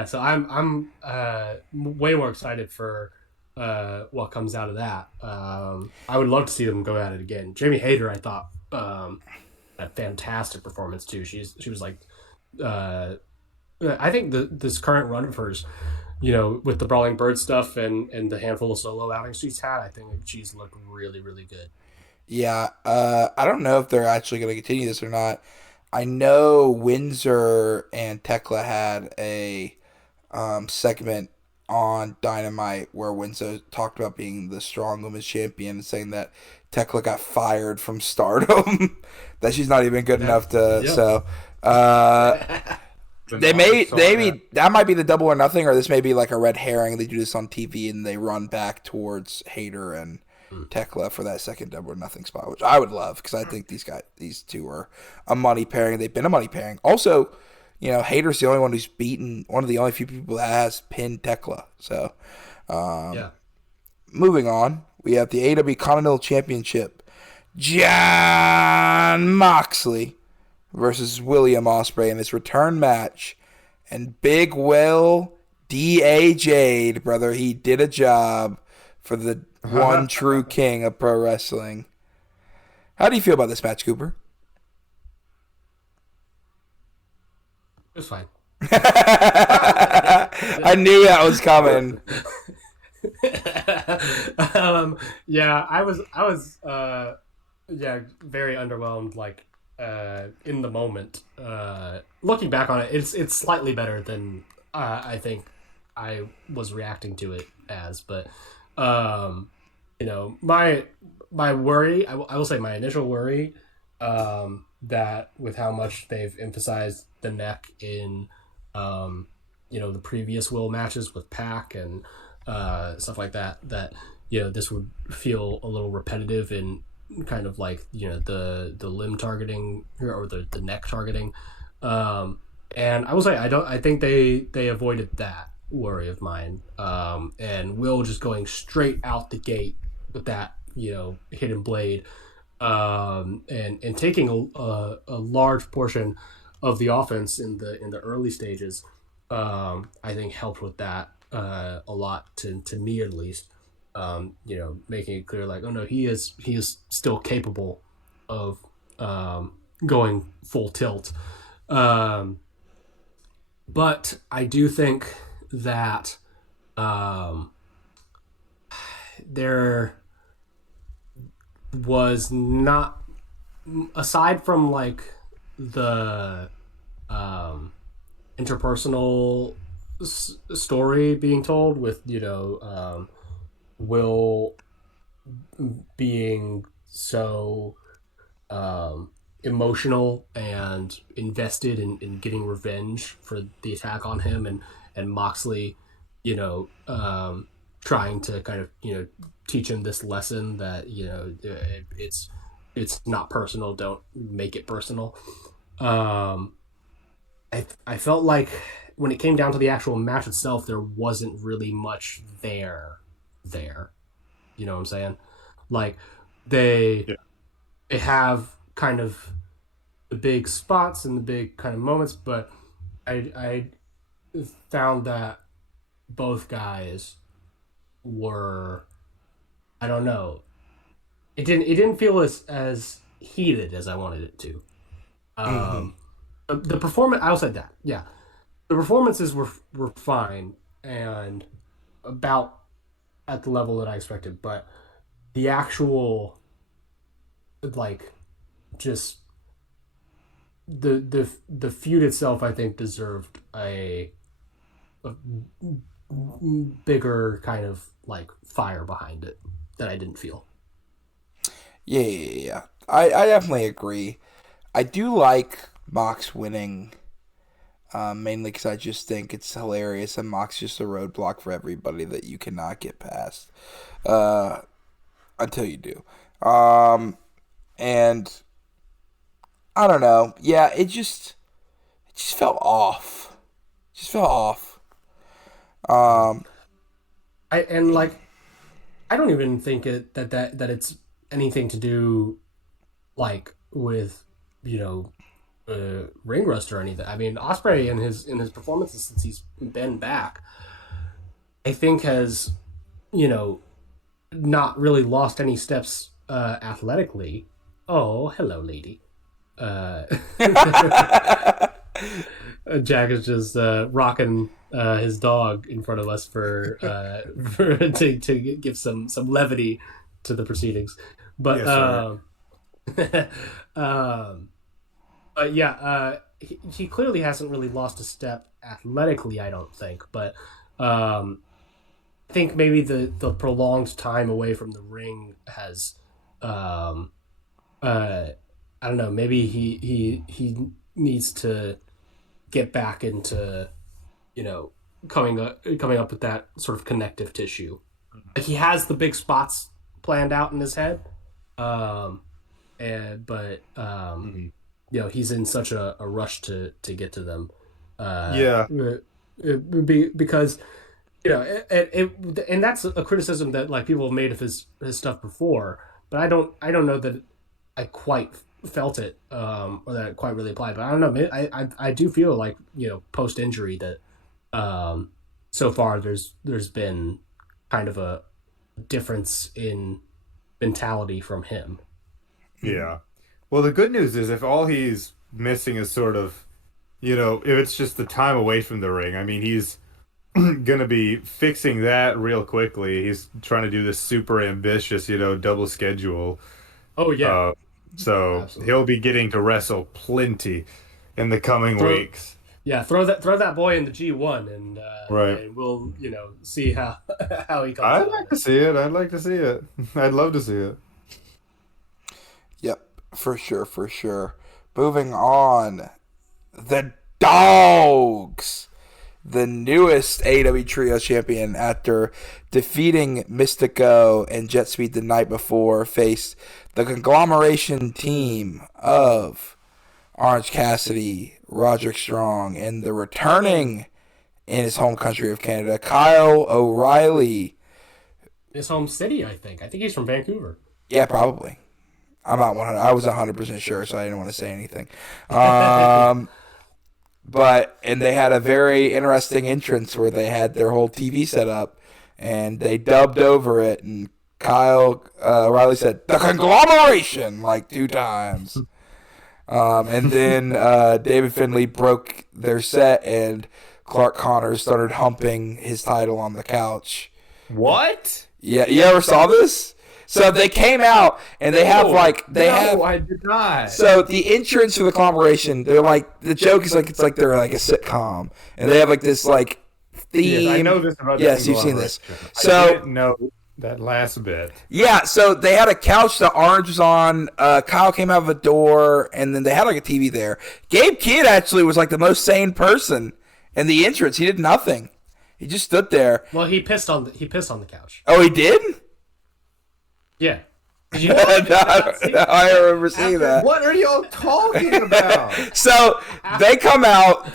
so I'm way more excited for what comes out of that. I would love to see them go at it again. Jamie Hayter, I thought, a fantastic performance too. She was like, I think this current run of hers, with the Brawling Bird stuff and the handful of solo outings she's had, I think she's looked really, really good. Yeah, I don't know if they're actually going to continue this or not. I know Windsor and Tekla had a segment on Dynamite where Windsor talked about being the strong women's champion and saying that Tekla got fired from Stardom, that she's not even good enough to. Yeah. So maybe that might be the double or nothing, or this may be like a red herring. They do this on TV and they run back towards Hayter and Tekla for that second double or nothing spot, which I would love because I think these two are a money pairing. They've been a money pairing. Also, Hayter's the only one who's beaten, one of the only few people that has pinned Tekla. So, yeah. Moving on, we have the AEW Continental Championship. Jon Moxley versus William Ospreay in his return match. And Big Will D.A. Jade, brother, he did a job for the one true king of pro wrestling. How do you feel about this match, Cooper? It was fine. I knew that was coming. Yeah, I was very underwhelmed, like in the moment. Looking back on it, it's slightly better than I think I was reacting to it as, but my worry, I will say my initial worry that with how much they've emphasized the neck in, the previous Will matches with Pac and stuff like that, that, this would feel a little repetitive in kind of like, the limb targeting or the neck targeting. And I will say, I think they avoided that worry of mine. And Will just going straight out the gate with that, hidden blade, and taking a large portion of the offense in the early stages, I think helped with that a lot to me at least. Making it clear like, oh no, he is still capable of going full tilt. But I do think that there was not, aside from like the interpersonal story being told with Will being so emotional and invested in getting revenge for the attack on him, and Moxley trying to kind of teach him this lesson that it's not personal, don't make it personal. I felt like when it came down to the actual match itself, there wasn't really much there. You know what I'm saying? Like they have kind of the big spots and the big kind of moments, but I found that both guys were, I don't know, it didn't feel as heated as I wanted it to. The performance, I'll say that, yeah, the performances were fine and about at the level that I expected, but the actual, like, just the feud itself, I think, deserved a bigger kind of like fire behind it that I didn't feel. Yeah. I definitely agree. I do like Mox winning, mainly because I just think it's hilarious and Mox just a roadblock for everybody that you cannot get past until you do. And I don't know. Yeah, it just felt off. I don't even think that it's anything to do like with ring rust or anything. I mean, Ospreay in his performances since he's been back, I think has not really lost any steps athletically. Oh, hello, lady. Jack is just rocking his dog in front of us for to give some levity to the proceedings. But he clearly hasn't really lost a step athletically, I don't think. But I think maybe the prolonged time away from the ring has I don't know, maybe he needs to get back into coming up with that sort of connective tissue. Like he has the big spots planned out in his head, but he's in such a rush to get to them. Because and that's a criticism that like people have made of his stuff before, but I don't know that I quite felt it or that it quite really applied. But I don't know, I do feel like post injury that so far there's been kind of a difference in mentality from him. Yeah. Well, the good news is if all he's missing is sort of, if it's just the time away from the ring, I mean, he's going to be fixing that real quickly. He's trying to do this super ambitious, double schedule. Oh, yeah. So absolutely. He'll be getting to wrestle plenty in the coming weeks. Yeah, throw that boy in the G1 and right. And we'll see how he comes. I'd like to see it. I'd love to see it. Yep. For sure, for sure. Moving on. The Dogs. The newest AEW Trio champion after defeating Mystico and Jet Speed the night before faced the conglomeration team of Orange Cassidy, Roderick Strong, and the returning in his home country of Canada, Kyle O'Reilly. His home city, I think. I think he's from Vancouver. Yeah, probably. I'm not 100. I was 100% sure, so I didn't want to say anything. And they had a very interesting entrance where they had their whole TV set up, and they dubbed over it, and Kyle O'Reilly said, "The conglomeration," like 2 times. And then David Finlay broke their set, and Clark Connors started humping his title on the couch. What? Yeah, you ever saw this? So they came out and they have I did not. So the entrance for the conglomeration, they're like, the joke is like, it's like they're like a sitcom, and they have like this like theme. Yes, I know this about. Yes, you've seen this. So I didn't know that last bit. Yeah, so they had a couch that Orange was on. Kyle came out of a door, and then they had like a TV there. Gabe Kidd actually was like the most sane person in the entrance. He did nothing. He just stood there. Well, he pissed on the couch. Oh, he did? Yeah. Did you No, I remember seeing that. What are y'all talking about? So they come out.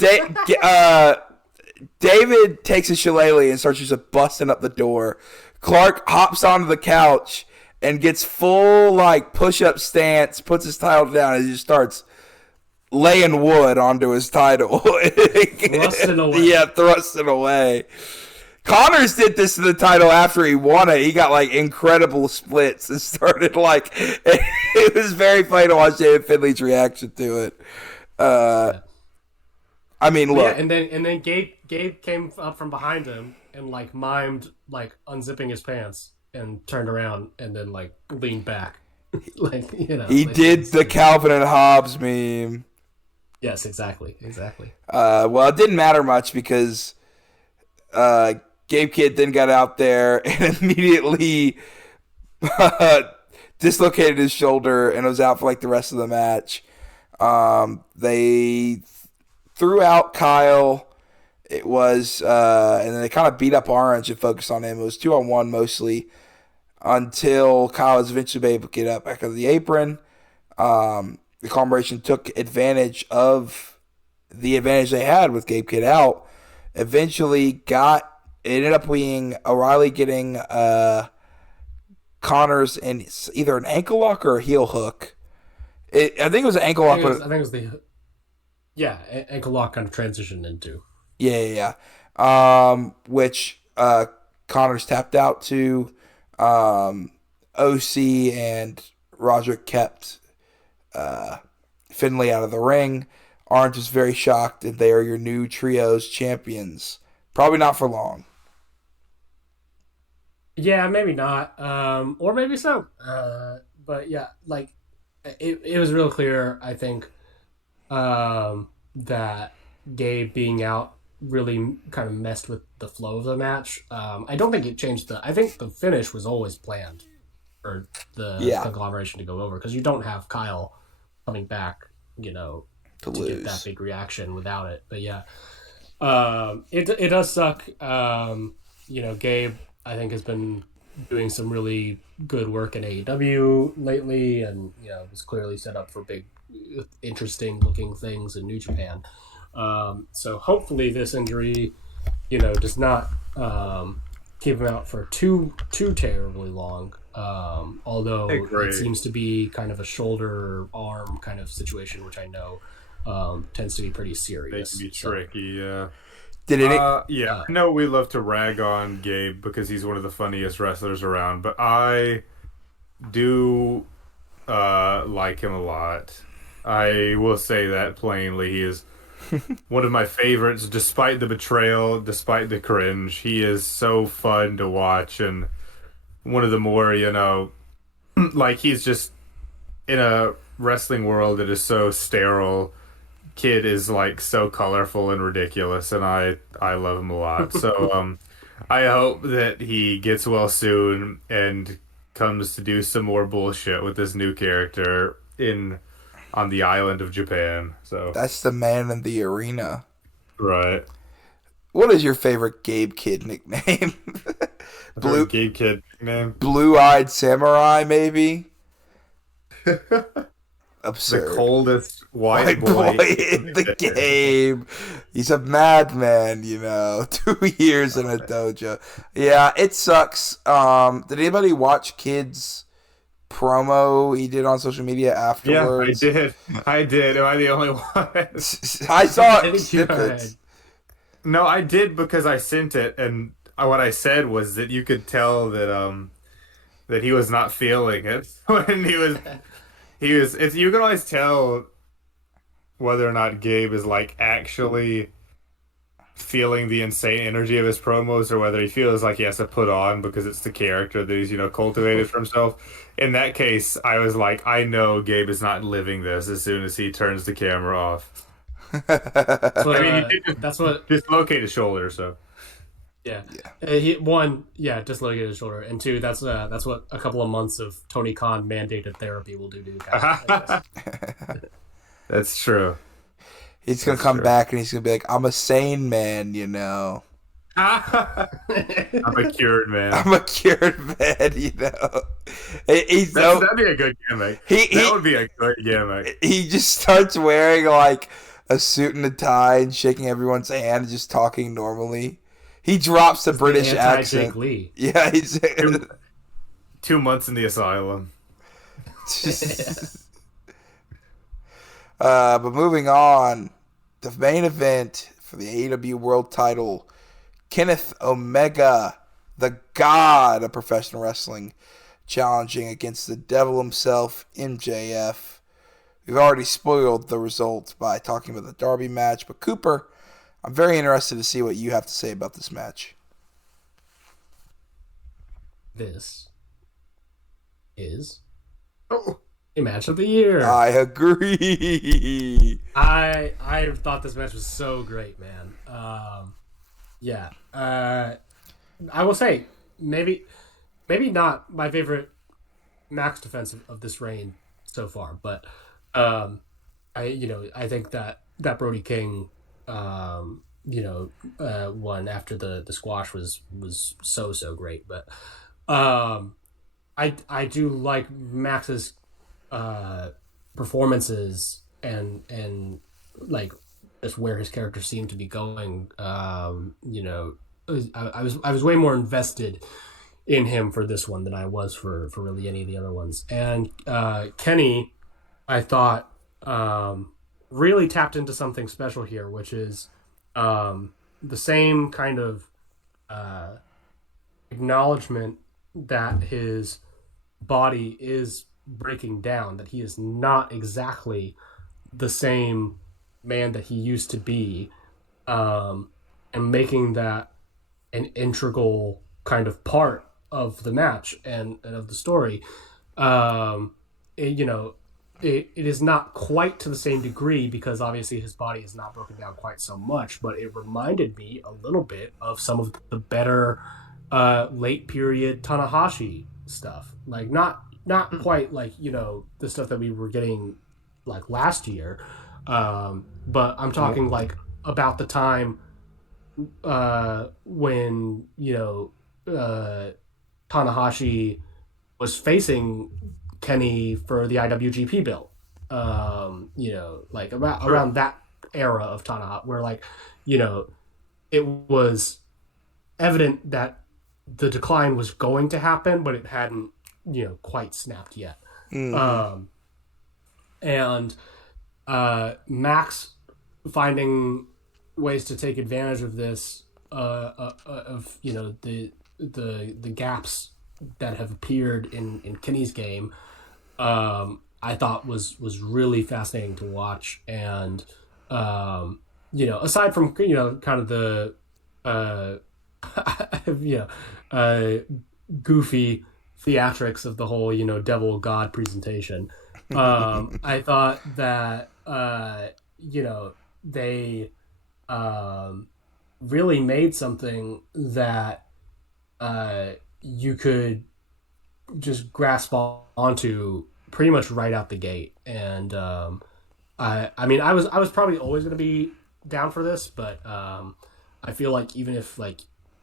David takes a shillelagh and starts just busting up the door. Clark hops onto the couch and gets full like push-up stance, puts his title down, and just starts laying wood onto his title. Thrusting away. Yeah, thrusting away. Connors did this to the title after he won it. He got like incredible splits and started like it was very funny to watch David Finley's reaction to it. I mean, look. Yeah, and then Gabe came up from behind him and like mimed like unzipping his pants and turned around and then like leaned back. Like, you know. He like, did the Calvin and Hobbes meme. Yes, exactly. Well, it didn't matter much because Gabe Kidd then got out there and immediately dislocated his shoulder and was out for like the rest of the match. They threw out Kyle. It was, and then they kind of beat up Orange and focused on him. It was 2-on-1 mostly until Kyle was eventually able to get up back of the apron. The conglomeration took advantage of the advantage they had with Gabe Kidd out. Eventually it ended up being O'Reilly getting Connors in either an ankle lock or a heel hook. I think it was an ankle lock. I think it was the ankle lock kind of transitioned into. Yeah. Which Connors tapped out to. OC and Roderick kept Finlay out of the ring. Orange was very shocked that they are your new trios champions. Probably not for long. Yeah, maybe not. Or maybe so. But yeah, like it was real clear, I think, that Gabe being out really kind of messed with the flow of the match. I don't think it changed I think the finish was always planned for the conglomeration to go over because you don't have Kyle coming back, to get that big reaction without it. But yeah, it does suck. Gabe, I think, has been doing some really good work in AEW lately, and was clearly set up for big, interesting looking things in New Japan. So hopefully this injury, does not keep him out for too terribly long. Although it seems to be kind of a shoulder arm kind of situation, which I know tends to be pretty serious. They can be tricky, yeah. I know we love to rag on Gabe because he's one of the funniest wrestlers around, but I do like him a lot. I will say that plainly. He is one of my favorites, despite the betrayal, despite the cringe. He is so fun to watch, and one of the more, like he's just in a wrestling world that is so sterile. Kid is like so colorful and ridiculous, and I love him a lot. So I hope that he gets well soon and comes to do some more bullshit with this new character. on the island of Japan. So That's the man in the arena. right. What is your favorite Gabe Kid nickname? Blue Gabe Kid name. Blue-eyed samurai, maybe. Absurd. The coldest white boy in the game. He's a madman, 2 years in a dojo. Yeah, it sucks. Did anybody watch Kid's promo he did on social media afterwards? Yeah, I did. Am I the only one? I saw snippets. No, I did because I sent it, and what I said was that you could tell that he was not feeling it when he was. You can always tell whether or not Gabe is like actually feeling the insane energy of his promos, or whether he feels like he has to put on because it's the character that he's cultivated for himself. In that case, I was like, I know Gabe is not living this as soon as he turns the camera off. He dislocate his shoulder, so. Yeah. Dislocated his shoulder, and two, that's what a couple of months of Tony Khan mandated therapy will do to guys. That's true. He's gonna come back and he's gonna be like, "I'm a sane man, I'm a cured man. I'm a cured man, That'd be a good gimmick. That would be a good gimmick. He just starts wearing like a suit and a tie and shaking everyone's hand and just talking normally. He drops the British accent. Jake Lee. Yeah, he's 2 months in the asylum. But moving on, the main event for the AEW World Title, Kenneth Omega, the god of professional wrestling, challenging against the devil himself, MJF. We've already spoiled the result by talking about the Derby match, but Cooper, I'm very interested to see what you have to say about this match. This is a match of the year. I agree. I thought this match was so great, man. I will say maybe not my favorite Max defense of this reign so far, but I think that Brody King one after the squash was so great, but I do like Max's performances and like just where his character seemed to be going. I was way more invested in him for this one than I was for really any of the other ones. And Kenny, I thought really tapped into something special here, which is the same kind of acknowledgement that his body is breaking down, that he is not exactly the same man that he used to be, and making that an integral kind of part of the match and of the story. It is not quite to the same degree because obviously his body is not broken down quite so much, but it reminded me a little bit of some of the better late period Tanahashi stuff. Like not quite like, the stuff that we were getting like last year. But I'm talking like about the time when, Tanahashi was facing Kenny for the IWGP belt. Around that era of Tanahashi, where it was evident that the decline was going to happen, but it hadn't, quite snapped yet. Mm-hmm. And Max finding ways to take advantage of this, of the gaps that have appeared in Kenny's game, I thought was really fascinating to watch. And aside from kind of the goofy theatrics of the whole devil god presentation, I thought that they really made something that you could just grasp onto pretty much right out the gate. And I mean, I was probably always going to be down for this, but I feel like even if like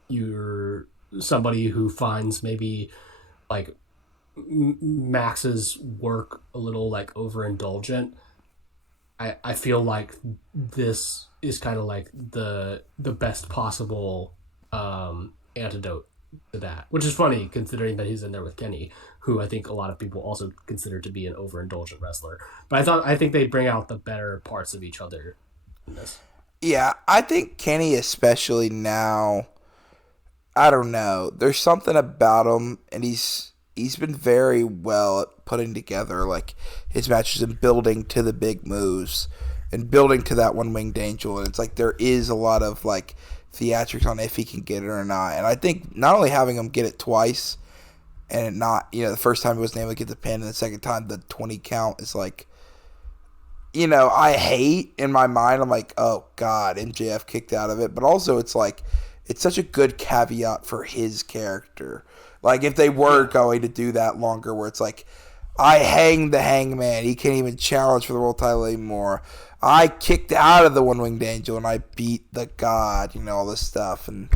you're somebody who finds maybe like Max's work a little like overindulgent, I feel like this is kind of like the best possible antidote to that, which is funny considering that he's in there with Kenny, who I think a lot of people also consider to be an overindulgent wrestler. But I think they bring out the better parts of each other in this. Yeah, I think Kenny especially now, I don't know, there's something about him, and he's been very well at putting together like his matches and building to the big moves and building to that one-winged angel, and it's like there is a lot of like theatrics on if he can get it or not. And I think not only having him get it twice and it not, the first time he wasn't able to get the pin and the second time the 20 count is like, I hate in my mind, I'm like, oh God, MJF kicked out of it. But also it's like, it's such a good caveat for his character. Like if they were going to do that longer where it's like, I hang the hangman, he can't even challenge for the world title anymore. I kicked out of the one-winged angel and I beat the god, all this stuff. And,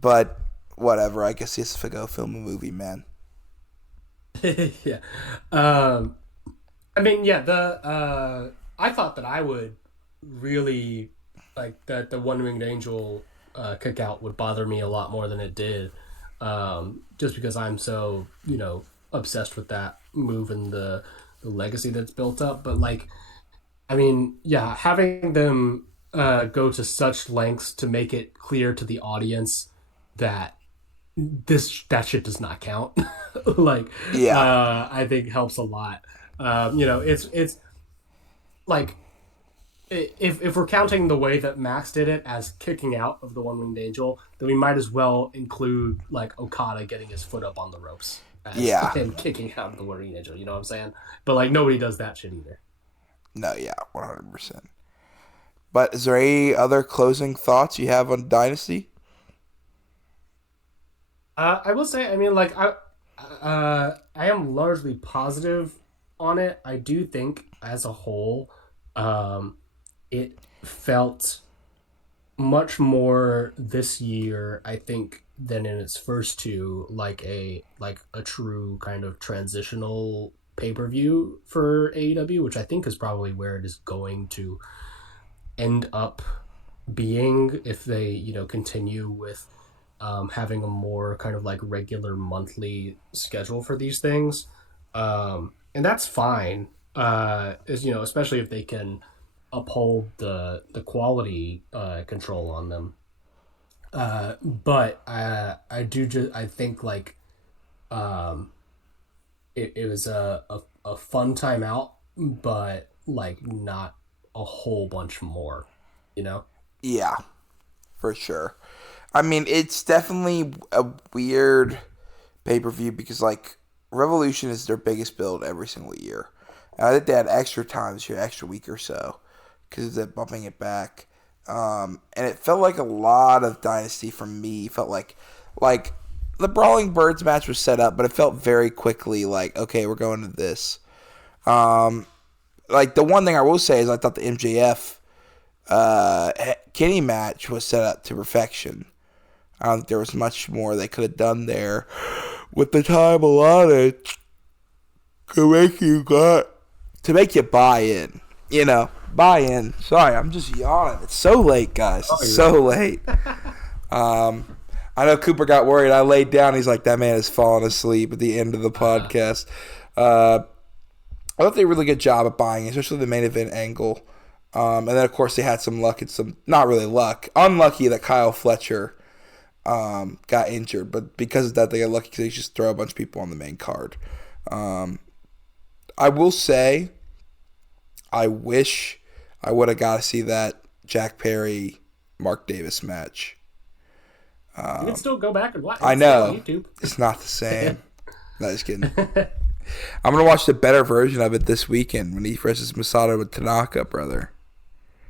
but whatever. I guess he has to go film a movie, man. Yeah. I mean, yeah, I thought that I would really, like, that the one-winged angel kick out would bother me a lot more than it did. Just because I'm so, obsessed with that move and the legacy that's built up. But, like, I mean, yeah, having them go to such lengths to make it clear to the audience that that shit does not count, I think helps a lot. It's like if we're counting the way that Max did it as kicking out of the one-winged angel, then we might as well include like Okada getting his foot up on the ropes as him kicking out of the one-winged angel. You know what I'm saying? But like nobody does that shit either. No, yeah, 100%. But is there any other closing thoughts you have on Dynasty? I will say, I mean, like, I am largely positive on it. I do think, as a whole, it felt much more this year, I think, than in its first two, like a true kind of transitional pay-per-view for AEW, which I think is probably where it is going to end up being if they, continue with having a more kind of like regular monthly schedule for these things. And that's fine, especially if they can uphold the quality control on them. But I think like it was a fun time out, but like not a whole bunch more, Yeah, for sure. I mean, it's definitely a weird pay-per-view because, like, Revolution is their biggest build every single year. And I think they had extra time this year, extra week or so, because they're bumping it back. And it felt like a lot of Dynasty for me. Felt like the Brawling Birds match was set up, but it felt very quickly like, okay, we're going to this. Like, the one thing I will say is I thought the MJF Kenny match was set up to perfection. I don't think there was much more they could have done there with the time allotted to make you buy in. Buy in. Sorry, I'm just yawning. It's so late, guys. It's so late. I know Cooper got worried. I laid down. He's like, that man is falling asleep at the end of the podcast. I thought they did a really good job at buying, especially the main event angle. And then, of course, they had some luck and some, not really luck, unlucky that Kyle Fletcher got injured. But because of that, they got lucky because they just throw a bunch of people on the main card. I will say, I wish I would have got to see that Jack Perry, Mark Davis match. You can still go back and watch it. I know. On YouTube. It's not the same. No, just kidding. I'm going to watch the better version of it this weekend when he versus Masato with Tanaka, brother.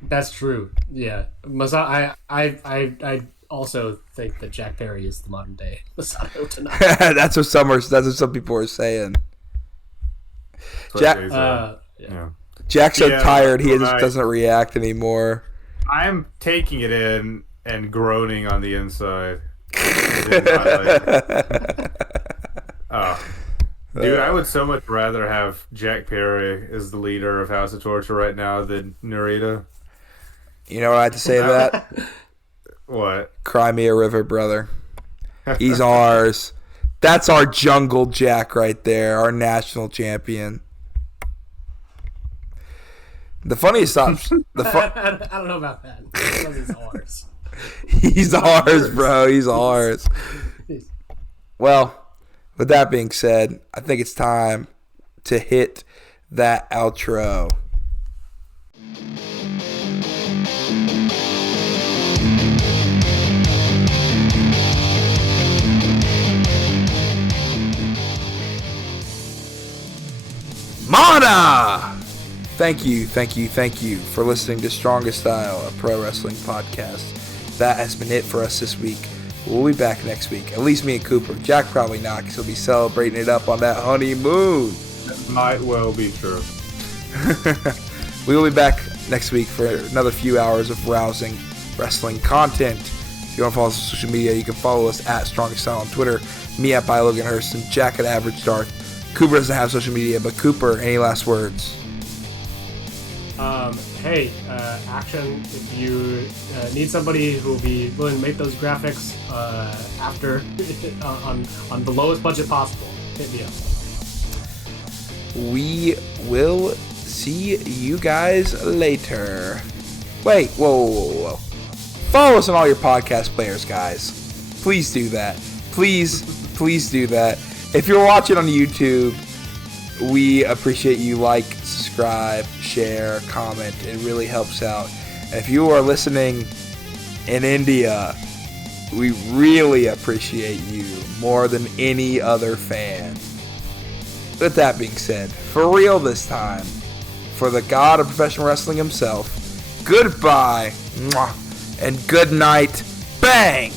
That's true. Yeah. I also think that Jack Perry is the modern day Masato Tanaka. That's what some people are saying. Jack, yeah. Jack's so tired he just right. doesn't react anymore. I'm taking it in and groaning on the inside. Dude, I would so much rather have Jack Perry as the leader of House of Torture right now than Narita. You know what I had to say to that? What? Cry me a river, brother. He's ours. That's our jungle Jack right there, our national champion. The funniest option. I don't know about that. He's ours. He's ours, bro. He's ours. Well, with that being said, I think it's time to hit that outro. Mana! Thank you for listening to Strongest Style, a pro wrestling podcast. That has been it for us this week. We'll be back next week. At least me and Cooper. Jack probably not, because he'll be celebrating it up on that honeymoon. That might well be true. We will be back next week for another few hours of rousing wrestling content. If you want to follow us on social media, you can follow us at Strongest Style on Twitter, me at Logan Hurston, Jack at Average Darth. Cooper doesn't have social media, but Cooper, any last words? Action, if you need somebody who will be willing to make those graphics after on the lowest budget possible, hit me up. We will see you guys later. Wait, whoa. Follow us on all your podcast players, guys. Please do that. Please do that. If you're watching on YouTube, we appreciate you. Like, subscribe, share, comment. It really helps out. And if you are listening in India, we really appreciate you more than any other fan. With that being said, for real this time, for the god of professional wrestling himself, goodbye, and good night, bang!